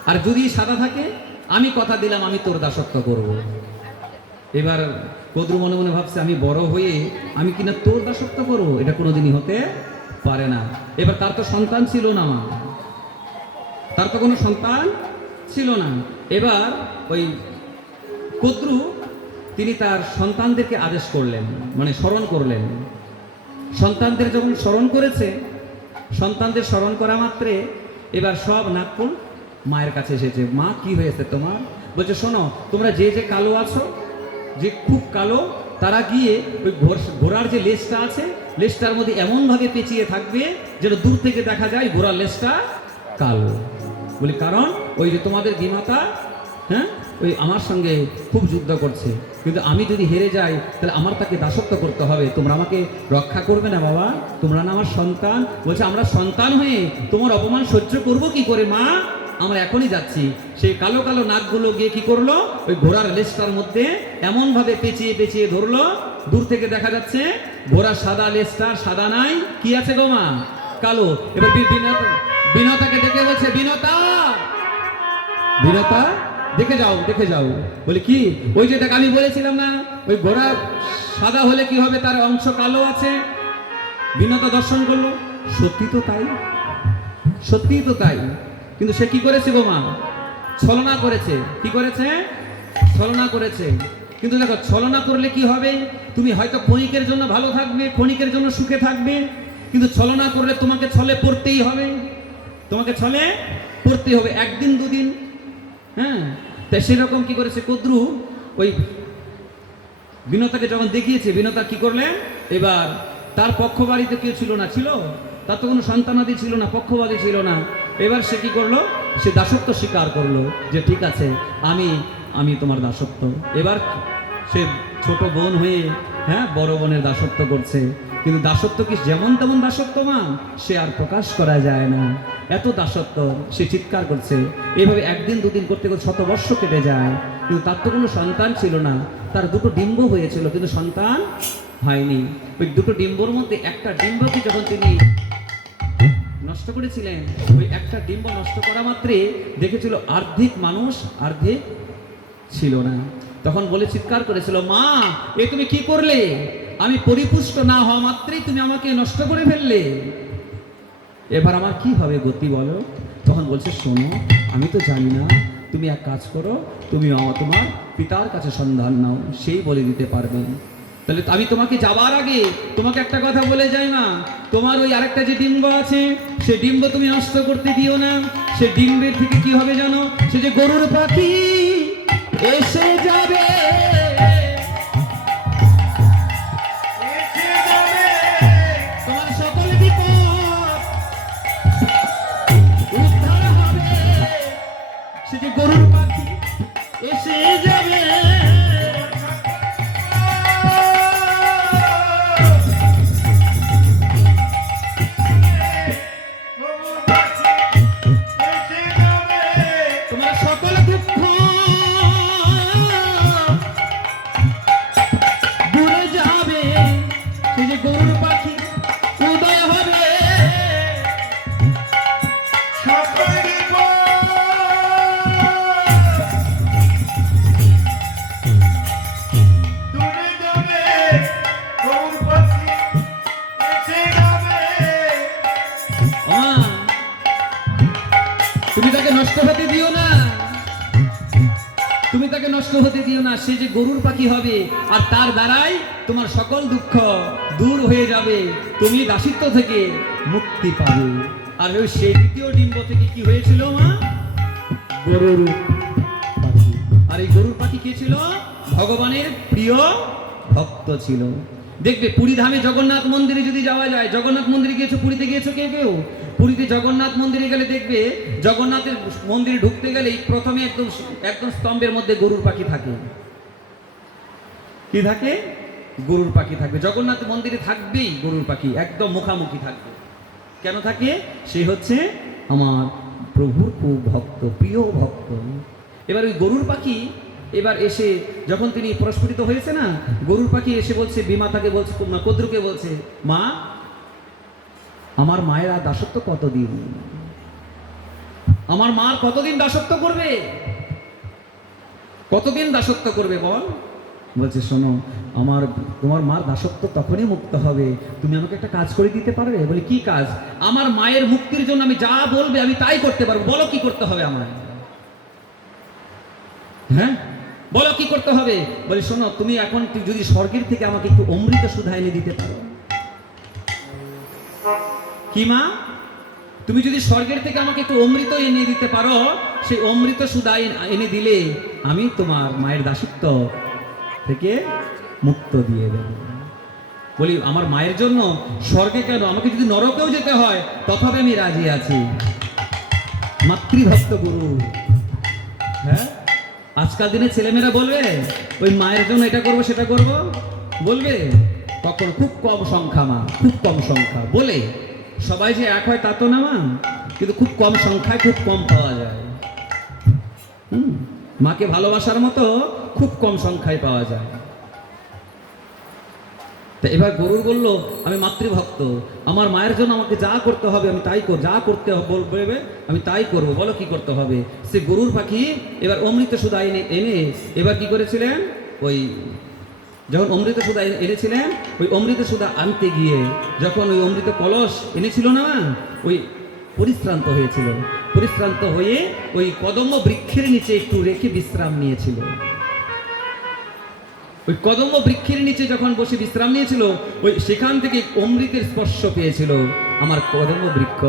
আর যদি সাদা থাকে, আমি কথা দিলাম, আমি তোর দাসত্ব করব। এবার কদ্রু মনে মনে ভাবছে, আমি বড় হয়ে আমি কিনা তোর দাসত্ব করব? এটা কোনোদিনই হতে পারে না। এবার তার তো সন্তান ছিল না মা, তার তো কোনো সন্তান ছিল না। এবার ওই কদ্রু তিনি তার সন্তানদেরকে আদেশ করলেন, মানে স্মরণ করলেন। সন্তানদের যখন স্মরণ করেছে, সন্তানদের স্মরণ করা মাত্রে এবার সব নাগপুর মায়ের কাছে এসেছে। মা কি হয়েছে তোমার? বলছে, শোনো, তোমরা যে যে কালো আছো, যে খুব কালো, তারা গিয়ে ওই ঘোড়ার যে লেজটা আছে, লেজটার মধ্যে এমনভাবে পেঁচিয়ে থাকবে যেন দূর থেকে দেখা যায় ঘোড়ার লেজটা কালো। বলি কারণ? ওই যে তোমাদের বিমাতা, হ্যাঁ, ওই আমার সঙ্গে খুব যুদ্ধ করছে, কিন্তু আমি যদি হেরে যাই তাহলে আমার তাকে দাসত্ব করতে হবে, তোমরা আমাকে রক্ষা করবে না বাবা? তোমরা না আমার সন্তান? বলছে আমরা সন্তান হয়ে তোমার অপমান সহ্য করব কি করে মা? আমরা এখনই যাচ্ছি। সেই কালো কালো নাকগুলো গিয়ে কি করলো, ওই ঘোড়ার লেজটার মধ্যে এমন ভাবে পেঁচিয়ে পেঁচিয়ে ধরলো, দূর থেকে দেখা যাচ্ছে ঘোড়া সাদা, লেজটা সাদা নাই, কি আছে গো মা? কালো। এবার বিনতাকে ডেকে বলছে, বিনতা, বিনতা দেখে যাও, দেখে যাও। বলে কি? ওই যে দেখ, আমি বলেছিলাম না ওই ঘোড়া সাদা হলে কি হবে, তার অংশ কালো আছে। বিনতা দর্শন করলো, সত্যি তো তাই, সত্যি তো তাই। কিন্তু সে কি করেছে গো মা? ছলনা করেছে। কি করেছে? ছলনা করেছে। কিন্তু দেখো, ছলনা করলে কি হবে? তুমি হয়তো ক্ষণিকের জন্য ভালো থাকবে, ক্ষণিকের জন্য সুখে থাকবে, কিন্তু ছলনা করলে তোমাকে ছলে পড়তেই হবে, তোমাকে ছলে পড়তেই হবে, একদিন দুদিন। হ্যাঁ, তাই সেরকম কি করেছে কদ্রু, ওই বিনতাকে যখন দেখিয়েছে, বিনতা কি করলেন, এবার তার পক্ষবাদীতে কেউ ছিল না, ছিল তার তো কোনো সন্তানাদি ছিল না, পক্ষবাদী ছিল না। এবার সে কি করলো, সে দাসত্ব স্বীকার করলো, যে ঠিক আছে আমি আমি তোমার দাসত্ব। এবার সে ছোট বোন হয়ে, হ্যাঁ, বড় বোনের দাসত্ব করছে। কিন্তু দাসত্ব কি যেমন তেমন দাসত্ব মা? সে আর প্রকাশ করা যায় না, এত দাসত্ব। সে চিৎকার করছে। এইভাবে একদিন দুদিন করতে করতে 100 বর্ষ কেটে যায়, কিন্তু তার তো কোনো সন্তান ছিল না। তার 2টো ডিম্ব হয়েছিল, কিন্তু সন্তান হয়নি। ওই 2টো ডিম্বর মধ্যে একটা ডিম্বকে যখন তিনি নষ্ট করেছিলেন, ওই একটা ডিম্ব নষ্ট করা মাত্রে দেখেছিল অর্ধেক মানুষ, অর্ধেক ছিল না। তখন বলে চিৎকার করেছিল, মা এ তুমি কি করলে? আমি পরিপুষ্ট না হওয়া মাত্রই তুমি আমাকে নষ্ট করে ফেললে, এবার আমার কি হবে গতি বলো? তখন বলছে, শোনো আমি তো জানি না, তুমি এক কাজ করো, তুমি তোমার পিতার কাছে সন্ধান নাও, সেই বলে দিতে পারবেন। তাহলে আমি তোমাকে যাবার আগে তোমাকে একটা কথা বলে যাই না, তোমার ওই আরেকটা যে ডিম্ব আছে, সে ডিম্ব তুমি নষ্ট করতে দিও না। সে ডিম্বের থেকে কি হবে জানো? সে যে গরুর পাখি এসে যাবে, তোমার সকল বিপদ উদ্ধার হবে। সে যে গরুর পাখি এসে যাবে, তোমার সকল দুঃখ দূরে যাবে। সে যে গরুর পাখি উদয় হবে, তুমি তাকে নষ্ট হতে দিও না, তুমি তাকে নষ্ট হতে দিও না। সে যে গরুর পাখি হবে, আর তার দ্বারাই তোমার সকল দুঃখ দূর হয়ে যাবে, তুমি দাসিত্ব থেকে মুক্তি পাবে। আর ওই সেই দ্বিতীয় ডিম্ব থেকে কি হয়েছিল মা? গরুর পাখি। আর এই গরুর পাখি কে ছিল? ভগবানের প্রিয় ভক্ত ছিল। দেখবে পুরী ধামে জগন্নাথ মন্দিরে যদি যাওয়া যায়, জগন্নাথ মন্দিরে গিয়েছো, পুরীতে গিয়েছো কেউ কেউ? পুরীতে জগন্নাথ মন্দিরে গেলে দেখবে, জগন্নাথের মন্দিরে ঢুকতে গেলেই প্রথমে একদম স্তম্ভের মধ্যে গরুর পাখি থাকে। কি থাকে? গরুর পাখি থাকবে। জগন্নাথ মন্দিরে থাকবেই গরুর পাখি, একদম মুখামুখি থাকবে। কেন থাকে? সে হচ্ছে আমার প্রভুর খুব ভক্ত, প্রিয় ভক্ত। এবার ওই গরুর পাখি এবার এসে যখন তিনি প্রস্ফুটিত হয়েছে না, গরুর পাখি এসে বলছে, বিমাতাকে বলছে, কদ্রুকে বলছে, মা আমার মায়ের আর দাসত্ব কতদিন? আমার মার কতদিন দাসত্ব করবে? কতদিন দাসত্ব করবে বল? বলছে, শোনো তোমার মার দাসত্ব তখনই মুক্ত হবে, তুমি আমাকে একটা কাজ করে দিতে পারবে? বলে, কি কাজ? আমার মায়ের মুক্তির জন্য আমি যা বলবে আমি তাই করতে পারবো, বলো কি করতে হবে আমার? হ্যাঁ বলো কি করতে হবে? বলে, শোনো তুমি এখন যদি স্বর্গের থেকে আমাকে একটু অমৃত সুধা এনে দিতে পারো। কি মা? তুমি যদি স্বর্গের থেকে আমাকে একটু অমৃত এনে দিতে পারো, সেই অমৃত সুধা এনে দিলে আমি তোমার মায়ের দাসত্ব থেকে মুক্ত দিয়ে দেব। বলি, আমার মায়ের জন্য স্বর্গে কেন, আমাকে যদি নরকেও যেতে হয় তথাপি আমি রাজি আছি। মাতৃভক্ত গুরু। হ্যাঁ, আজকাল দিনে ছেলেমেয়েরা বলবে ওই মায়ের জন্য এটা করব সেটা করব, বলবে তখন খুব কম সংখ্যা মা, খুব কম সংখ্যা বলে। সবাই যে এক হয় তা তো না মা, কিন্তু খুব কম সংখ্যায় খুব কম পাওয়া যায়। মাকে ভালোবাসার মতো খুব কম সংখ্যায় পাওয়া যায়। তা এবার গরুর বলল আমি মাতৃভক্ত, আমার মায়ের জন্য আমাকে যা করতে হবে আমি তাই করব, যা করতে বলবে আমি তাই করব, বলো কি করতে হবে। সে গরুর পাখি এবার অমৃত সুধা এনে এবার কি করেছিলেন, ওই যখন অমৃত সুধা এনেছিলেন, ওই অমৃত সুধা আনতে গিয়ে যখন ওই অমৃত কলস এনেছিল না, ওই পরিশ্রান্ত হয়েছিল। পরিশ্রান্ত হয়ে ওই কদম্ব বৃক্ষের নিচে একটু রেখে বিশ্রাম নিয়েছিল। ওই কদম্ব বৃক্ষের নিচে যখন বসে বিশ্রাম নিয়েছিল, ওই সেখান থেকে অমৃতের স্পর্শ পেয়েছিল আমার কদম্ব বৃক্ষ।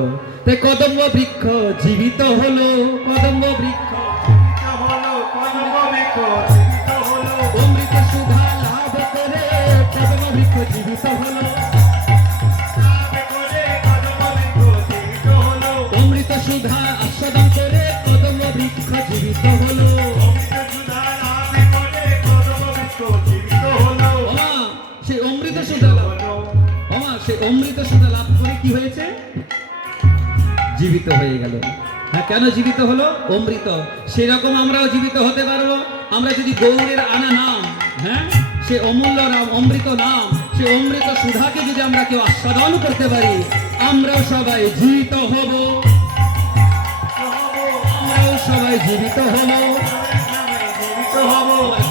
তাই কদম্ব বৃক্ষ জীবিত হলো, কদম্ব বৃক্ষ অমৃত সুধা লাভ করে কদম্ব বৃক্ষ জীবিত হলো। অমৃত সুধা আস্বাদন করে কদম্ব বৃক্ষ জীবিত হলো। সেই অমৃত সুধা লাভ, সেই অমৃত সুধা লাভ করে কি হয়েছে, জীবিত হয়ে গেল। হ্যাঁ, কেন জীবিত হলো, অমৃত। সেরকম আমরাও জীবিত হতে পারবো আমরা যদি গৌরের আনা নাম, হ্যাঁ সে অমূল্য নাম, অমৃত নাম, সে অমৃত সুধাকে যদি আমরা কেউ আস্বাদন করতে পারি, আমরাও সবাই জীবিত হব, আমরাও সবাই জীবিত হব,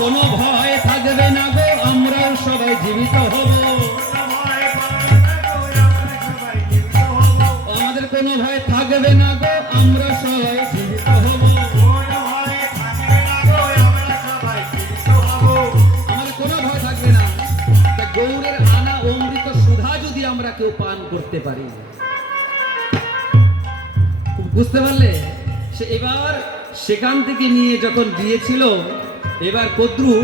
কোনো ভয় থাকবে না গো, আমরাও সবাই জীবিত হব, আমাদের কোনো ভয় থাকবে না গো, আমরা সবাই জীবিত হব, আমাদের কোনো ভয় থাকবে না। তা গৌরের আনা অমৃত সুধা যদি আমরা কেউ পান করতে পারি, বুঝতে পারলে, সে এবার সেখান থেকে নিয়ে যখন দিয়েছিল, এবার কদ্রু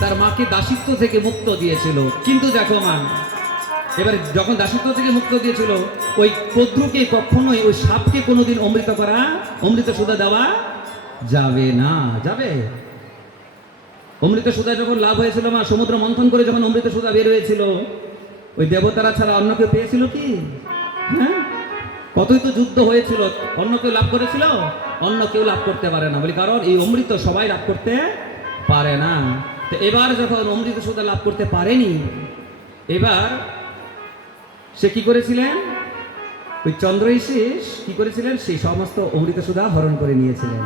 তার মাকে দাসিত্ব থেকে মুক্ত দিয়েছিল। কিন্তু দেখো মা, এবার যখন দাসিত্ব থেকে মুক্ত দিয়েছিল, ওই কদ্রুকে কখনোই ওই সাপকে কোনোদিন অমৃত করা, অমৃত সুধা দেওয়া যাবে না। যাবে? অমৃত সুধা যখন লাভ হয়েছিল মা, সমুদ্র মন্থন করে যখন অমৃত সুধা বের হয়েছিল, ওই দেবতারা ছাড়া অন্য কেউ পেয়েছিল কি? হ্যাঁ, কতই তো যুদ্ধ হয়েছিল, অন্য কেউ লাভ করেছিল? অন্য কেউ লাভ করতে পারে না, বলি কারণ এই অমৃত সবাই লাভ করতে পারে না। তো এবার যখন অমৃত সুধা লাভ করতে পারেনি, এবার সে কি করেছিলেন, ওই চন্দ্রঈশেষ কি করেছিলেন, সেই সমস্ত অমৃত সুধা হরণ করে নিয়েছিলেন।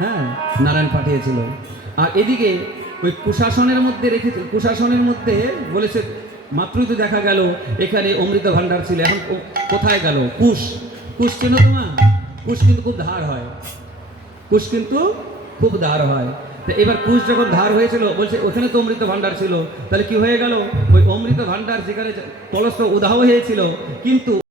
হ্যাঁ, নারায়ণ পাঠিয়েছিল। আর এদিকে ওই কুশাসনের মধ্যে রেখে, কুশাসনের মধ্যে বলেছে মাত্রই তো দেখা গেল এখানে অমৃত ভান্ডার ছিল, এখন কোথায় গেল? কুশ, কুশ চেনো তোমার? কুশ কিন্তু খুব ধার হয়, কুশ কিন্তু খুব ধার হয়। তো এবার কুশ যখন ধার হয়েছিল, বলছে ওখানে তো অমৃত ভান্ডার ছিল, তাহলে কি হয়ে গেল, ওই অমৃত ভান্ডার যেখানে কলস উদাহ হয়েছিল, কিন্তু